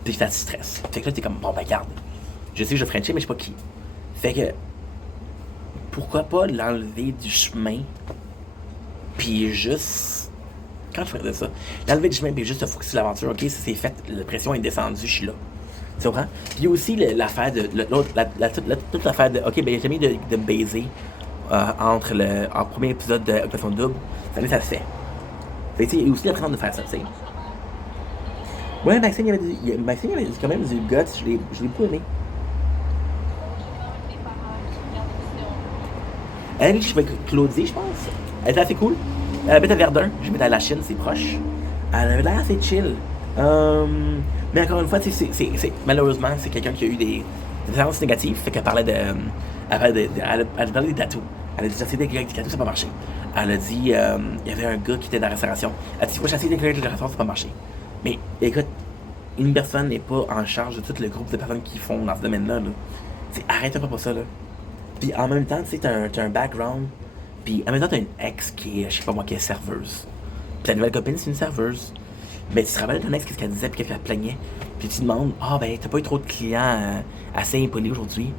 Puis ça te stresse. Fait que là, t'es comme, bon, ben, regarde. Je sais que je Frenchie, mais je sais pas qui. Fait que, pourquoi pas l'enlever du chemin, puis juste... Quand je faisais ça, l'enlever du chemin, puis juste se focus sur l'aventure, ok, ça c'est fait, la pression est descendue, je suis là. Tu comprends? Puis il y a aussi l'affaire de... toute l'affaire de... Ok, ben j'ai mis de me baiser entre en premier épisode de Occupation Double. Ça se fait. Fait que il y a aussi la présence de faire ça, tu sais. Ouais, Maxime, il y avait quand même du guts, je l'ai beaucoup aimé. Elle, je vais Claudie, je pense. Elle était assez cool. Elle habite à Verdun, je vais à la Chine, c'est proche. Elle avait l'air assez chill. Mais encore une fois, malheureusement, c'est quelqu'un qui a eu des expériences négatives. Fait qu'elle parlait elle parlait des tatous. Elle a dit, j'essaie d'écrire avec des tatous, ça n'a pas marché. Elle a dit, il y avait un gars qui était dans la restauration. Elle a dit, j'ai essayé d'écrire avec la restauration, ça n'a pas marché. Mais écoute, une personne n'est pas en charge de tout le groupe de personnes qui font dans ce domaine-là. Arrête pas pour ça, là. Puis en même temps, tu sais, t'as un background. Puis en même temps, t'as une ex qui est, je sais pas moi, qui est serveuse. Puis ta nouvelle copine, c'est une serveuse. Mais tu te rappelles de ton ex, qu'est-ce qu'elle disait, puis qu'est-ce qu'elle plaignait. Puis tu te demandes, ben, t'as pas eu trop de clients assez impolis aujourd'hui.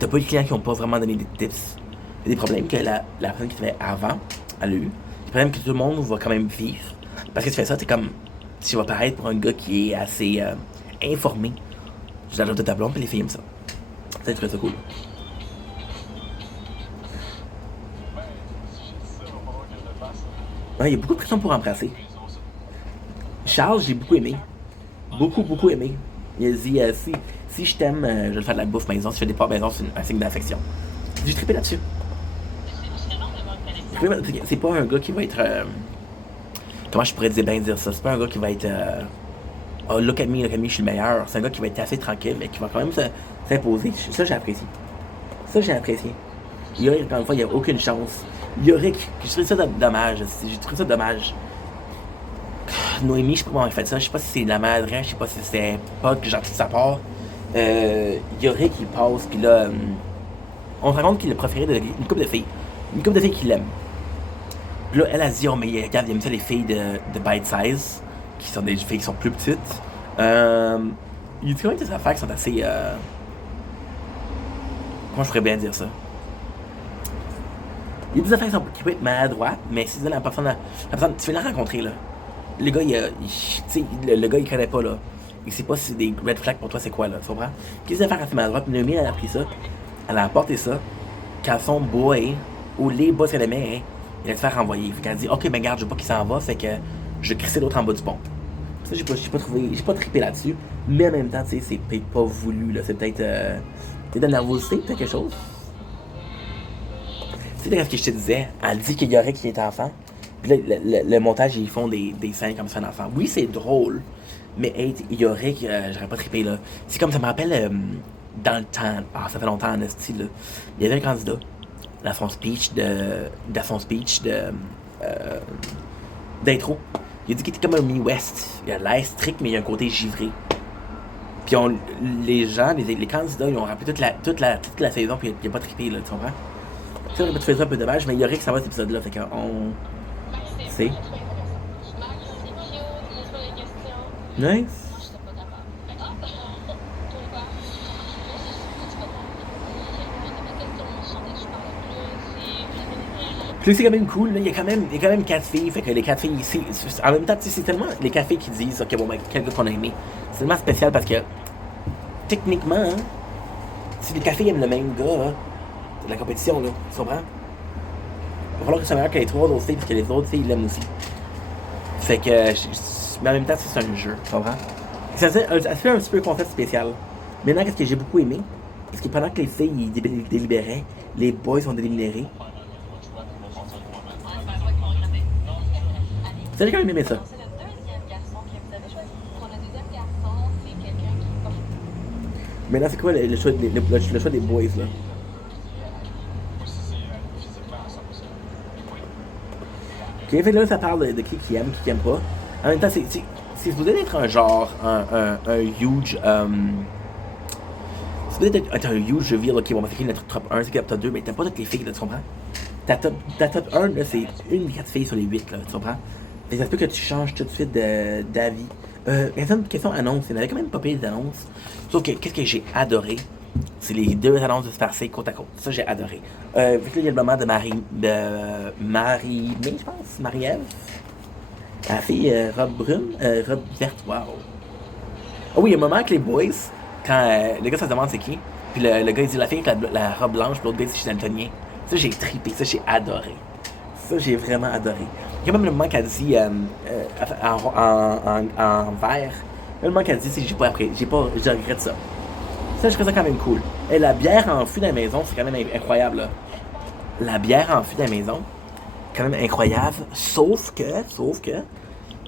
T'as pas eu de clients qui ont pas vraiment donné des tips. Il y a des problèmes que la personne qui te fait avant, elle a eu. Des problèmes que tout le monde va quand même vivre. Parce que tu fais ça, t'es comme, tu vas paraître pour un gars qui est assez informé. Je la de ta blonde, puis les filles aiment ça. Ça, je trouve ça cool. Ouais, il y a beaucoup de pression pour embrasser. Charles, j'ai beaucoup aimé. Beaucoup aimé. Il a dit, si je t'aime, je vais faire de la bouffe maison. Si je fais des plats maison, c'est un signe d'affection. J'ai trippé là-dessus. C'est pas un gars qui va être... comment je pourrais dire ça? C'est pas un gars qui va être... oh, look at me, je suis le meilleur. C'est un gars qui va être assez tranquille et qui va quand même s'imposer. Ça, j'ai apprécié. Encore une fois, il n'y a aucune chance. Yorick, j'ai trouvé ça dommage. Noémie, je sais pas comment elle fait ça. Je sais pas si c'est de la maladresse, je sais pas si c'est pas gentil de sa part. Yorick, il passe, puis là, on se rend compte qu'il est le préféré d'une couple de filles. Une couple de filles qui l'aiment. Puis là, elle a dit, oh, mais regarde, il aime ça les filles de bite size, qui sont des filles qui sont plus petites. Il dit quand même des affaires qui sont assez. Comment je pourrais bien dire ça? Il y a des affaires qui peuvent être maladroites, mais si la personne, tu viens de la rencontrer, là. Le gars, le gars, il connaît pas, là. Il sait pas si c'est des red flags pour toi, c'est quoi, là. Tu comprends? Puis des affaires assez maladroites, mais Naomi, elle a pris ça. Elle a apporté ça. Quand son boy, ou les boys qu'elle aimait, hein, il allait se faire renvoyer. Fait qu'elle a dit, ok, ben garde, je veux pas qu'il s'en va, fait que je vais crisser l'autre en bas du pont. Ça, j'ai pas trippé là-dessus. Mais en même temps, tu sais, c'est peut-être pas voulu, là. C'est peut-être de la nervosité, peut-être quelque chose. Tu sais, ce que je te disais, elle dit qu'il y aurait qui est enfant. Puis là, le montage, ils font des scènes comme ça, un enfant. Oui, c'est drôle, mais hey, il y aurait que j'aurais pas trippé, là. C'est comme ça me rappelle dans le temps, ça fait longtemps en esti, là. Il y avait un candidat dans son speech d'intro. Il a dit qu'il était comme un Mi-West. Il a l'air strict, mais il y a un côté givré. Puis les gens, les candidats, ils ont rappelé toute la saison, puis il n'a pas trippé, là, tu comprends? Ça aurait pu te faire un peu dommage, mais il y aurait que ça va cet épisode-là, fait qu'on. C'est. Nice. Puis c'est quand même cool, là. Il y a quand même 4 filles, fait que les 4 filles, en même temps, c'est tellement les 4 filles qui disent, ok, bon, ben, quel gars qu'on a aimé. C'est tellement spécial parce que, techniquement, hein, si les 4 filles aiment le même gars, là, c'est de la compétition, là, tu comprends? Il va falloir que ça soit meilleur que les 3 autres filles, parce que les autres filles l'aiment aussi. Fait que, mais en même temps, c'est un jeu, tu comprends? Ça fait un petit peu un concept spécial. Maintenant, qu'est-ce que j'ai beaucoup aimé? Parce que pendant que les filles ils délibéraient, les boys sont délibérés. Ça, j'ai quand même aimé ça. Maintenant, c'est quoi le choix des boys, là? Ok, fait là, ça parle de qui aime, qui aime pas. En même temps, c'est supposé être un genre, un huge, c'est supposé être un huge reveal, ok, bon, c'est notre top 1, c'est top 2, mais t'as pas toutes les filles, là, tu comprends? Ta top 1, là, c'est une des 4 filles sur les 8, là, tu comprends? Fait que ça se peut que tu changes tout de suite d'avis. Question annonce, il y en avait quand même pas payé d'annonces. Sauf que, qu'est-ce que j'ai adoré? C'est les 2 annonces de se passer côte à côte. Ça, j'ai adoré. Vu que là, il y a le moment de Marie-May, je pense, Marie-Ève. Elle a fait robe brune, robe verte, wow. Ah oui, il y a un moment avec les boys, quand le gars, ça se demande c'est qui. Puis le gars, il dit la fille avec la robe blanche, puis l'autre gars, c'est daltonien. Ça, j'ai trippé, ça, j'ai adoré. Ça, j'ai vraiment adoré. Il y a même le moment qu'elle dit en vert. Le moment qu'elle dit, c'est je regrette ça. Ça, je trouve ça quand même cool. Et la bière en fût dans la maison, c'est quand même incroyable, là. La bière en fût dans la maison, quand même incroyable. Sauf que,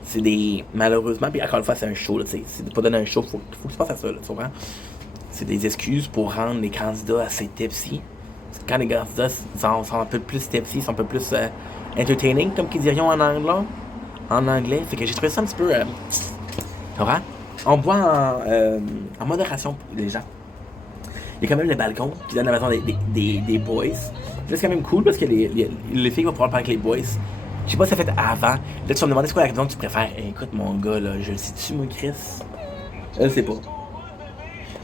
c'est des. Malheureusement, puis encore une fois, c'est un show, là, tu sais. C'est pas donner un show, faut que tu passes à ça, là, tu comprends? C'est des excuses pour rendre les candidats assez tipsy. Quand les candidats sont un peu plus tipsy, sont un peu plus entertaining, comme qu'ils dirions en anglais. Fait que j'ai trouvé ça un petit peu. Tu comprends? On boit en modération pour les gens. Il y a quand même le balcon qui donne à la maison des boys. Là, c'est quand même cool parce que les filles vont pouvoir parler avec les boys. Je sais pas si ça fait avant. Là, tu vas me demander c'est quoi la maison que tu préfères. Écoute, mon gars, là, je le sais-tu, moi, Chris? Je le sais pas.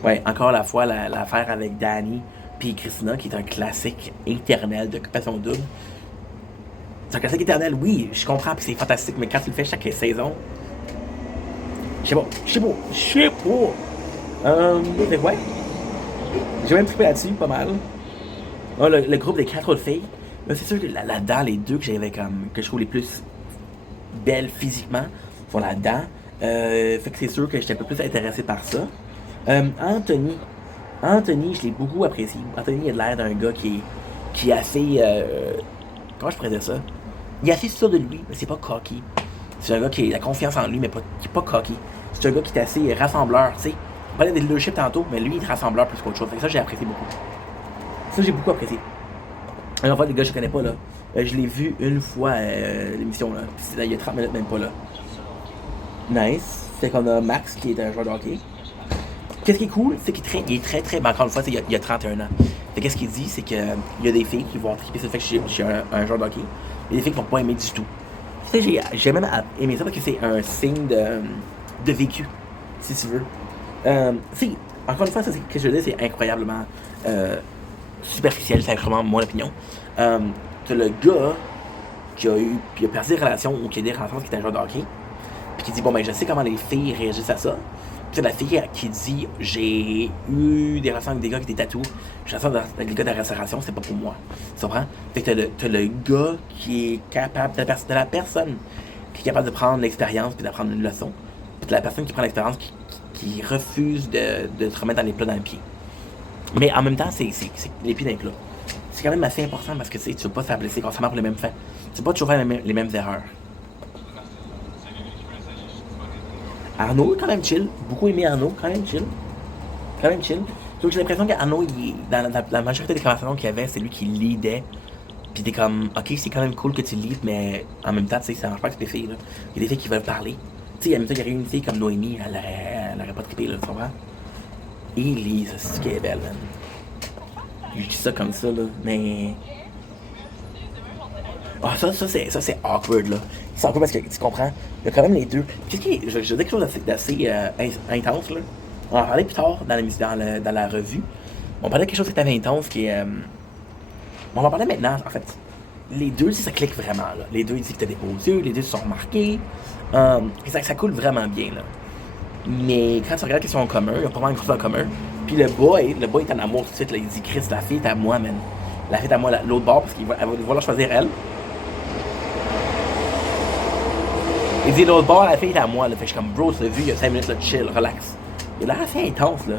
Ouais, encore la fois, l'affaire avec Danny puis Christina, qui est un classique éternel d'Occupation Double. C'est un classique éternel, oui, je comprends, puis c'est fantastique, mais quand tu le fais chaque saison, je sais pas. Mais ouais. J'ai même trippé là-dessus, pas mal. Oh, le groupe des 4 autres filles. Là, c'est sûr que là-dedans, les 2 que j'avais comme. Que je trouve les plus belles physiquement sont là-dedans. Fait que c'est sûr que j'étais un peu plus intéressé par ça. Anthony, je l'ai beaucoup apprécié. Anthony a l'air d'un gars qui est assez. Comment je pourrais dire ça? Il est assez sûr de lui, mais c'est pas cocky. C'est un gars qui a la confiance en lui, mais qui est pas cocky. C'est un gars qui est assez rassembleur, tu sais. On parlait de leadership tantôt, mais lui, il est rassembleur plus qu'autre chose. Fait que ça, j'ai apprécié beaucoup. Ça, j'ai beaucoup apprécié. En fait, les gars, je connais pas, là. Je l'ai vu une fois, l'émission, là. Puis là, il y a 30 minutes, même pas, là. Nice. Fait qu'on a Max, qui est un joueur de hockey. Qu'est-ce qui est cool, c'est qu'il est très, très, ben, encore une fois, il y a 31 ans. Fait qu'est-ce qu'il dit, c'est que il y a des filles qui vont triper sur le fait que je suis un joueur de hockey, et des filles qui vont pas aimer du tout. Tu sais, j'ai même aimé ça parce que c'est un signe de vécu, si tu veux. Si, encore une fois, ça, c'est ce que je veux dire, c'est incroyablement superficiel, c'est vraiment mon opinion. T'as le gars qui a perdu des relations ou qui a des relations parce qu'il est un joueur de hockey, puis qui dit bon ben je sais comment les filles réagissent à ça. Puis la fille qui dit j'ai eu des relations avec des gars qui étaient tatous, j'ai des relations avec des gars de la restauration, c'est pas pour moi. Tu comprends? Fait que t'as le gars qui est capable, t'as la personne qui est capable de prendre l'expérience puis d'apprendre une leçon. Puis t'as la personne qui prend l'expérience qui refuse de se remettre dans les plats dans le pied. Mais en même temps, c'est les pieds dans les plats. C'est quand même assez important parce que tu veux pas te faire blesser constamment pour les mêmes faits. Tu veux pas toujours faire les mêmes erreurs. Arnaud est quand même chill. Beaucoup aimé Arnaud, quand même chill. Donc j'ai l'impression qu'Arnaud, dans la majorité des conversations qu'il y avait, c'est lui qui leadait. Pis t'es comme, ok, c'est quand même cool que tu leads, mais en même temps, tu sais, ça marche pas avec les filles, là. Il y a des filles qui veulent parler. Tu sais, en même temps, il y aurait une fille comme Noémie, elle aurait pas trippé, là, tu comprends? Élise, c'est qu'elle est belle, man. Je dis ça comme ça, là, mais... Ah, ça c'est awkward, là. C'est awkward parce que, tu comprends, il y a quand même les deux. Qu'est-ce qui est... Je dis quelque chose d'assez intense, là. On en parlait plus tard dans la revue. On parlait de quelque chose qui était intense, qui est... On va en parler maintenant, en fait. Les deux, ça clique vraiment, là. Les deux, ils disent que t'as des beaux yeux, les deux se sont remarqués. Ça coule vraiment bien, là. Mais quand tu regardes qu'est-ce qu'ils ont en commun, ils ont pas vraiment quelque chose en commun. Puis le boy est en amour tout de suite, là. Il dit, Chris, la fille est à moi, man. La fille est à moi, l'autre bord, parce qu'il va la choisir elle. Il dit, l'autre bord, la fille est à moi, là. Fait que je suis comme, bro, tu l'as vu, il y a 5 minutes, là, chill, relax. Il a l'air assez intense, là.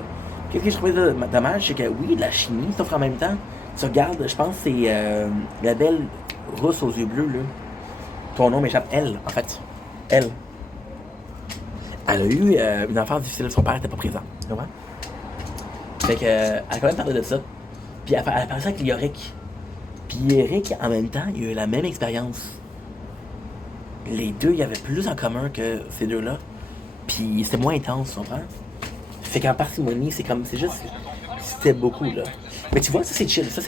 Qu'est-ce que je trouvais dommage, c'est que oui, de la chimie, sauf en même temps, tu regardes, je pense que c'est la belle rousse aux yeux bleus, là. Ton nom m'échappe, elle, en fait. Elle a eu une enfance difficile, son père était pas présent, tu comprends? Fait que, elle a quand même parlé de ça. Puis elle a parlé ça avec Yorick. Puis Eric, en même temps, il a eu la même expérience. Les deux, il y avait plus en commun que ces deux-là. Puis c'était moins intense, tu comprends? Fait qu'en parcimonie, c'est juste... C'était beaucoup, là. Mais tu vois, ça c'est chill. Ça,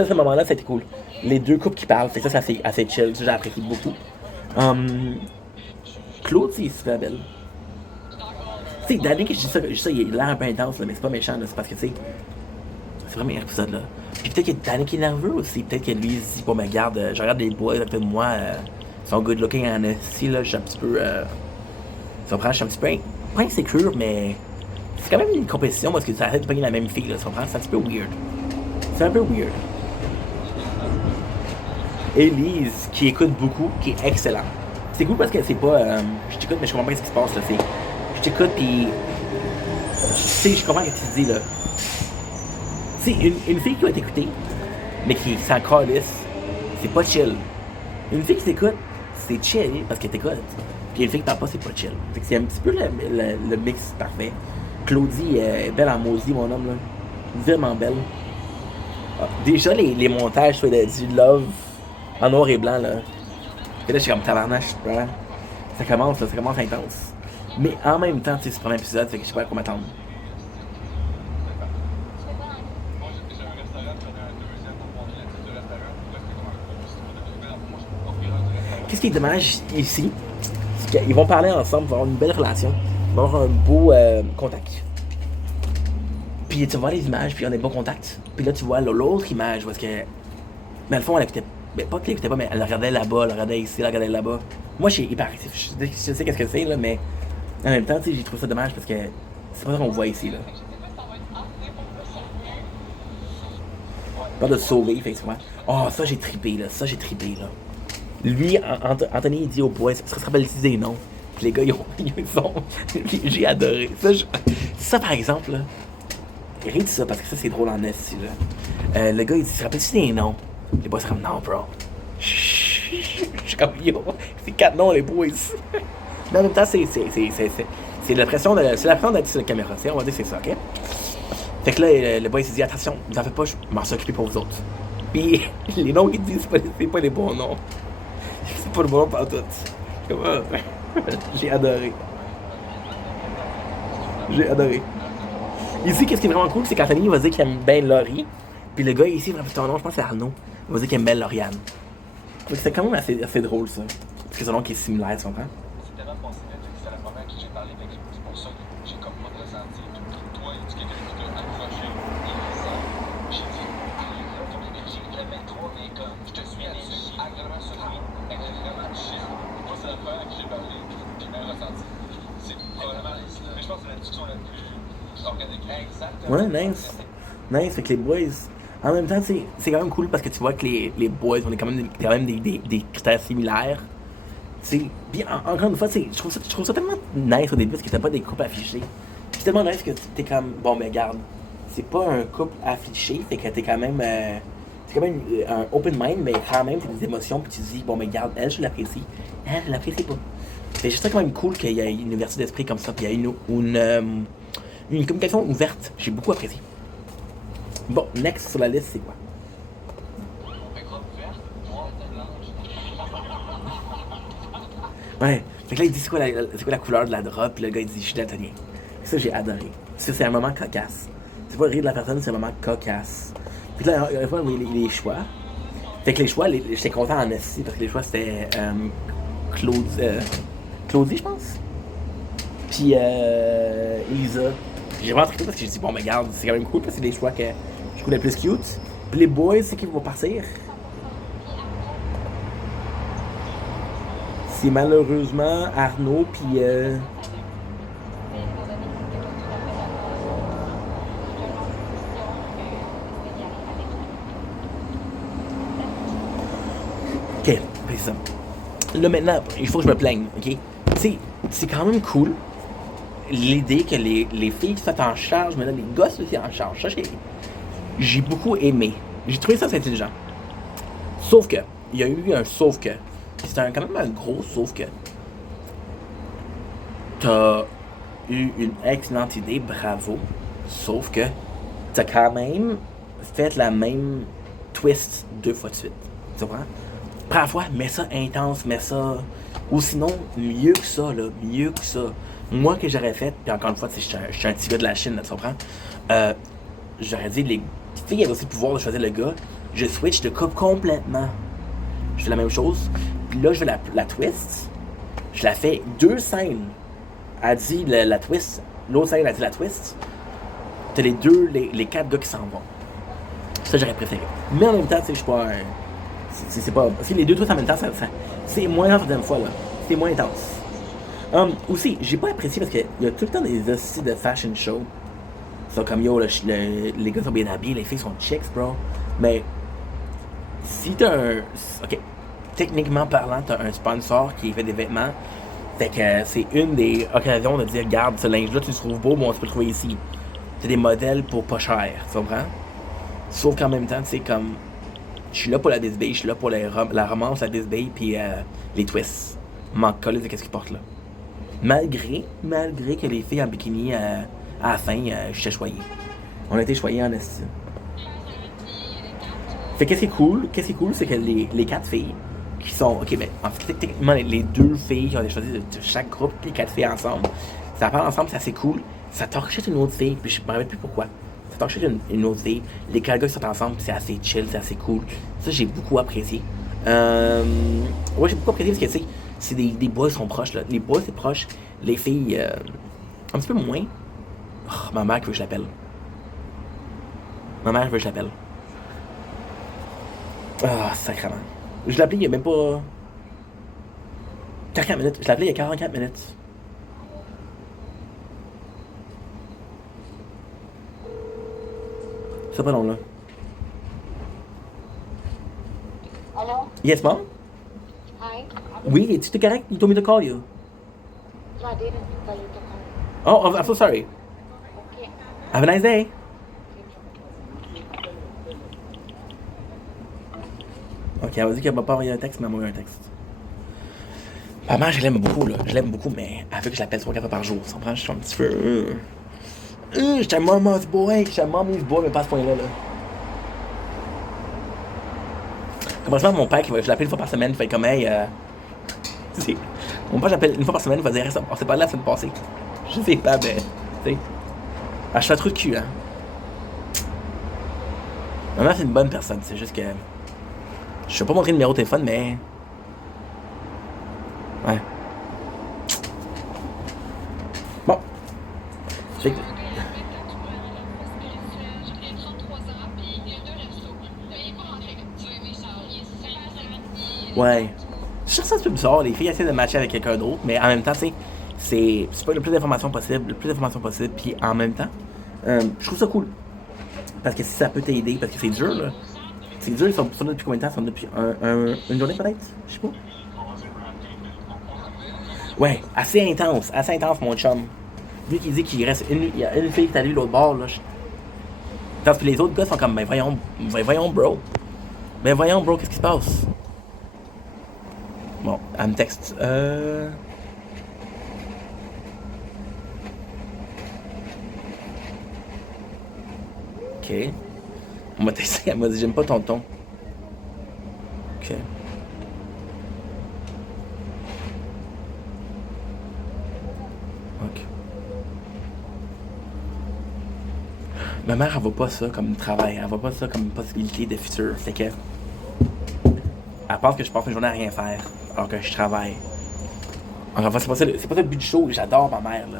à ce moment-là, c'était cool. Les deux couples qui parlent, c'est assez chill. Ça, j'apprécie beaucoup. Claude, c'est super belle. Tu sais, Danick, je dis ça, il a l'air un peu intense, là, mais c'est pas méchant, là. C'est parce que, tu sais, c'est vraiment un épisode, là. Puis peut-être que Danick est nerveux aussi. Peut-être que lui, il se dit, bon, mais regarde, je regarde les boys à côté de moi, ils sont good looking en esti, là, je suis un petit peu. Tu comprends, je suis un petit peu. Pas insécure, mais. C'est quand même une compétition parce que tu arrêtes de pogner la même fille, là, tu comprends? C'est un petit peu weird. C'est un peu weird. Élise, qui écoute beaucoup, qui est excellent. C'est cool parce que c'est pas. Je t'écoute, mais je comprends pas ce qui se passe, là. Je t'écoute, pis. Je comprends ce que tu dis, là. Tu sais, une fille qui va t'écouter, mais qui s'en calisse, c'est pas chill. Une fille qui t'écoute, c'est chill parce qu'elle t'écoute. Puis une fille qui parle pas, c'est pas chill. Fait que c'est un petit peu le mix parfait. Claudie est belle en maudit, mon homme, là. Vraiment belle. Déjà, les montages du love en noir et blanc, là. Et là, je suis comme tabarnache, voilà. Ça commence intense. Mais en même temps, tu sais, c'est le premier épisode, fait que je sais pas à quoi m'attendre. Qu'est-ce qui est dommage ici, c'est qu'ils vont parler ensemble, ils vont avoir une belle relation, ils vont avoir un beau contact. Puis tu vois les images, puis on a des beaux contacts. Puis là, tu vois l'autre image, parce que. Mais à le fond, elle écoutait. Mais pas qu'elle écoutait pas, mais elle regardait là-bas, elle regardait ici, elle regardait là-bas. Moi, je suis hyper actif, je sais qu'est-ce que c'est, là, mais en même temps, tu sais, j'ai trouvé ça dommage parce que c'est pas ça qu'on voit ici, là. Pas de sauver, effectivement. Oh, ça, j'ai trippé, là. Lui, Anthony, il dit aux boys, ça se rappelle-tu des noms? Puis les gars, ils sont. J'ai adoré. Ça, par exemple, là. Rire de ça, parce que ça, c'est drôle en esti, là. Le gars, il dit, se rappelle-tu des noms? Les boys, c'est comme, non, bro. Je suis comme, yo, c'est 4 noms, les boys. Mais en même temps, c'est la pression d'être sur la caméra. On va dire que c'est ça, ok? Fait que là, le boy, il s'est dit, attention, vous en faites pas, je m'en suis occupé pour vous autres. Puis, les noms qu'il dit, c'est pas les bons noms. C'est pas le bon nom par tout. J'ai adoré. Ici, qu'est-ce qui est vraiment cool, c'est qu'Anthony va dire qu'il aime bien Laurie. Puis le gars ici, vraiment, ton nom, je pense que c'est Arnaud. Il va dire qu'il aime bien Lauriane. Donc c'est quand même assez drôle ça. Parce que son nom qui est similaire, tu comprends? C'est tellement passé vite, c'est la première à qui j'ai parlé, fait que c'est pour ça que j'ai comme pas de ressenti et tout. Puis toi, tu quelqu'un qui t'a accroché, et ça, j'ai dit, ton énergie est vraiment trop, mais comme, je te suis agréablement surpris. Elle est vraiment chill. Moi, c'est la première à qui j'ai parlé, j'ai bien ressenti. C'est probablement, mais je pense que c'est la discussion la plus organique. Exactement. Ouais, nice. Nice, fait que les boys. En même temps, c'est quand même cool parce que tu vois que les boys, on est quand même des critères similaires. Puis encore une fois, je trouve ça tellement nice au début parce que t'as pas des couples affichés. C'est tellement nice que t'es comme, bon, mais regarde, c'est pas un couple affiché, fait que t'es quand même un open mind, mais quand même t'as des émotions, puis tu te dis, bon, mais regarde, elle, je l'apprécie, elle, je l'apprécie pas. Fait que je trouve quand même cool qu'il y ait une ouverture d'esprit comme ça, puis il y a une communication ouverte. J'ai beaucoup apprécié. Bon, next sur la liste, c'est quoi? Ouais, fait que là, il dit c'est quoi la couleur de la drop, puis le gars, il dit je suis daltonien. Ça, j'ai adoré. Ça, c'est un moment cocasse. C'est pas rire de la personne, c'est un moment cocasse. Puis là, il va les choix. Fait que les choix, j'étais content en esti, parce que les choix, c'était Claudie, je pense. Puis Elisa. J'ai vraiment trippé parce que j'ai dit, bon, mais regarde, c'est quand même cool, parce que c'est des choix que je trouve les plus cute. Puis les boys, c'est qui vont partir? C'est malheureusement Arnaud, puis ok, c'est ça. Là maintenant, il faut que je me plaigne, ok? Tu sais, c'est quand même cool l'idée que les filles soient en charge, mais là les gosses aussi en charge. Ça, j'ai beaucoup aimé. J'ai trouvé ça assez intelligent. Sauf que, il y a eu un sauf que. C'est quand même un gros sauf que. T'as eu une excellente idée, bravo. Sauf que t'as quand même fait la même twist 2 fois de suite. Tu comprends? Première fois, mets ça intense, mets ça. Ou sinon, mieux que ça, là. Mieux que ça. Moi, que j'aurais fait, puis encore une fois, je suis un petit gars de la Chine, là, tu comprends? J'aurais dit, les filles avaient aussi le pouvoir de choisir le gars. Je switch de coupe complètement. Je fais la même chose. Puis là, je fais la twist. Je la fais 2 scènes. Elle dit la twist. L'autre scène, elle dit la twist. T'as les 4 gars qui s'en vont. Ça, j'aurais préféré. Mais en même temps, tu sais, je suis pas un. C'est pas. Si les 2 twists en même temps, c'est moins intense la deuxième fois, là. C'est moins intense. Aussi, j'ai pas apprécié parce qu'il y a tout le temps des hosties de fashion show. Ils sont comme yo, les gars sont bien habillés, les filles sont chicks, bro. Mais si t'as un. Ok. Techniquement parlant, t'as un sponsor qui fait des vêtements. Fait que c'est une des occasions de dire, regarde, ce linge-là, tu le trouves beau, bon, tu peux le trouver ici. T'as des modèles pour pas cher, tu comprends? Sauf qu'en même temps, tu sais, comme. Je suis là pour la disbille, je suis là pour la romance, la disbille, puis les twists. Manque collé de qu'est-ce qu'ils portent là. Malgré que les filles en bikini, à la fin, j'étais choyé. On a été choyés en estime. Fait qu'est-ce qui est cool, c'est que les 4 filles qui sont. Ok, mais en fait, techniquement, les 2 filles qui ont été choisies de chaque groupe, les 4 filles ensemble, ça part ensemble, c'est assez cool. Ça torchait une autre fille, puis je me rappelle plus pourquoi. Ça torchait une autre fille. Les 4 gars qui sont ensemble, c'est assez chill, c'est assez cool. Ça, j'ai beaucoup apprécié. Ouais, j'ai beaucoup apprécié parce que, tu sais, c'est des boys qui sont proches, là. Les boys, c'est proche. Les filles, un petit peu moins. Oh, ma mère qui veut que je l'appelle. Ma mère veut que je l'appelle. Ah, sacrément. Je l'ai appelé il y a même pas 44 minutes. Je l'ai appelé il y a 44 minutes. C'est pas long là. Hello? Yes, mom? Hi? Oui, it's correct. You told me to call you. No, I didn't tell you to come. Oh, I'm so sorry. Okay. Have a nice day. Ok, elle m'a dit qu'elle m'a pas envoyé un texte, mais elle m'a envoyé un texte. Maman, je l'aime beaucoup, là. Je l'aime beaucoup, mais elle veut que je l'appelle 3-4 fois par jour. Ça prend, je suis un petit peu. Je suis un mama's boy, mais pas à ce point-là, là. Commencement, mon père, je l'appelle une fois par semaine, il fait comme, hey, mon père, j'appelle une fois par semaine, il va dire, on s'est parlé la semaine passée. Je sais pas, mais, tu sais. Ah, je fais un trou de cul, hein. Maman, c'est une bonne personne, c'est juste que. Je vais pas montrer le numéro de téléphone, mais. Ouais. Bon. Fait que. Ouais. Je trouve ça un peu bizarre, les filles essaient de matcher avec quelqu'un d'autre, mais en même temps, tu sais, c'est pas le plus d'informations possible, puis en même temps, je trouve ça cool. Parce que si ça peut t'aider, parce que c'est dur, là. C'est dur, ils sont là depuis combien de temps? Ils sont là depuis une journée peut-être? Je sais pas. Ouais, assez intense, mon chum. Vu qu'il dit qu'il reste il y a une fille qui est allée de l'autre bord, là. Parce que les autres gars sont comme, ben voyons, bro. Ben voyons, bro, qu'est-ce qui se passe? Bon, elle me texte. Ok. On m'a texté, elle m'a dit j'aime pas ton ton. Ok. Ok. Ma mère, elle voit pas ça comme travail, elle voit pas ça comme une possibilité de futur. C'est que. Elle pense que je passe une journée à rien faire, alors que je travaille. Enfin, c'est pas ça le but du show, j'adore ma mère, là.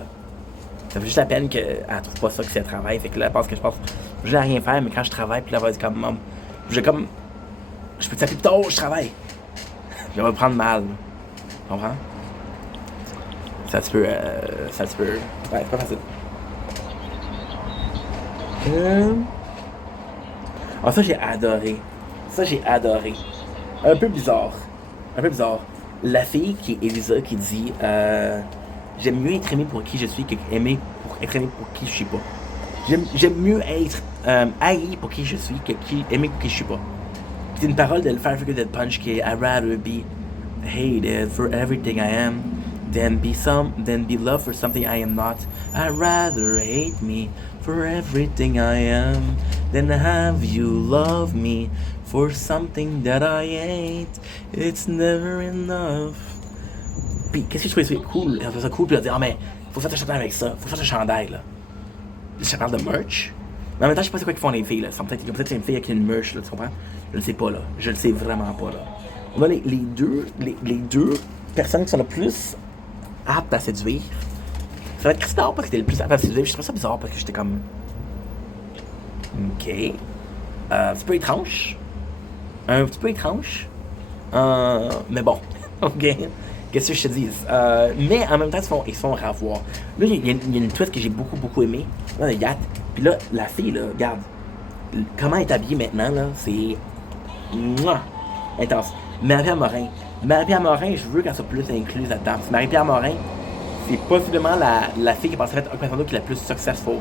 Ça fait juste la peine qu'elle trouve pas ça que c'est un travail, fait que là, elle pense que je passe juste à rien faire, mais quand je travaille, puis là, elle va dire comme, maman, je peux t'appeler plus tard, je travaille. Puis elle va me prendre mal, tu comprends? Ça se peut, ouais, c'est pas facile. Ah, ça, j'ai adoré. Un peu bizarre. La fille qui est Elisa qui dit j'aime mieux être aimé pour qui je suis que aimé pour être aimé pour qui je suis pas. J'aime mieux être haï pour qui je suis que aimé pour qui je suis pas. C'est une parole de le Five Finger Dead Punch qui est I'd rather be hated for everything I am than be loved for something I am not. I'd rather hate me for everything I am than have you love me for something that I ain't. It's never enough. Puis, qu'est-ce que je trouvais cool? Elle trouvait ça cool, puis elle a dit, ah, mais faut faire ta chandail avec ça, faut faire ta chandail, là. Je parle de merch. Mais en même temps, je sais pas c'est quoi qu'ils font les filles, là. Il y a peut-être une fille avec une merch, là, tu comprends? Je le sais pas, là. Je le sais vraiment pas, là. On a les deux personnes qui sont le plus aptes à séduire. Ça va être Christophe parce que t'es le plus apte à séduire. Je trouve ça bizarre parce que j'étais comme. Ok. Un petit peu étrange. Mais bon. Ok. Qu'est-ce que je te dis? Mais en même temps, ils se font ravoir. Là, il y a une twist que j'ai beaucoup aimé. Là, le yacht. Puis là, la fille, là, regarde. Comment elle est habillée maintenant, là, c'est. Mouah, intense. Marie-Pierre Morin, je veux qu'elle soit plus incluse là-dedans. Parce que Marie-Pierre Morin, c'est possiblement la fille qui a pensé faire Occupation qui est la plus successful.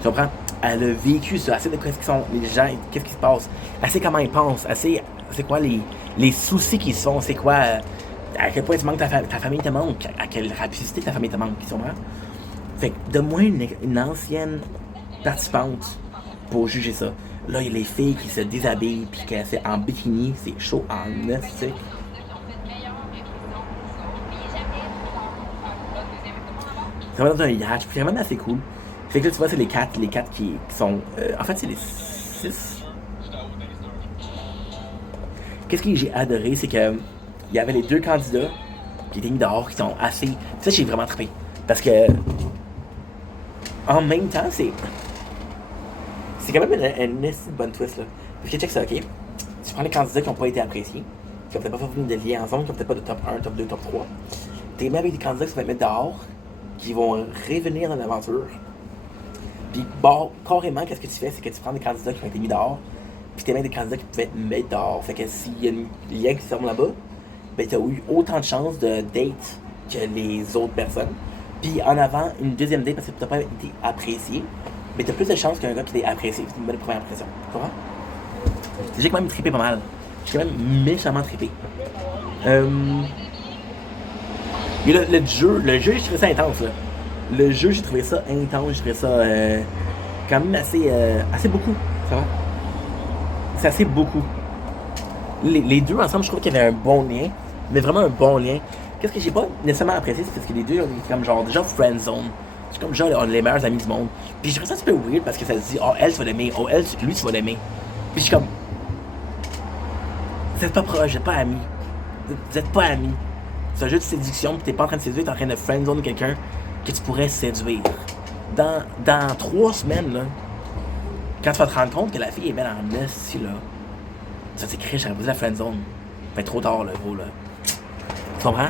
Tu comprends? Elle a vécu ça, elle sait de qu'est-ce qu'ils sont les gens, qu'est-ce qui se passe. Elle sait comment ils pensent, elle sait c'est quoi les soucis qu'ils se font, c'est quoi. À quel point tu manques ta famille te manque, à quelle rapidité ta famille te manque, tu comprends? Fait que donne-moi une ancienne participante pour juger ça. Là, il y a les filles qui se déshabillent puis qui sont en bikini, c'est chaud en neuf, tu sais. C'est vraiment dans un yacht, c'est vraiment assez cool. Fait que là, tu vois, c'est les quatre qui sont. En fait, c'est les 6. Qu'est-ce que j'ai adoré, c'est que il y avait les deux candidats qui étaient mis dehors, qui sont assez. Ça, j'ai vraiment trippé. Parce que. En même temps, c'est quand même une bonne twist, là. Parce que check ça, ok? Tu prends les candidats qui n'ont pas été appréciés, qui n'ont peut-être pas fait de liaison, qui n'ont peut-être pas de top 1, top 2, top 3. T'es même avec des candidats qui se vont mettre dehors, qui vont revenir dans l'aventure. Puis, bon, carrément, qu'est-ce que tu fais? C'est que tu prends des candidats qui ont été mis dehors, puis t'es même des candidats qui pouvaient te mettre dehors. Fait que s'il y a un lien qui se ferme là-bas, ben t'as eu autant de chances de date que les autres personnes. Puis en avant, une deuxième date parce que t'as pas été apprécié, mais t'as plus de chances qu'un gars qui t'ait apprécié. C'est une bonne première impression. Tu comprends? J'ai quand même trippé pas mal. J'ai quand même méchamment trippé. Et le jeu, j'ai trouvé ça intense, là. Le jeu, j'ai trouvé ça intense, j'ai trouvé ça quand même assez beaucoup. Ça va? C'est assez beaucoup. Les deux ensemble, je trouve qu'il y avait un bon lien, mais vraiment un bon lien. Qu'est-ce que j'ai pas nécessairement apprécié, c'est parce que les deux, comme genre, déjà friendzone. C'est comme genre, on est les meilleurs amis du monde. Puis je trouve ça un peu weird parce que ça se dit, oh, elle, tu vas l'aimer. Oh, elle, lui, tu vas l'aimer. Puis je suis comme. Vous êtes pas proches, vous êtes pas amis. Vous êtes pas amis. C'est un jeu de séduction, puis t'es pas en train de séduire, t'es en train de friendzone quelqu'un que tu pourrais séduire. Dans 3 semaines, là, quand tu vas te rendre compte que la fille est belle en esti, là, ça t'écrit, j'aurais posé la friendzone. Fait trop tard, là, gros, là. Tu comprends?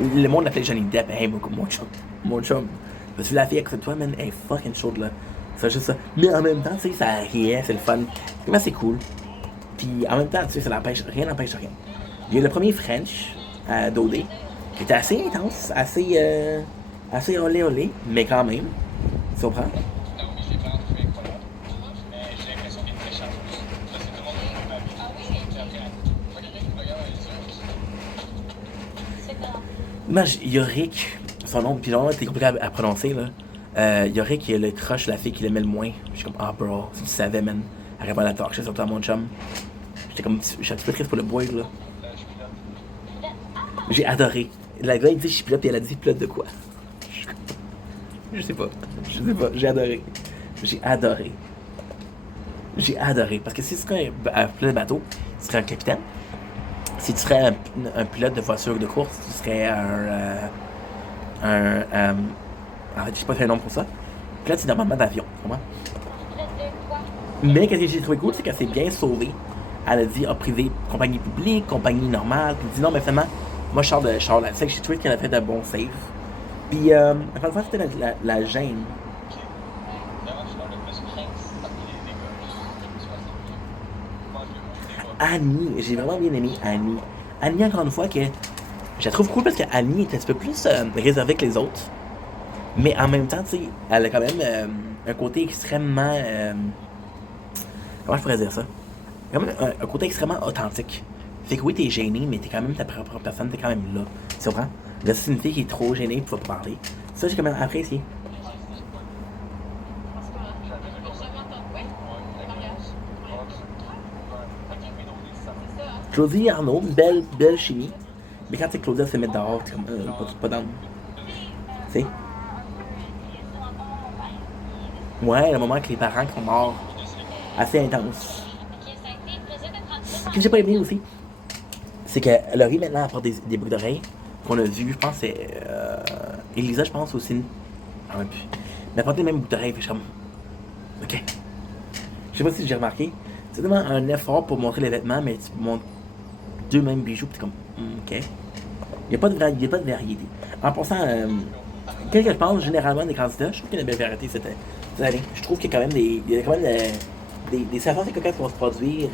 Le monde l'appelait Johnny Depp. Hey, mon chum. Parce que la fille à côté de toi, man, elle est fucking chaude, là. C'est juste ça. Mais en même temps, tu sais, ça riait, c'est le fun. Vraiment, c'est cool. Puis en même temps, tu sais, ça n'empêche, rien n'empêche rien. Il y a eu le premier French à Dodé, qui était assez intense, assez olé, mais quand même. Tu comprends? Moi, Yorick, son nom, puis vraiment, c'était compliqué à prononcer, là. Yorick, il a le crush, la fille qu'il aimait le moins. Je suis comme, ah, bro, si tu savais, man. Elle répond à la talk show, surtout à mon chum. J'étais comme, je suis un petit peu triste pour le boy, là. J'ai adoré. La gars, il dit, je suis pilote, puis elle a dit, pilote de quoi? Je sais pas. J'ai adoré. J'ai adoré. Parce que si tu serais un pilote de bateau, tu serais un capitaine. Si tu serais un pilote de voiture de course, tu serais je sais pas quel nom pour ça. Pilote, c'est normalement d'avion, comment? Mais qu'est-ce que j'ai trouvé cool, c'est qu'elle s'est bien sauvée. Elle a dit, privé, compagnie publique, compagnie normale. Puis elle dit, non, mais finalement, moi, je sors là. C'est que j'ai trouvé qu'elle a fait de bons saves. Puis, encore une fois, c'était la gêne. Annie, j'ai vraiment bien aimé Annie. Annie, encore une fois, que je la trouve cool parce qu'Annie est un petit peu plus réservée que les autres. Mais en même temps, tu sais, elle a quand même un côté extrêmement. Comment je pourrais dire ça? Quand même un côté extrêmement authentique. Fait que oui, t'es gêné, mais t'es quand même ta propre personne, t'es quand même là. Tu comprends? Là, si c'est une fille qui est trop gênée pour pas parler. Ça, j'ai quand même apprécié. Claudie et Arnaud, belle chimie. Mais quand Claudia se met dehors, t'es comme, pas dans. Tu sais? Ouais, le moment que les parents sont morts, assez intense. Ce que j'ai pas aimé aussi, c'est que Laurie maintenant apporte des boucles d'oreilles qu'on a vu, je pense, c'est Elisa, je pense aussi. Ah, ouais, puis. Mais apporte les mêmes boucles d'oreilles, puis je suis comme. Ok. Je sais pas si j'ai remarqué. C'est vraiment un effort pour montrer les vêtements, mais tu montres 2 mêmes bijoux, puis t'es comme. Ok. Il n'y a pas de variété. En passant, qu'est-ce que je pense généralement des candidats, je trouve qu'il y a une belle variété cette année. Je trouve qu'il y a quand même des saveurs et coquettes qui vont se produire,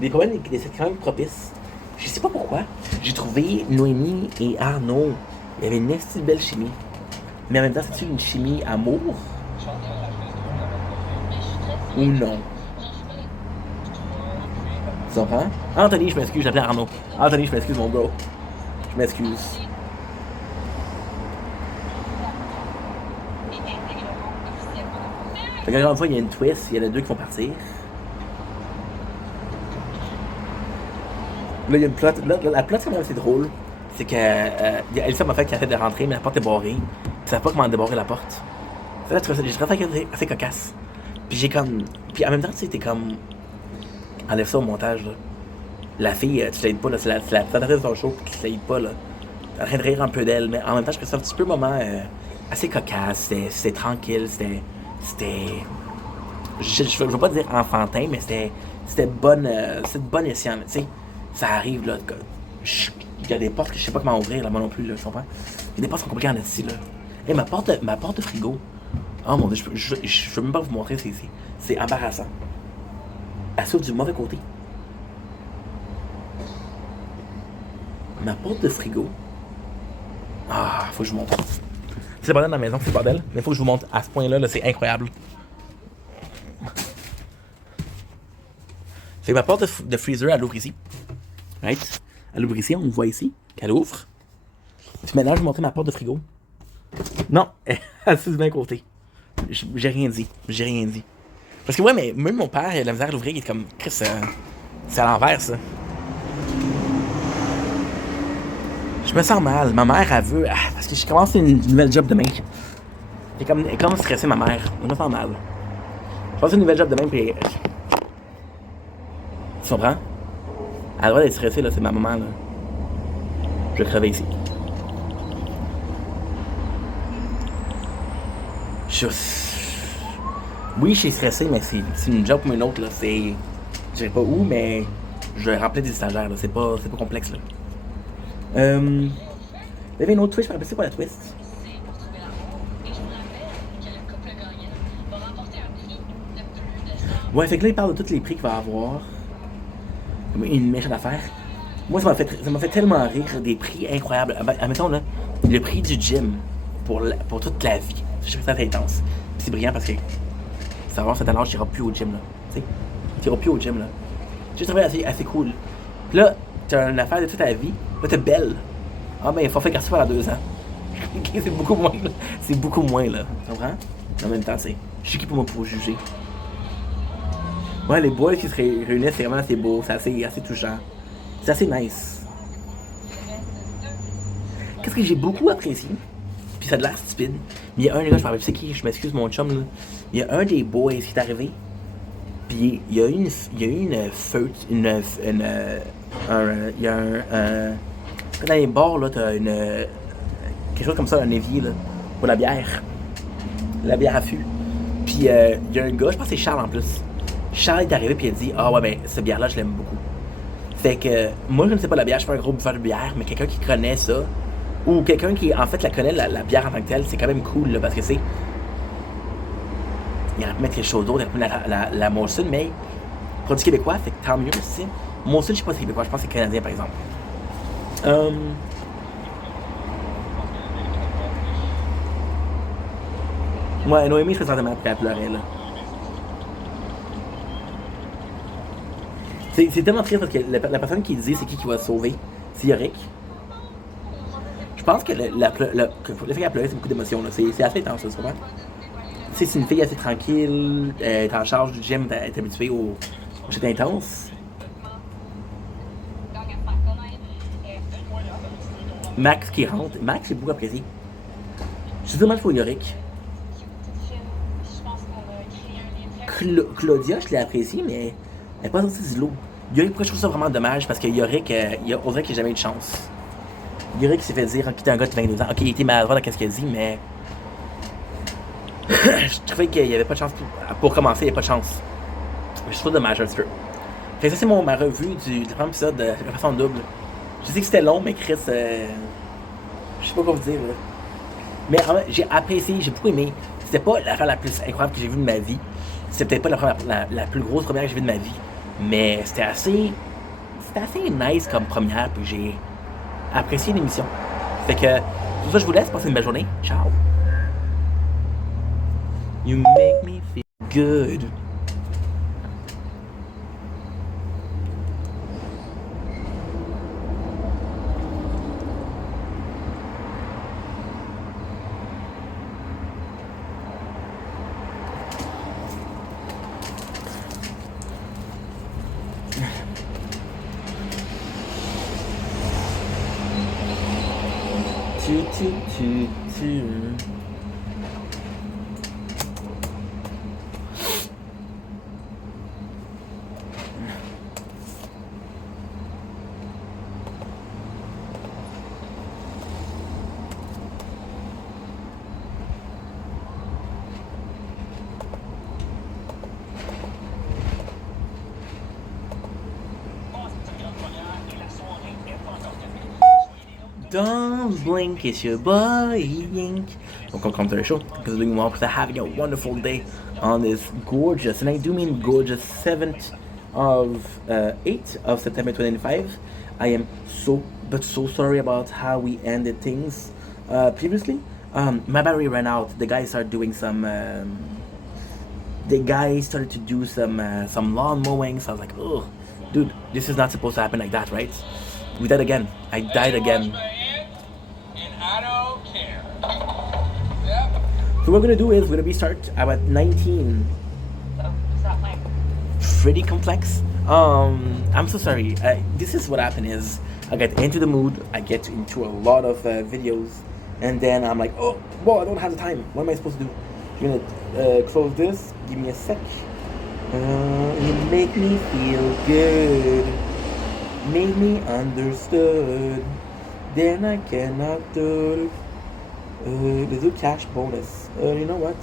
des problèmes, des quand même propices. Je sais pas pourquoi. J'ai trouvé Noémie et Arnaud, il y avait une assez belle chimie. Mais en même temps, c'est-tu une chimie amour? Ou non? Tu comprends? Anthony, je m'excuse, j'appelais Arnaud. Anthony, je m'excuse, mon bro. Je m'excuse. Fait que encore une fois, il y a une twist, il y en a 2 qui vont partir. Là, il y a une plot. Là, la plot, c'est quand même assez drôle. C'est que Elsa m'a fait qu'elle a fait de rentrer, mais la porte est barrée. Tu savais pas comment débarrer la porte. Ça, j'ai trouvé ça assez cocasse. Puis j'ai comme. Puis en même temps, tu sais, t'es comme. Enlève ça au montage, là. La fille, tu l'aides pas, là. C'est la présentatrice de ton show, puis tu l'aides pas, là. T'es en train de rire un peu d'elle, mais en même temps, je trouve ça un petit peu un moment assez cocasse. C'était tranquille, c'était. Je veux pas dire enfantin, mais c'était bonne escient, tu sais. Ça arrive, là. Il y a des portes que je sais pas comment ouvrir, là, moi non plus, là, tu comprends? Il y a des portes qui sont compliquées en ici, là. Hey, ma porte de frigo. Oh mon dieu, je veux même pas vous montrer, c'est embarrassant. Elle s'ouvre du mauvais côté. Ma porte de frigo. Ah, faut que je vous montre. C'est le bordel dans la maison, c'est le bordel. Mais faut que je vous montre à ce point-là, là, c'est incroyable. Fait que ma porte de freezer, elle ouvre ici. Right? Elle ouvre ici, on voit ici qu'elle ouvre. Puis maintenant, je vais vous montrer ma porte de frigo. Non, elle s'ouvre du même côté. J'ai rien dit. Parce que ouais, mais même mon père, il a la misère à l'ouvrir, il est comme, Chris, c'est à l'envers, ça. Je me sens mal. Ma mère, elle veut. Parce que j'ai commencé une nouvelle job demain. Elle est comme stressée, ma mère. Je me sens mal. Je commence une nouvelle job demain, puis. Tu comprends? Elle a le droit d'être stressée, là, c'est ma maman, là. Je vais crever ici. Oui, je suis stressé, mais c'est une job comme une autre, là. C'est. Je sais pas où, mais. Je vais remplir des stagiaires, là. C'est pas complexe, là. Il y avait une autre twist, je me rappelle, c'est quoi la twist? Ouais, fait que là, il parle de tous les prix qu'il va avoir. Comme une méchante affaire. Moi, ça m'a fait tellement rire, des prix incroyables. Admettons, là, le prix du gym pour toute la vie. Je sais que c'est intense. Puis c'est brillant parce que savoir cet âge, tu n'iras plus au gym, là. Tu sais, tu n'iras plus au gym, là. J'ai trouvé assez cool. Puis là, tu as une affaire de toute ta vie. Là, t'es belle. Ah, ben, il faut faire Garcia pendant 2 ans. Ok, c'est beaucoup moins, là. C'est beaucoup moins, là. Tu comprends? En même temps, c'est. Je suis qui pour juger? Ouais, les boys qui se réunissent, c'est vraiment assez beau. C'est assez touchant. C'est assez nice. Qu'est-ce que j'ai beaucoup apprécié? Puis ça a de l'air stupide. Mais il y a un gars, je me rappelle, c'est qui? Je m'excuse, mon chum, là. Il y a un des boys qui est arrivé. Puis il y a une feute, il y a dans les bars, là, t'as quelque chose comme ça, un évier, là, pour la bière. La bière à fût. Puis il y a un gars, je pense que c'est Charles en plus. Charles est arrivé puis il a dit, ah ouais, ben, cette bière-là, je l'aime beaucoup. Fait que, moi, je ne sais pas la bière, je suis pas un gros buveur de bière, mais quelqu'un qui connaît ça, ou quelqu'un qui, en fait, la connaît, la bière en tant que telle, c'est quand même cool, là, parce que c'est. Il aurait pu mettre quelque chose d'autre, il aurait pu mettre la Molson, mais produit québécois, fait que tant mieux, c'est. Molson, je sais pas si c'est québécois, je pense que c'est canadien, par exemple. Ouais, Noémie, je me sentais mal après, elle pleurait, là. C'est tellement triste parce que la personne qui dit c'est qui va se sauver, c'est Yorick. Je pense que le fait qu'elle pleurait, c'est beaucoup d'émotions, là. C'est assez intense, ça, tu comprends? Tu sais, c'est une fille assez tranquille, elle est en charge du gym, elle est habituée au shit intense. Max qui rentre. Max, j'ai beaucoup apprécié. Je suis dommage pour Yorick. Claudia, je l'ai appréciée, mais elle n'est pas sortie du lot. Yorick, pourquoi je trouve ça vraiment dommage? Parce que Yorick, on dirait qu'il n'a jamais eu de chance. Yorick s'est fait dire qu'il était un gars de 22 ans. Ok, il était maladroit dans ce qu'il a dit, mais. Je trouvais qu'il n'y avait pas de chance. Pour commencer, il n'y a pas de chance. Je trouve dommage un petit peu. Fait que ça, c'est ma revue du premier épisode de la façon double. Je sais que c'était long, mais Chris. Je sais pas quoi vous dire, là. Mais en fait, j'ai apprécié, j'ai beaucoup aimé. C'était pas l'affaire la plus incroyable que j'ai vue de ma vie. C'était peut-être pas la plus grosse première que j'ai vue de ma vie. Mais c'était assez nice comme première, puis j'ai apprécié l'émission. Fait que, pour ça, je vous laisse, passez une belle journée. Ciao! You make me feel good. Don't blink, it's your boy Yink. Welcome to the show. Because doing well, because I'm having a wonderful day on this gorgeous, and I do mean gorgeous, 8th of September 2025. I am so sorry about how we ended things previously. My battery ran out. The guys started doing some. The guys started to do some lawn mowing. So I was like, oh, dude, this is not supposed to happen like that, right? We died again. I died again. I don't care. So what we're gonna do is we're gonna restart about 19. Pretty complex. I'm so sorry. This is what happened is I get into the mood, I get into a lot of videos, and then I'm like, oh, well, I don't have the time. What am I supposed to do? You're gonna close this, give me a sec. You make me feel good, make me understood, then I cannot do the cash bonus. You know what?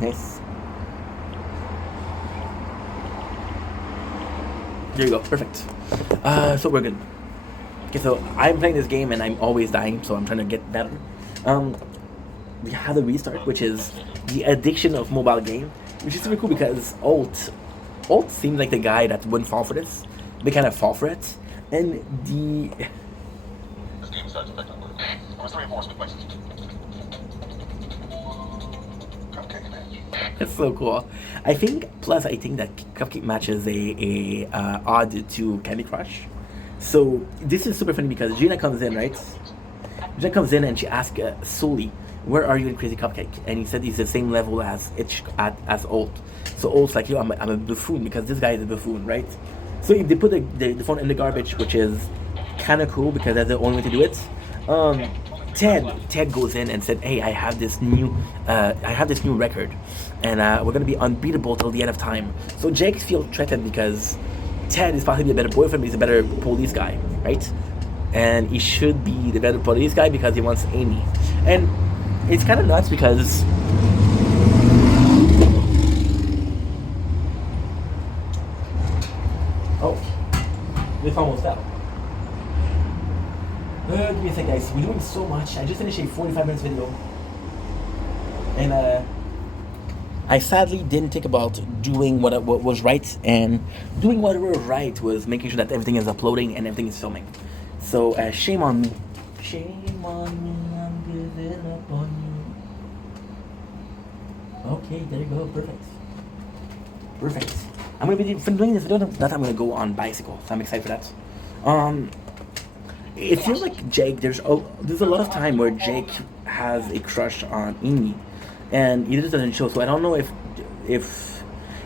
Nice. There you go, perfect. So we're good. Okay, so I'm playing this game and I'm always dying, so I'm trying to get better. We have a restart, which is the addiction of mobile game, which is super cool because Ult seems like the guy that wouldn't fall for this. They kind of fall for it, and the. This game starts effectively. There was reinforcement places. Cupcake match. It's so cool. I think that Cupcake Match is a odd to Candy Crush. So this is super funny because Gina comes in, right? Gina comes in and she asks Sully, where are you in Crazy Cupcake? And he said he's the same level as Ult. So Ult's like, yo, I'm a buffoon because this guy is a buffoon, right? So they put the phone in the garbage, which is kind of cool because that's the only way to do it. Ted goes in and said, hey, I have this new record, and we're gonna be unbeatable till the end of time. So Jake feels threatened because Ted is possibly a better boyfriend, but he's a better police guy, right? And he should be the better police guy because he wants Amy. And it's kind of nuts because this almost fell. Give me a sec, guys. We're doing so much. I just finished a 45 minutes video, and I sadly didn't think about doing what was right, and doing what was right was making sure that everything is uploading and everything is filming. So shame on me. Shame on me. I'm giving up on you. Okay, there you go. Perfect. I'm gonna be doing this video. That I'm gonna go on bicycle. So I'm excited for that. It feels like Jake. There's a lot of time where Jake has a crush on Amy, and it just doesn't show. So I don't know if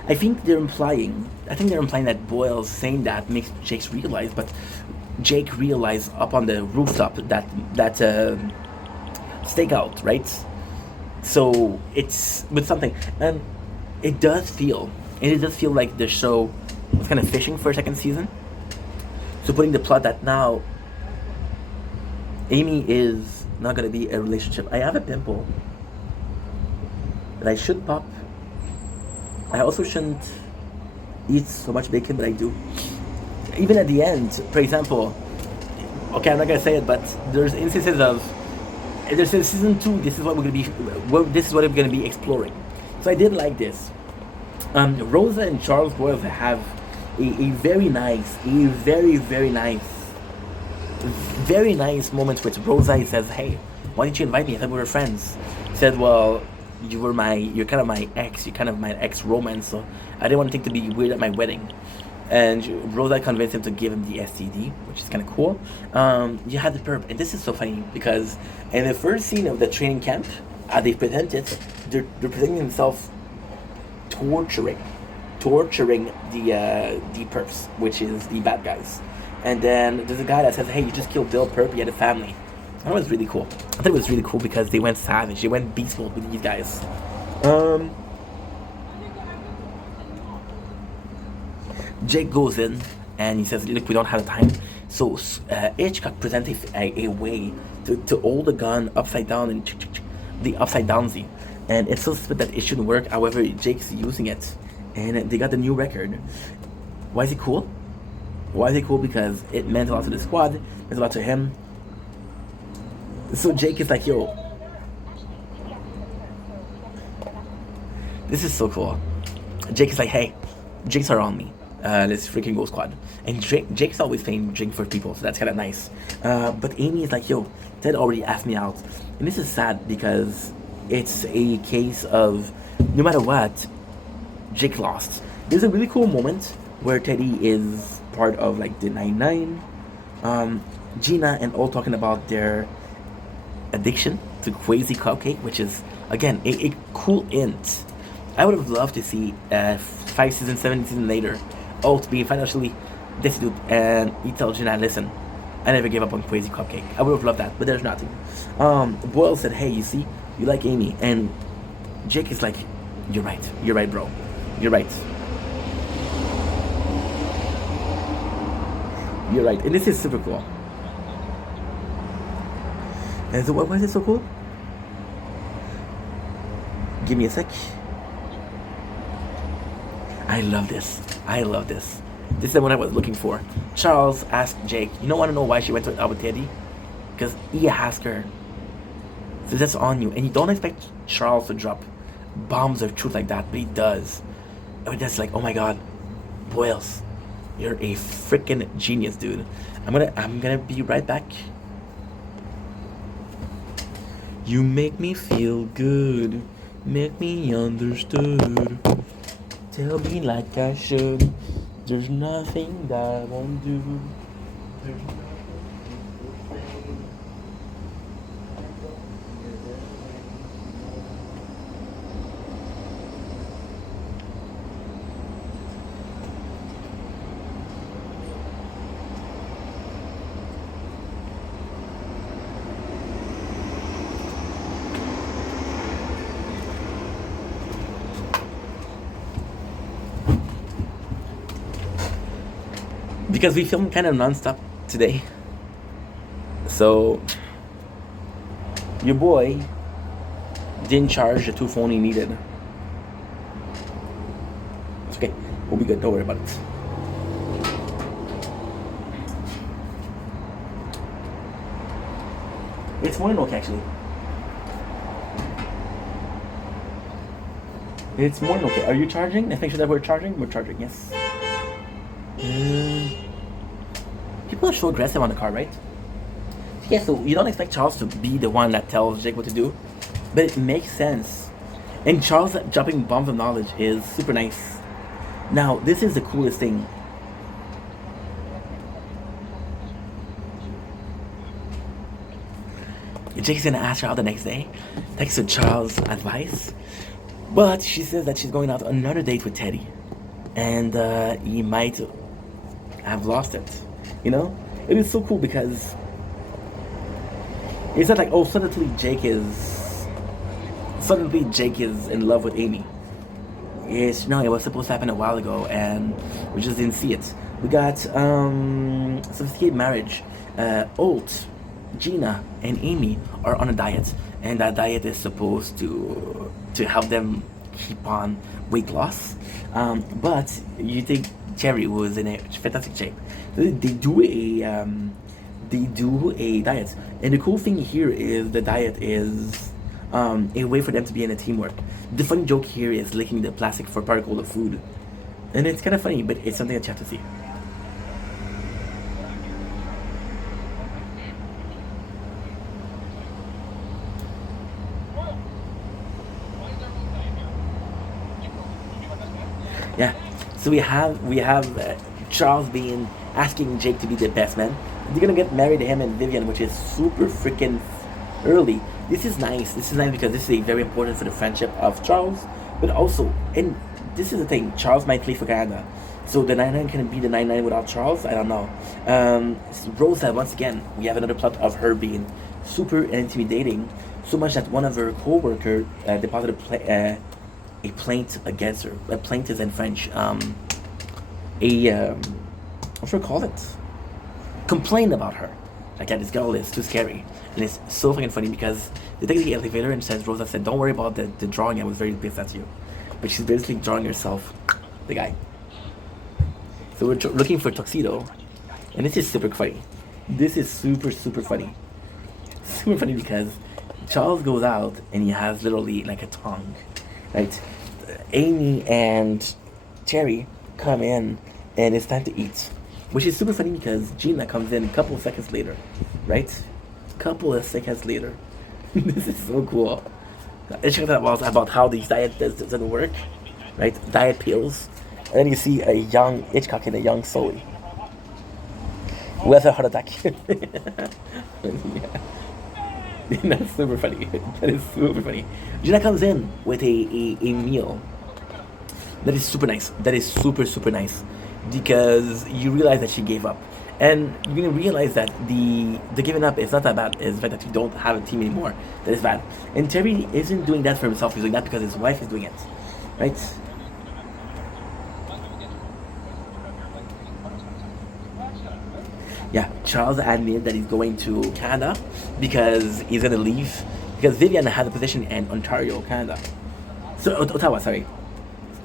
I think they're implying. I think they're implying that Boyle's saying that makes Jake realize, but Jake realized up on the rooftop that stakeout, right? So it's with something, and it does feel like the show was kind of fishing for a second season. So putting the plot that now Amy is not gonna be a relationship. I have a pimple that I should pop. I also shouldn't eat so much bacon, but I do. Even at the end, for example, okay, I'm not gonna say it, but there's instances of there's in season 2. This is what we're gonna be exploring. So I did like this. Rosa and Charles Boyle have a very nice moment with Rosa. He says, hey, why didn't you invite me? I thought we were friends. He said, well, you're kind of my ex, you're kind of my ex-romance, so I didn't want anything to be weird at my wedding. And Rosa convinced him to give him the STD, which is kind of cool. You had the perp, and this is so funny because in the first scene of the training camp, they presented, they're presenting themselves torturing the perps, which is the bad guys. And then there's a guy that says, hey, you just killed Bill Perp, he had a family. I thought it was really cool. Because they went savage, they went beast mode with these guys. Jake goes in and he says, look, we don't have time. So Hitchcock presents a way to hold the gun upside down and the upside down Z. And it's so stupid that it shouldn't work. However, Jake's using it. And they got the new record. Why is it cool? Because it meant a lot to the squad, it meant a lot to him. So Jake is like, yo, this is so cool. Jake is like, hey, drinks are on me. Let's freaking go squad. And Jake's always paying drink for people, so that's kind of nice. But Amy is like, yo, Ted already asked me out. And this is sad because it's a case of no matter what, Jake lost. There's a really cool moment where Teddy is part of like the 9-9. Gina and all talking about their addiction to Crazy Cupcake, which is again a cool int. I would have loved to see 5 seasons, 7 seasons later, Ult being financially destitute, and he tells Gina, listen, I never gave up on Crazy Cupcake. I would have loved that, but there's nothing. Boyle said, hey, you see, you like Amy, and Jake is like, you're right, bro, you're right. You're right, and this is super cool. And so, why is it so cool? Give me a sec. I love this. This is the one I was looking for. Charles asked Jake, you don't want to know why she went out with Teddy? Because he asked her. So that's on you. And you don't expect Charles to drop bombs of truth like that, but he does. I mean, that's like, oh my god, Boyles, you're a freaking genius, dude. I'm gonna be right back. You make me feel good, make me understood. Tell me like I should. There's nothing that I won't do. There's nothing to say. Because we filmed kind of non-stop today, so your boy didn't charge the 2 phone he needed. It's okay, we'll be good, don't worry about it. It's more than okay, actually. It's more than okay. Are you charging? Let's make sure that we're charging. We're charging, yes. People are so aggressive on the car, right? Yeah, so you don't expect Charles to be the one that tells Jake what to do, but it makes sense. And Charles dropping bombs of knowledge is super nice. Now, this is the coolest thing. Jake's gonna ask her out the next day, thanks to Charles' advice. But she says that she's going out on another date with Teddy. And he might have lost it. You know? It is so cool because it's not like, oh, suddenly Jake is in love with Amy. It's, no, it was supposed to happen a while ago and we just didn't see it. We got sophisticated marriage. Holt, Gina, and Amy are on a diet, and that diet is supposed to help them keep on weight loss. But you think Cherry was in a fantastic shape. They do a diet, and the cool thing here is the diet is a way for them to be in a teamwork. The funny joke here is licking the plastic for particle of food, and it's kind of funny, but it's something that you have to see. Yeah, so we have Charles being asking Jake to be the best man. They're gonna get married to him and Vivian, which is super freaking early. This is nice. This is nice because this is very important for the friendship of Charles, but also, and this is the thing, Charles might leave for Canada, so the 99 can be the 99 without Charles. I don't know. Rosa, once again, we have another plot of her being super intimidating, so much that one of her co-workers deposited a plaint against her. A plaint is in French. What should I call it? Complain about her. Like, yeah, this girl is too scary. And it's so fucking funny because they take the elevator and says, Rosa said, don't worry about the drawing, I was very pissed at you. But she's basically drawing herself, the guy. So we're looking for Tuxedo. And this is super funny. This is super, super funny. Super funny because Charles goes out and he has literally like a tongue. Right? Amy and Cherry come in and it's time to eat. Which is super funny because Gina comes in a couple of seconds later. Right? Couple of seconds later. This is so cool. It's about how these diet doesn't work. Right? Diet pills. And then you see a young Hitchcock and a young Sully. Who has a heart attack. Yeah. That's super funny. That is super funny. Gina comes in with a meal. That is super nice. That is super, super nice. because you realize that she gave up. And you're gonna realize that the giving up is not that bad. It's the fact that you don't have a team anymore that is bad. And Terry isn't doing that for himself. He's doing that because his wife is doing it, right? Yeah, Charles admitted that he's going to Canada because he's gonna leave because Vivian had a position in Ontario, Canada. So Ottawa, sorry,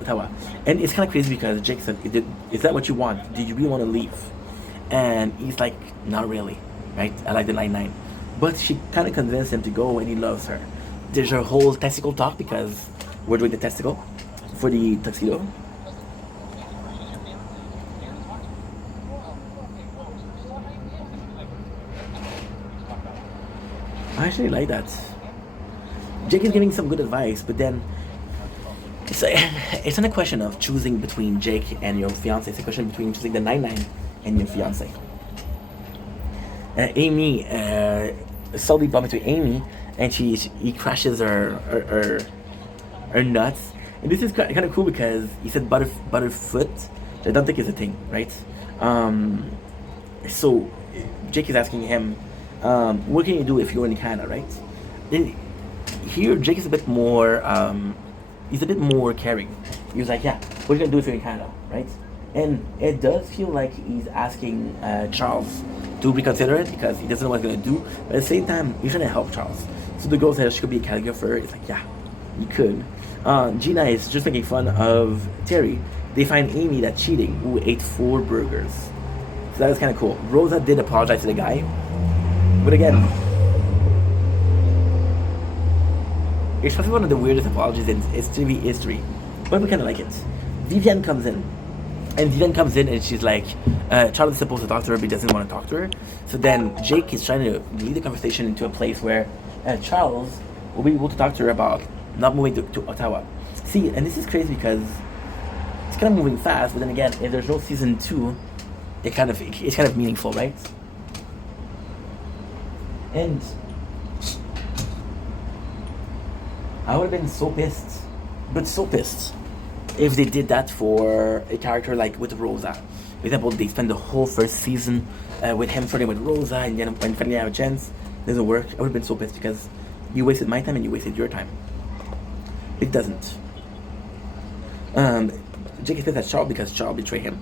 Ottawa. And it's kind of crazy because Jake said, "Is that what you want? Do you really want to leave?" And he's like, "Not really, right? I like the 99." But she kind of convinced him to go, and he loves her. There's a whole testicle talk because we're doing the testicle for the tuxedo. I actually like that. Jake is giving some good advice, but then it's not a question of choosing between Jake and your fiance. It's a question between choosing the 99 and your fiance. Amy, Sully bumps into Amy, and he crashes her nuts. And this is kind of cool because he said butterfoot. I don't think it's a thing, right? So Jake is asking him, what can you do if you're in Canada, right? Then here Jake is a bit more he's a bit more caring. He was like, yeah, what are you gonna do if you're in Canada, right? And it does feel like he's asking Charles to reconsider it because he doesn't know what he's gonna do. But at the same time, he's trying to help Charles. So the girl says she could be a calligrapher. It's like, yeah, you could. Gina is just making fun of Terry. They find Amy that cheating who ate 4 burgers. So that was kind of cool. Rosa did apologize to the guy, but again, it's probably one of the weirdest apologies in TV history, but we kind of like it. Vivian comes in, and she's like, Charles is supposed to talk to her, but he doesn't want to talk to her. So then Jake is trying to lead the conversation into a place where Charles will be able to talk to her about not moving to Ottawa. See, and this is crazy because it's kind of moving fast, but then again, if there's no season 2, it's kind of meaningful, right? And I would have been so pissed, but so pissed, if they did that for a character like with Rosa. For example, they spend the whole first season with him flirting with Rosa, and then when finally have a chance, it doesn't work. I would have been so pissed because you wasted my time and you wasted your time. It doesn't. Jake is pissed at Charles because Charles betrayed him.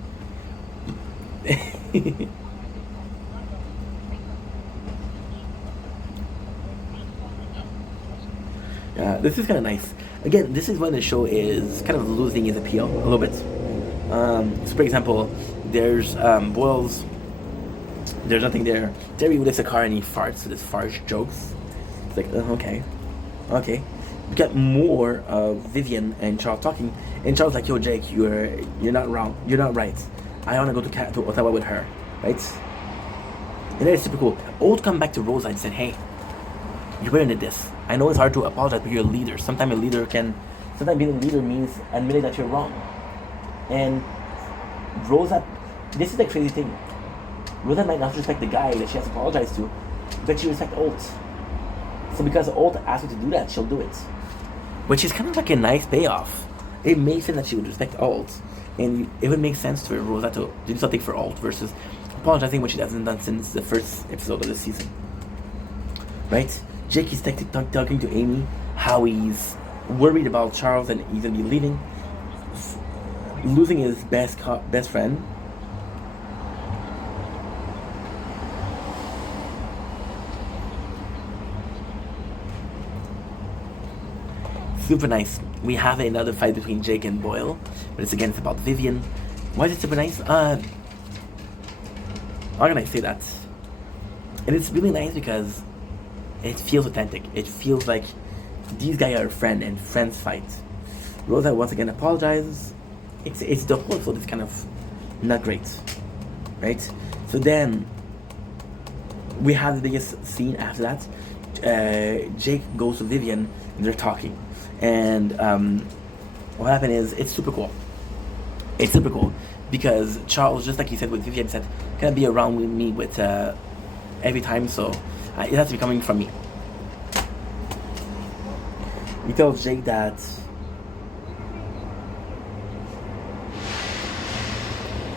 This is kind of nice. Again, this is when the show is kind of losing its appeal a little bit. So for example, there's Boyle's. There's nothing there. Terry lifts a car and he farts with his fart jokes. It's like, okay. We got more of Vivian and Charles talking, and Charles like, yo, Jake, you're not wrong. You're not right. I want to go to Ottawa with her, right? And that is super cool. Old come back to Rosa and said, hey, you better than this. I know it's hard to apologize, but you're a leader. Sometimes being a leader means admitting that you're wrong. And Rosa, this is the crazy thing. Rosa might not respect the guy that she has to apologize to, but she respects Alt. So because Alt asked her to do that, she'll do it. Which is kind of like a nice payoff. It makes sense that she would respect Alt, and it would make sense for Rosa to do something for Alt versus apologizing when she hasn't done since the first episode of the season. Right? Jake is talking to Amy how he's worried about Charles and he's gonna be leaving, losing his best friend. Super nice. We have another fight between Jake and Boyle, but it's about Vivian. Why is it super nice? How can I say that? And it's really nice because it feels authentic. It feels like these guys are a friend and friends fight. Rosa once again apologizes. It's the whole episode is kind of not great, right? So then we have the biggest scene after that. Jake goes to Vivian and they're talking, and what happened is it's super cool. It's super cool because Charles, just like he said with Vivian, said, "Can I be around with me with every time?" So it has to be coming from me. He tells Jake that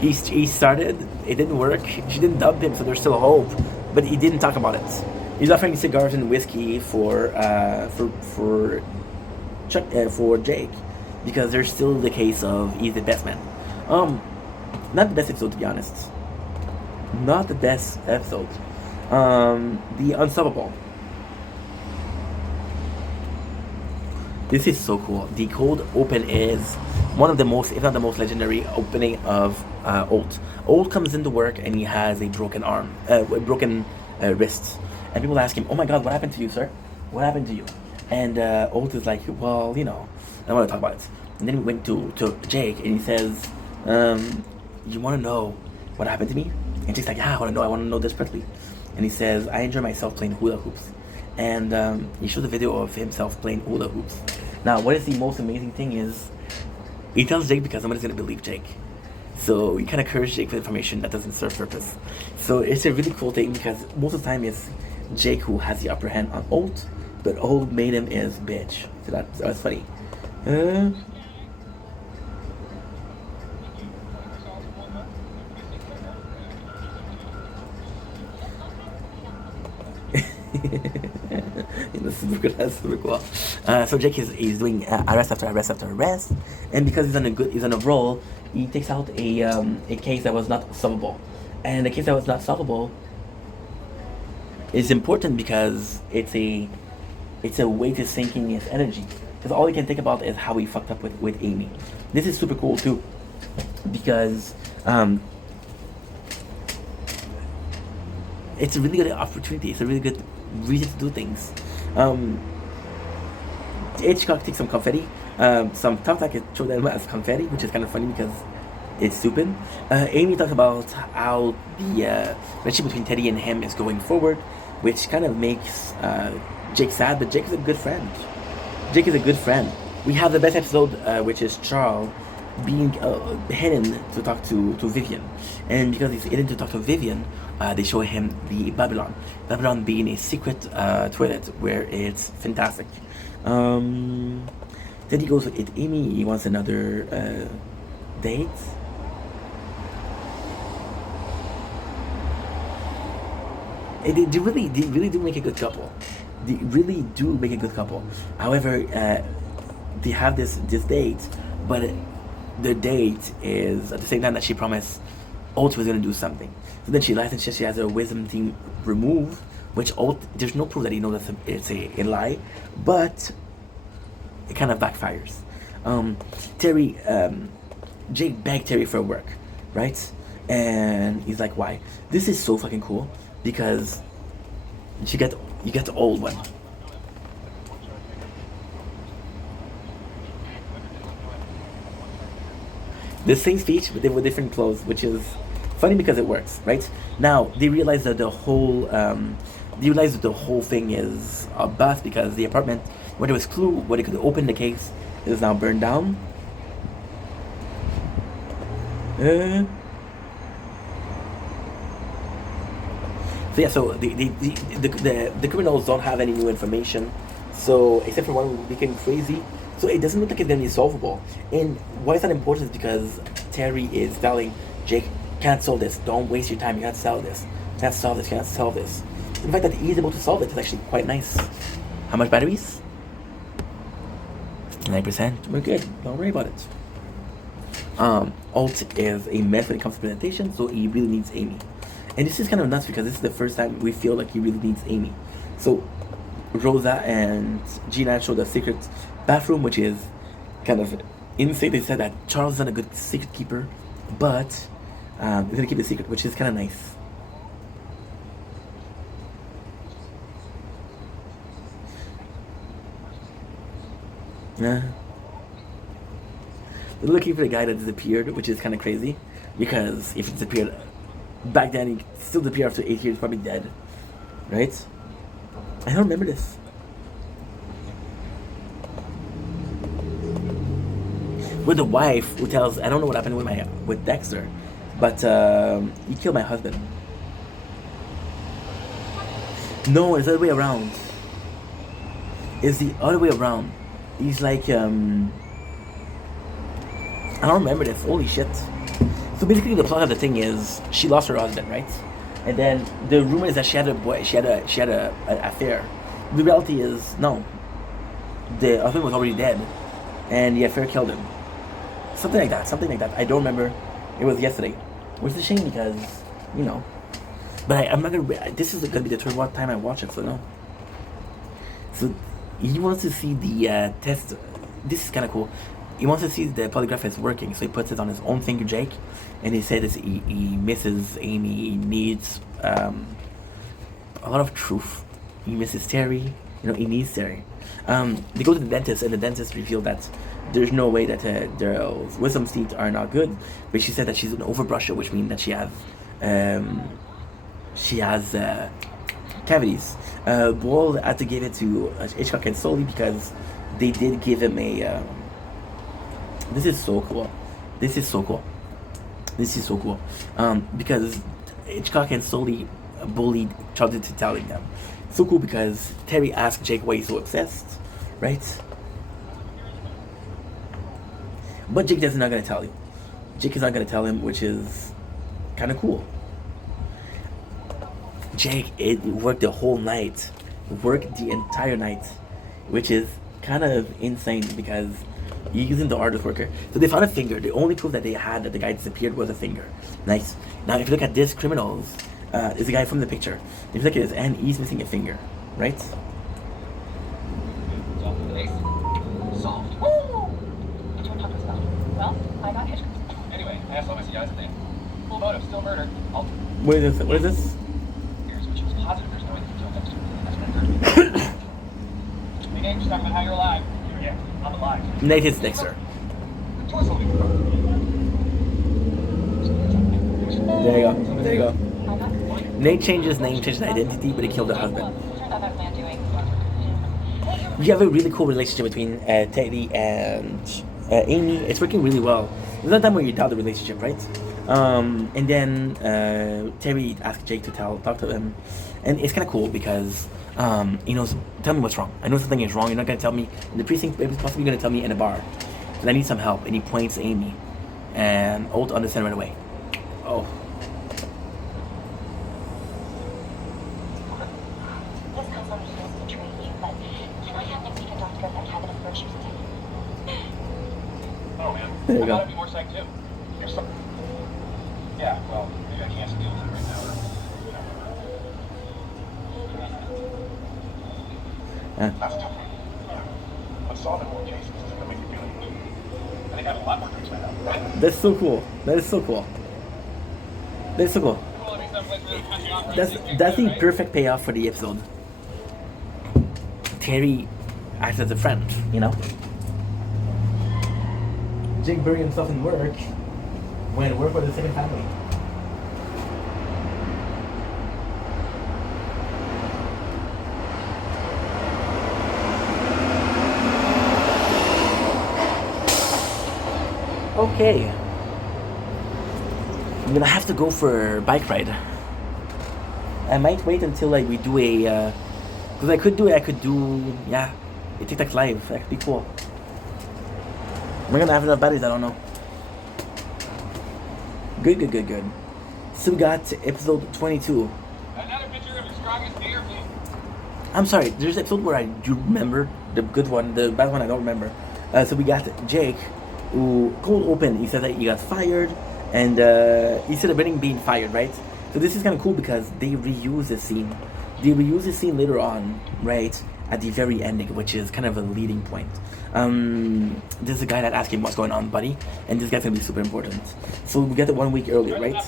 he started. It didn't work. She didn't dub him, so there's still hope. But he didn't talk about it. He's offering cigars and whiskey for Chuck for Jake, because there's still the case of he's the best man. Not the best episode, to be honest. Not the best episode. The Unstoppable. This is so cool. The cold open is one of the most, if not the most legendary opening of Holt. Holt comes into work and he has a broken arm, broken wrist. And people ask him, "Oh my God, what happened to you, sir? What happened to you?" And Holt is like, "Well, you know, I don't want to talk about it." And then we went to Jake and he says, "You want to know what happened to me?" And Jake's like, "Yeah, I want to know desperately." And he says, "I enjoy myself playing hula hoops." And he shows a video of himself playing hula hoops. Now, what is the most amazing thing is, he tells Jake because nobody's going to believe Jake. So he kind of curses Jake with information that doesn't serve purpose. So it's a really cool thing because most of the time it's Jake who has the upper hand on Holt, but Holt made him his bitch. So that's funny. That's super cool. So Jake is doing arrest after arrest after arrest, and because he's on a roll, he takes out a case that was not solvable, and the case that was not solvable is important because it's a way to sink in his energy, because all he can think about is how he fucked up with Amy. This is super cool too, because it's a really good opportunity. It's a really good reason to do things. Hitchcock takes some confetti. Some Thumbtack can throw them as confetti, which is kind of funny because it's stupid. Amy talks about how the relationship between Teddy and him is going forward, which kind of makes Jake sad, but Jake is a good friend. Jake is a good friend. We have the best episode, which is Charles being hidden to talk to Vivian. And because he's hidden to talk to Vivian, they show him the Babylon. Babylon being a secret toilet where it's fantastic. Then he goes with Amy. He wants another date. They really do make a good couple. They really do make a good couple. However, they have this date, but the date is at the same time that she promised Holt was going to do something. So then she lies and she has her wisdom team removed, which Holt, there's no proof that he knows that it's a lie, but it kind of backfires. Jake begged Terry for work, right? And he's like, "Why?" This is so fucking cool because you get the old one. The same speech, but they were different clothes, which is funny because it works, right? Now they realize that the whole thing is a bust because the apartment where there was clue where they could open the case is now burned down. So yeah, so the criminals don't have any new information, so except for one who became crazy. So it doesn't look like it's gonna be solvable. And why is that important is because Terry is telling Jake, "Can't solve this. Don't waste your time. You can't solve this. Can't solve this. Can't solve this." The fact that he's able to solve it is actually quite nice. How much batteries? 9%. We're good. Don't worry about it. Holt is a mess when it comes to presentation, so he really needs Amy. And this is kind of nuts because this is the first time we feel like he really needs Amy. So Rosa and Gina show the secret bathroom, which is kind of insane. They said that Charles is not a good secret keeper, but he's gonna keep the secret, which is kind of nice. Yeah. They're looking for the guy that disappeared, which is kind of crazy, because if he disappeared back then, he still disappeared after 8 years, probably dead, right? I don't remember this. With the wife who tells, I don't know what happened with Dexter, but he killed my husband. No, it's the other way around. It's the other way around. He's like, I don't remember this. Holy shit. So basically, the plot of the thing is she lost her husband, right? And then the rumor is that she had a boy. She had a affair. The reality is no. The husband was already dead, and the affair killed him. Something like that. Something like that. I don't remember. It was yesterday, which is a shame because you know. But I'm not gonna. This is gonna be the third time I watch it, so no. So he wants to see the test. This is kind of cool. He wants to see the polygraph is working, so he puts it on his own finger, Jake, and he said he misses Amy. He needs a lot of truth. He misses Terry. You know, he needs Terry. They go to the dentist, and the dentist revealed that there's no way that their wisdom teeth are not good. But she said that she's an overbrusher, which means that she has cavities. Boyle had to give it to Hitchcock and Sully because they did give him a. This is so cool. This is so cool. This is so cool. Because Hitchcock and Sully bullied Charles into telling them. So cool because Terry asked Jake why he's so obsessed, right? But Jake is not gonna tell you. Jake is not gonna tell him, which is kind of cool. Jake worked the whole night, worked the entire night, which is kind of insane because he's using the hardest worker. So they found a finger. The only proof that they had that the guy disappeared was a finger. Nice. Now if you look at this, criminals is the guy from the picture. If you look at his hand, he's missing a finger, right? Solved. Woo! What do you want to talk to us about? Well, I got Hitchcock. Anyway, I asked all my CIs thing. Full motive, still murder. What is this? What is this? Here's which was positive. There's no way they could kill Dexter. That's what I heard. Big Abe, just talking about how you're alive. Yeah, I'm alive. Nate is Dexter. There you go. There you go. Nate changed his name, changed his identity, but he killed the husband. We have a really cool relationship between Teddy and Amy. It's working really well. There's no time where you doubt the relationship, right? And then Terry asked Jake to talk to him, and it's kind of cool because he knows. Tell me what's wrong. I know something is wrong. You're not gonna tell me in the precinct. Maybe possibly gonna tell me in a bar. But I need some help. And he points to Amy, and Holt understands right away. Oh. This comes on the heels of betraying you, but can I have next week a doctor at that cabin of virtues and Oh man, There you I go. gotta be more psyched too. You're so... Yeah, well, maybe I can't deal with it right now. That's tough. Yeah. But solving more cases is gonna make you feel like I think I have a lot more to explain out. That's so cool. That is so cool. That's so cool. That's the perfect payoff for the episode. Terry acts as a friend, you know? Jake buried himself in work when work was the second family. Okay. I'm gonna have to go for a bike ride. I might wait until like we do a because I could do yeah, a TikTok live. That could be cool. We're gonna have enough batteries, I don't know. Good. So we got episode 22. Another picture of your strongest beer, please. I'm sorry, there's an episode where I do remember the good one, the bad one I don't remember. So we got Jake, who cold open. He said that he got fired, and he said about being fired, right? So this is kind of cool because they reuse the scene. They reuse the scene later on, right? At the very ending, which is kind of a leading point. There's a guy that asked him what's going on, buddy, and this guy's gonna be super important. So we get it 1 week earlier, right?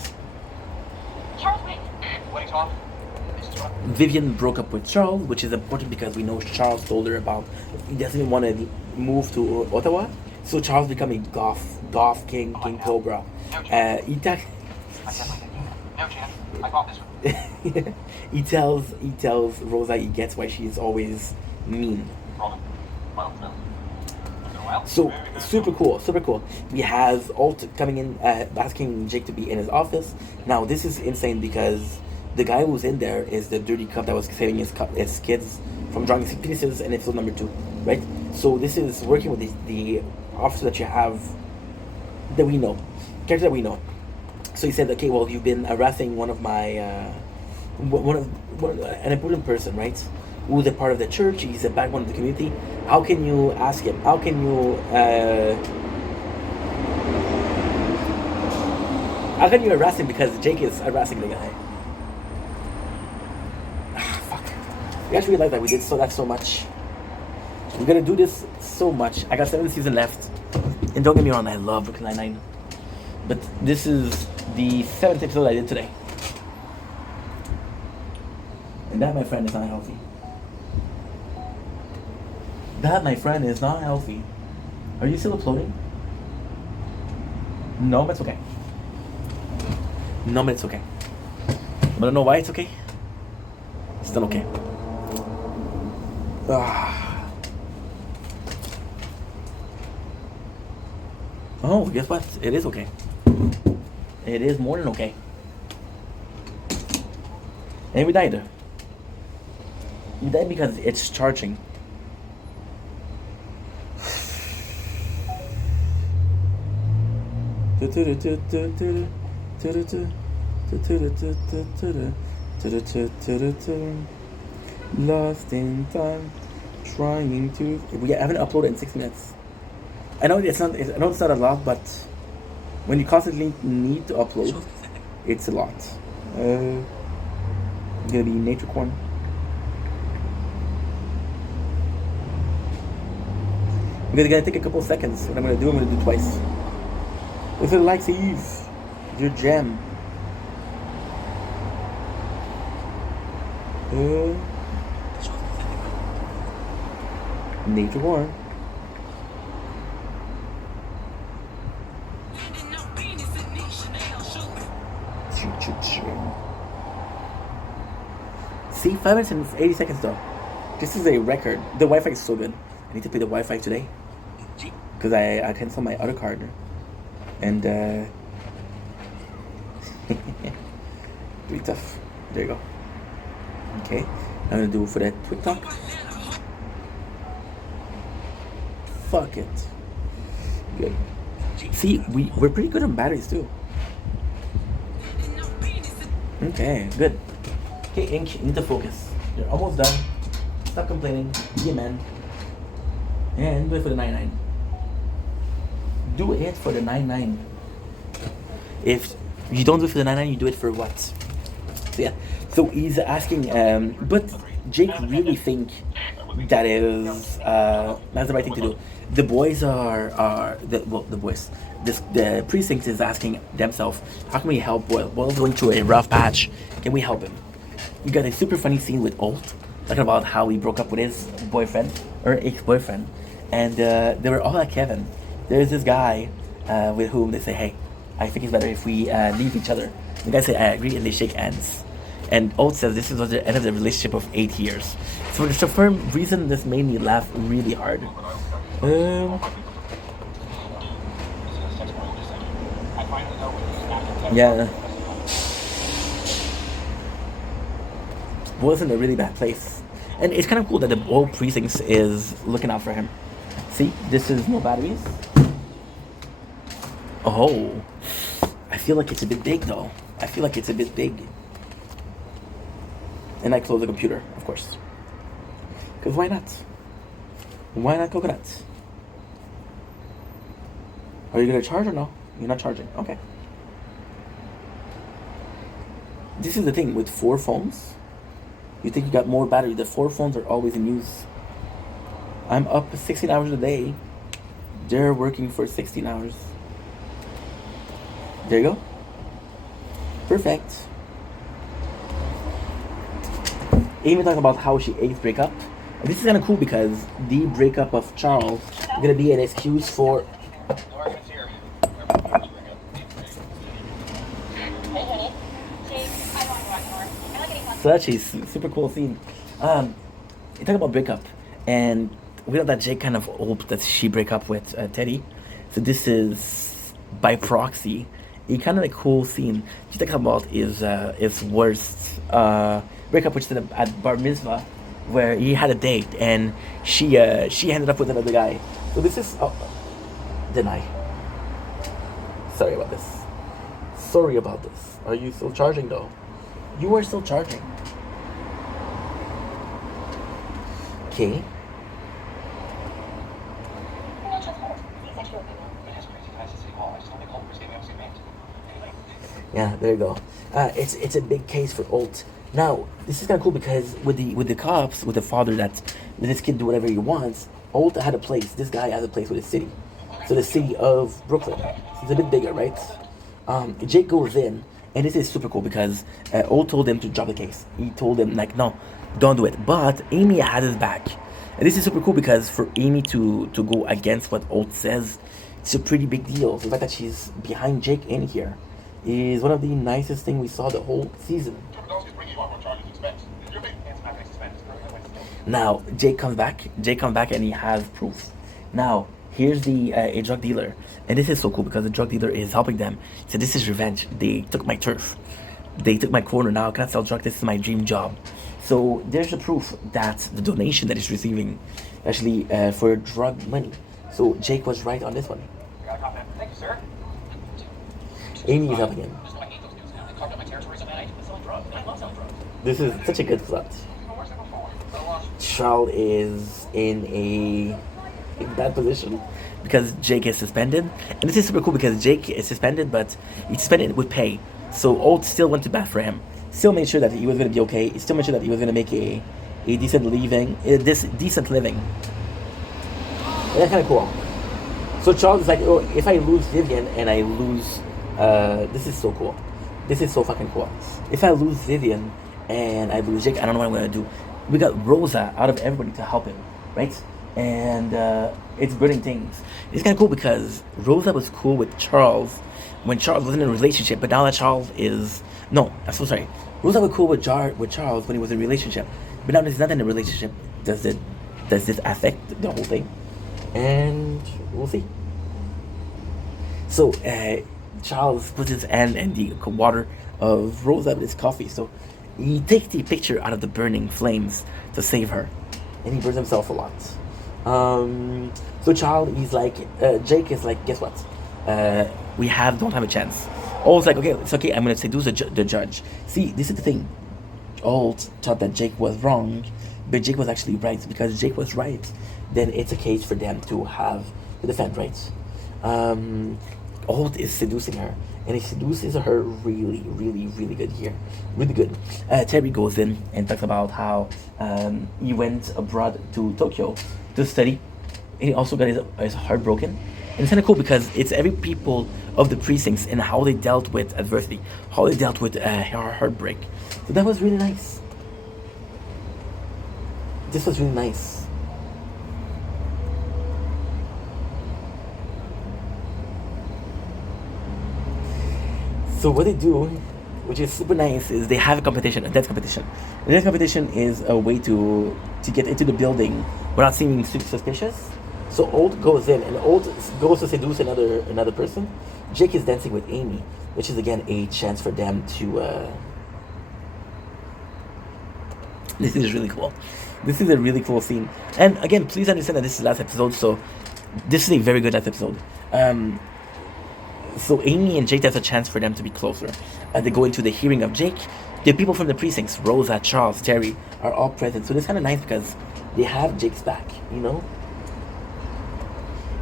Charles, wait. What are you talking? Vivian broke up with Charles, which is important because we know Charles told her about he doesn't want to move to Ottawa. So Charles become a golf king, King Cobra. He I bought this one. he tells Rosa he gets why she's always mean. So super cool. We have Alt coming in, asking Jake to be in his office. Now this is insane because the guy who's in there is the dirty cop that was saving his kids from drowning penises in episode number 2, right? So this is working with the officer that you have, that we know, character that we know. So he said, okay, well, you've been harassing one of my, an important person, right? Who's a part of the church. He's a backbone of the community. How can you ask him? How can you harass him because Jake is harassing the guy? Fuck. We actually realized that we did that so much. We're gonna do this so much. I got 7 seasons left. And don't get me wrong, I love Brooklyn Nine-Nine. But this is the 7th episode I did today. And that, my friend, is not healthy. That, my friend, is not healthy. Are you still uploading? No, but it's okay. No, but it's okay. I don't know why it's okay. It's still okay. Oh, guess what? It is okay. It is more than okay. And we died. We died because it's charging. Lost in time, trying to. We haven't uploaded in 6 minutes. I know it's not. I know it's not a lot, but when you constantly need to upload, it's a lot. It's gonna be Nature Corn. I'm gonna take a couple seconds. What I'm gonna do twice. If it likes Eve, your gem. Nature Corn. See, 5 minutes and 80 seconds though. This is a record. The Wi-Fi is so good. I need to pay the Wi-Fi today because I canceled my other card, and pretty tough. There you go. Okay, I'm gonna do it for that quick talk. Fuck it. Good. See, we're pretty good on batteries too. Okay, good. Okay, Ink, you need to focus. You're almost done. Stop complaining. Be a man. And do it for the 9-9. Do it for the 9-9. If you don't do it for the 9-9, you do it for what? So yeah. So he's asking, but Jake really think that is that's the right thing to do. The boys the boys. The precinct is asking themselves, how can we help Boyle? Boyle's going through a rough patch. Can we help him? You got a super funny scene with Holt talking about how he broke up with his boyfriend or ex-boyfriend, and they were all like Kevin. There's this guy with whom they say, hey, I think it's better if we leave each other. The guy say, I agree, and they shake hands. And Holt says this was the end of the relationship of 8 years. So for some reason, this made me laugh really hard. Yeah. Was in a really bad place. And it's kind of cool that the whole precinct is looking out for him. See, this is no batteries. Oh, I feel like it's a bit big though. I feel like it's a bit big. And I close the computer, of course. Because why not? Why not coconut? Are you going to charge or no? You're not charging. Okay. This is the thing with 4 phones. You think you got more battery. The 4 phones are always in use. I'm up 16 hours a day. They're working for 16 hours. There you go. Perfect. Amy talking about how she hates breakup. And this is kind of cool because the breakup of Charles is going to be an excuse for... Such a super cool scene. You talk about breakup, and we know that Jake kind of hoped that she break up with Teddy. So this is by proxy a kind of a cool scene. She talks about his worst breakup, which is at Bar Mitzvah, where he had a date and she ended up with another guy. So this is deny. Sorry about this. Sorry about this. Are you still charging though? You are still charging. Okay. Yeah, there you go. It's a big case for Holt. Now, this is kind of cool because with the cops, with the father that let this kid do whatever he wants, Holt had a place. This guy has a place with the city. So the city of Brooklyn. So it's a bit bigger, right? Jake goes in, and this is super cool because Holt told him to drop the case. He told him, like, no, don't do it. But Amy has his back. And this is super cool because for Amy to go against what Holt says, it's a pretty big deal. So the fact that she's behind Jake in here is one of the nicest things we saw the whole season. Now, Jake comes back and he has proof. Now, here's the a drug dealer. And this is so cool because the drug dealer is helping them. He said, this is revenge. They took my turf. They took my corner. Now I cannot sell drugs. This is my dream job. So there's the proof that the donation that he's receiving actually for drug money. So Jake was right on this one. Thank you, sir. Amy is helping him. This is such a good plot. Charles is in bad position because Jake is suspended. And this is super cool because Jake is suspended, but he's suspended with pay. So Holt still went to bat for him. Still made sure that he was going to be okay. He still made sure that he was going to make a decent living. And that's kind of cool. So Charles is like, oh, if I lose Vivian and I lose... this is so cool. This is so fucking cool. If I lose Vivian and I lose Jake, I don't know what I'm going to do. We got Rosa out of everybody to help him, right? And it's burning things. It's kind of cool because Rosa was cool with Charles when Charles wasn't in a relationship, but now that Charles is... No, I'm so sorry. Rosa was cool with Charles when he was in a relationship, but now he's not in a relationship. Does this affect the whole thing? And we'll see. So Charles puts his hand in the water of Rosa with his coffee. So he takes the picture out of the burning flames to save her, and he burns himself a lot. So Charles, he's like, Jake is like, guess what? We don't have a chance. Alt's like, okay, it's okay. I'm gonna seduce the judge. See, this is the thing. Alt thought that Jake was wrong, but Jake was actually right. Because Jake was right, then it's a case for them to have the defend rights. Alt is seducing her, and he seduces her really, really, really good here. Really good. Terry goes in and talks about how he went abroad to Tokyo to study, and he also got his heart broken. And it's kind of cool because it's every people of the precincts and how they dealt with adversity, how they dealt with heartbreak. So that was really nice. This was really nice. So what they do, which is super nice, is they have a competition, a dance competition. The dance competition is a way to get into the building without seeming suspicious. So Holt goes in, and Holt goes to seduce another person. Jake is dancing with Amy, which is again a chance for them to... This is really cool. This is a really cool scene. And again, please understand that this is the last episode, so this is a very good last episode. So Amy and Jake, there's a chance for them to be closer. They go into the hearing of Jake. The people from the precincts, Rosa, Charles, Terry, are all present. So it's kind of nice because they have Jake's back, you know?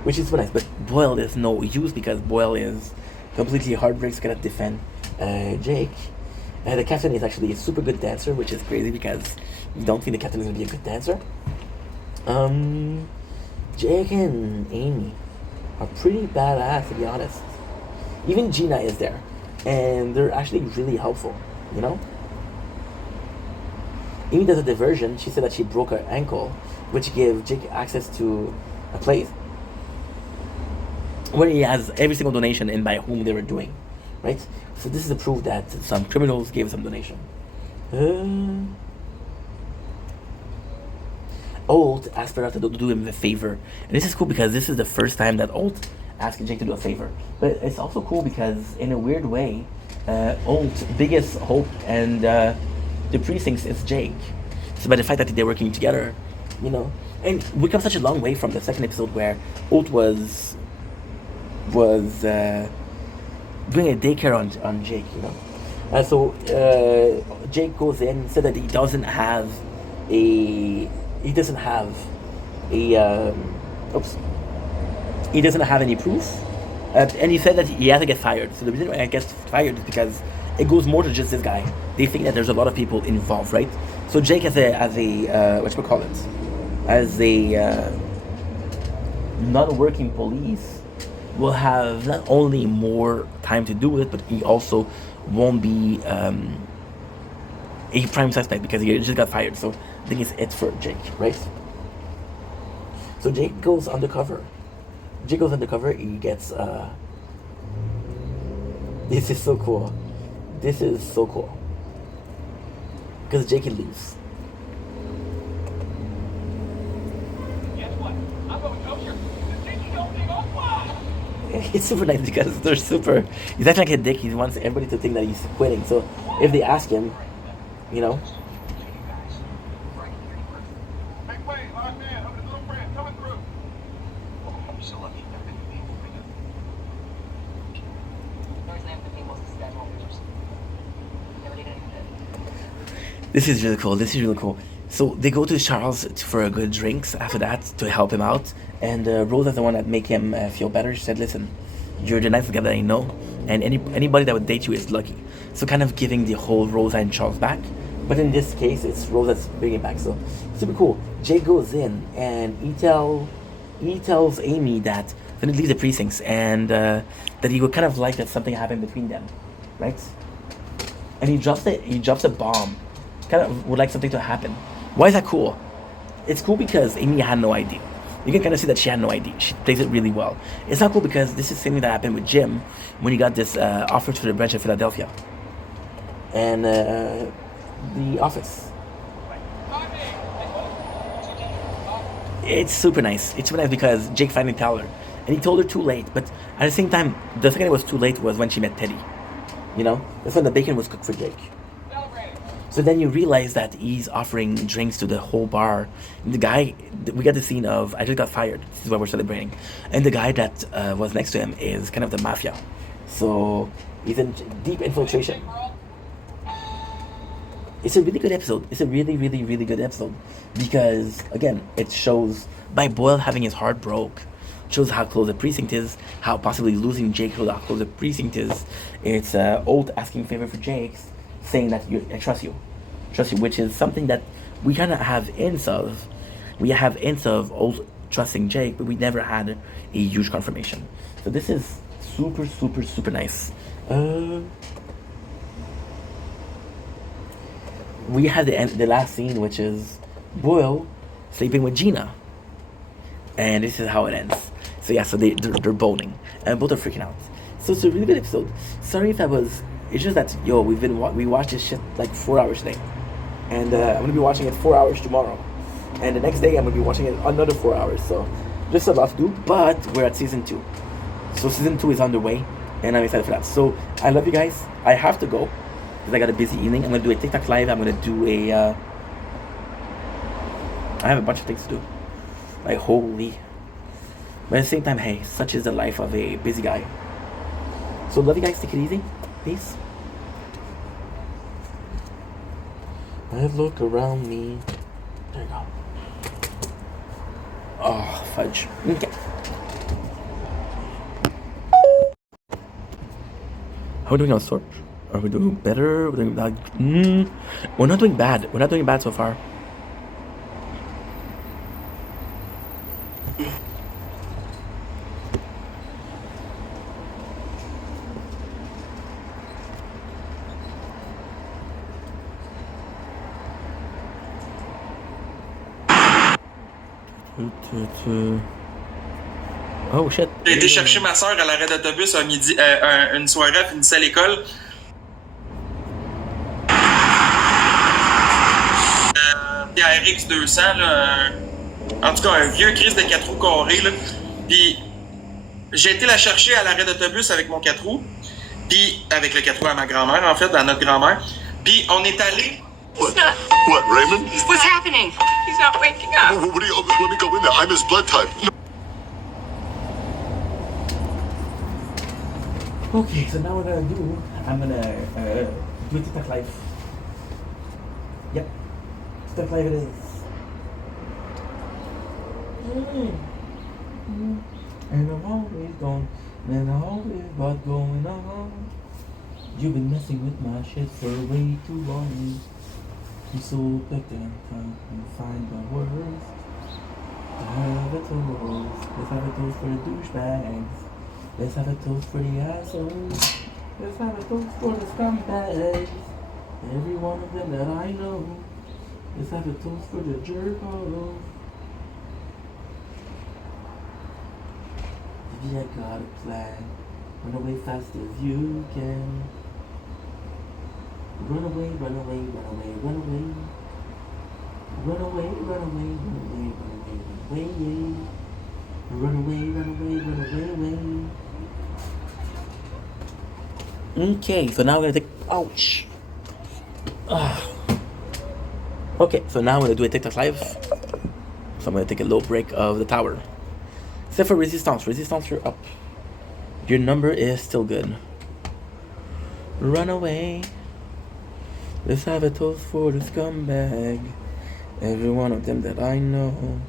Which is super nice. But Boyle is no use because Boyle is completely heartbreaks, cannot defend Jake. The captain is actually a super good dancer, which is crazy because you don't think the captain is going to be a good dancer. Jake and Amy are pretty badass, to be honest. Even Gina is there, and they're actually really helpful, you know? Amy does a diversion. She said that she broke her ankle, which gave Jake access to a place where he has every single donation and by whom they were doing, right? So this is a proof that some criminals gave some donation. Holt asked Bernard to do him a favor, and this is cool because this is the first time that Holt asked Jake to do a favor. But it's also cool because in a weird way, Holt's biggest hope and the precincts is Jake. So by the fact that they're working together, you know, and we come such a long way from the second episode where Holt was doing a daycare on Jake, you know. So Jake goes in, said that he doesn't have a he doesn't have any proof, and he said that he had to get fired. So the reason why I get fired is because it goes more to just this guy. They think that there's a lot of people involved, right? So Jake as a non-working police will have not only more time to do it, but he also won't be a prime suspect because he just got fired. So I think it's for Jake, right? So Jake goes undercover. He gets this is so cool. Because Jake can lose. Guess what? I'm going kosher. The thing you don't think of what? It's super nice because he's acting like a dick. He wants everybody to think that he's quitting. So if they ask him, you know. Make way, hard man. I'm his little friend coming through. I'm so lucky. This is really cool. So they go to Charles for good drinks after that to help him out. And Rose is the one that make him feel better. She said, listen, you're the nicest guy that I know. And anybody that would date you is lucky. So kind of giving the whole Rosa and Charles back. But in this case, it's Rose that's bringing it back. So super cool. Jake goes in and he tells Amy that when he leaves the precincts and that he would kind of like that something happened between them. Right? And he drops a bomb. Kind of would like something to happen. Why is that cool? It's cool because Amy had no idea. You can kind of see that she had no idea. She plays it really well. It's not cool because this is something that happened with Jim when he got this offer to the branch of Philadelphia. And the office. It's super nice. It's super nice because Jake finally told her. And he told her too late. But at the same time, the second it was too late was when she met Teddy. You know? That's when the bacon was cooked for Jake. So then you realize that he's offering drinks to the whole bar. And the guy, we got the scene of, I just got fired. This is what we're celebrating. And the guy that was next to him is kind of the mafia. So he's in deep infiltration. It's a really good episode. It's a really, really, really good episode. Because, again, it shows, by Boyle having his heart broke, shows how close the precinct is, how possibly losing Jake, how close the precinct is. It's Old asking favor for Jake's, saying that I trust you, which is something that we kind of have hints of. We have hints of Old trusting Jake, but we never had a huge confirmation. So this is super, super, super nice. We had the last scene, which is Boyle sleeping with Gina, and this is how it ends. So yeah, so they're boning, and both are freaking out. So it's a really good episode. Sorry if I was. It's just that we watched this shit like 4 hours today, and I'm gonna be watching it 4 hours tomorrow, and the next day I'm gonna be watching it another 4 hours. So just a lot to do, but we're at season 2, so season 2 is underway, and I'm excited for that. So I love you guys. I have to go because I got a busy evening. I'm gonna do a TikTok live. I'm gonna do I have a bunch of things to do. Like holy. But at the same time, hey, such is the life of a busy guy. So love you guys. Take it easy. Peace. I look around me. There you go. Oh, fudge. Okay. How are we doing on search? Are we doing better? We're doing like, we're not doing bad. We're not doing bad so far. Oh shit. J'ai été chercher ma soeur à l'arrêt d'autobus à midi, une soirée, elle finissait à l'école. RX 200, là, en tout cas un vieux Chris de 4 roues carrés. Là. Puis j'ai été la chercher à l'arrêt d'autobus avec mon 4 roues, puis avec le 4 roues à ma grand-mère, en fait, à notre grand-mère. Puis on est allé. What, Raymond? What's happening? He's not waking up. What do you, let me go in there. I'm his blood type. Okay, so now what I'm gonna do a TikTok live. Yep, TikTok live it is. And I've always gone, and I always got going on. You've been messing with my shit for way too long. I'm so goddamn trying to find the words. To have a toast. Let's have a toast for the douchebags. Let's have a toast for the assholes. Let's have a toast for the scumbags. Every one of them that I know. Let's have a toast for the jerk-offs. Maybe I got a plan. Run away fast as you can. Run away, run away, run away, run away. Run away, run away, run away, run away, run away. Run away, run away, run away, away. Okay, so now we're gonna take. Ouch! Okay, so now I'm gonna do a TikTok live. So I'm gonna take a low break of the tower. Except for resistance. Resistance, you're up. Your number is still good. Run away. Let's have a toast for the scumbag. Every one of them that I know.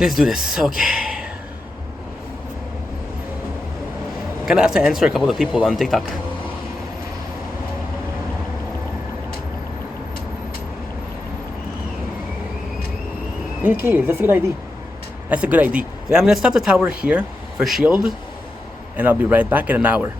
Let's do this. Okay. Gonna have to answer a couple of people on TikTok. Okay, that's a good idea. That's a good idea. I'm gonna stop the tower here for shield, and I'll be right back in an hour.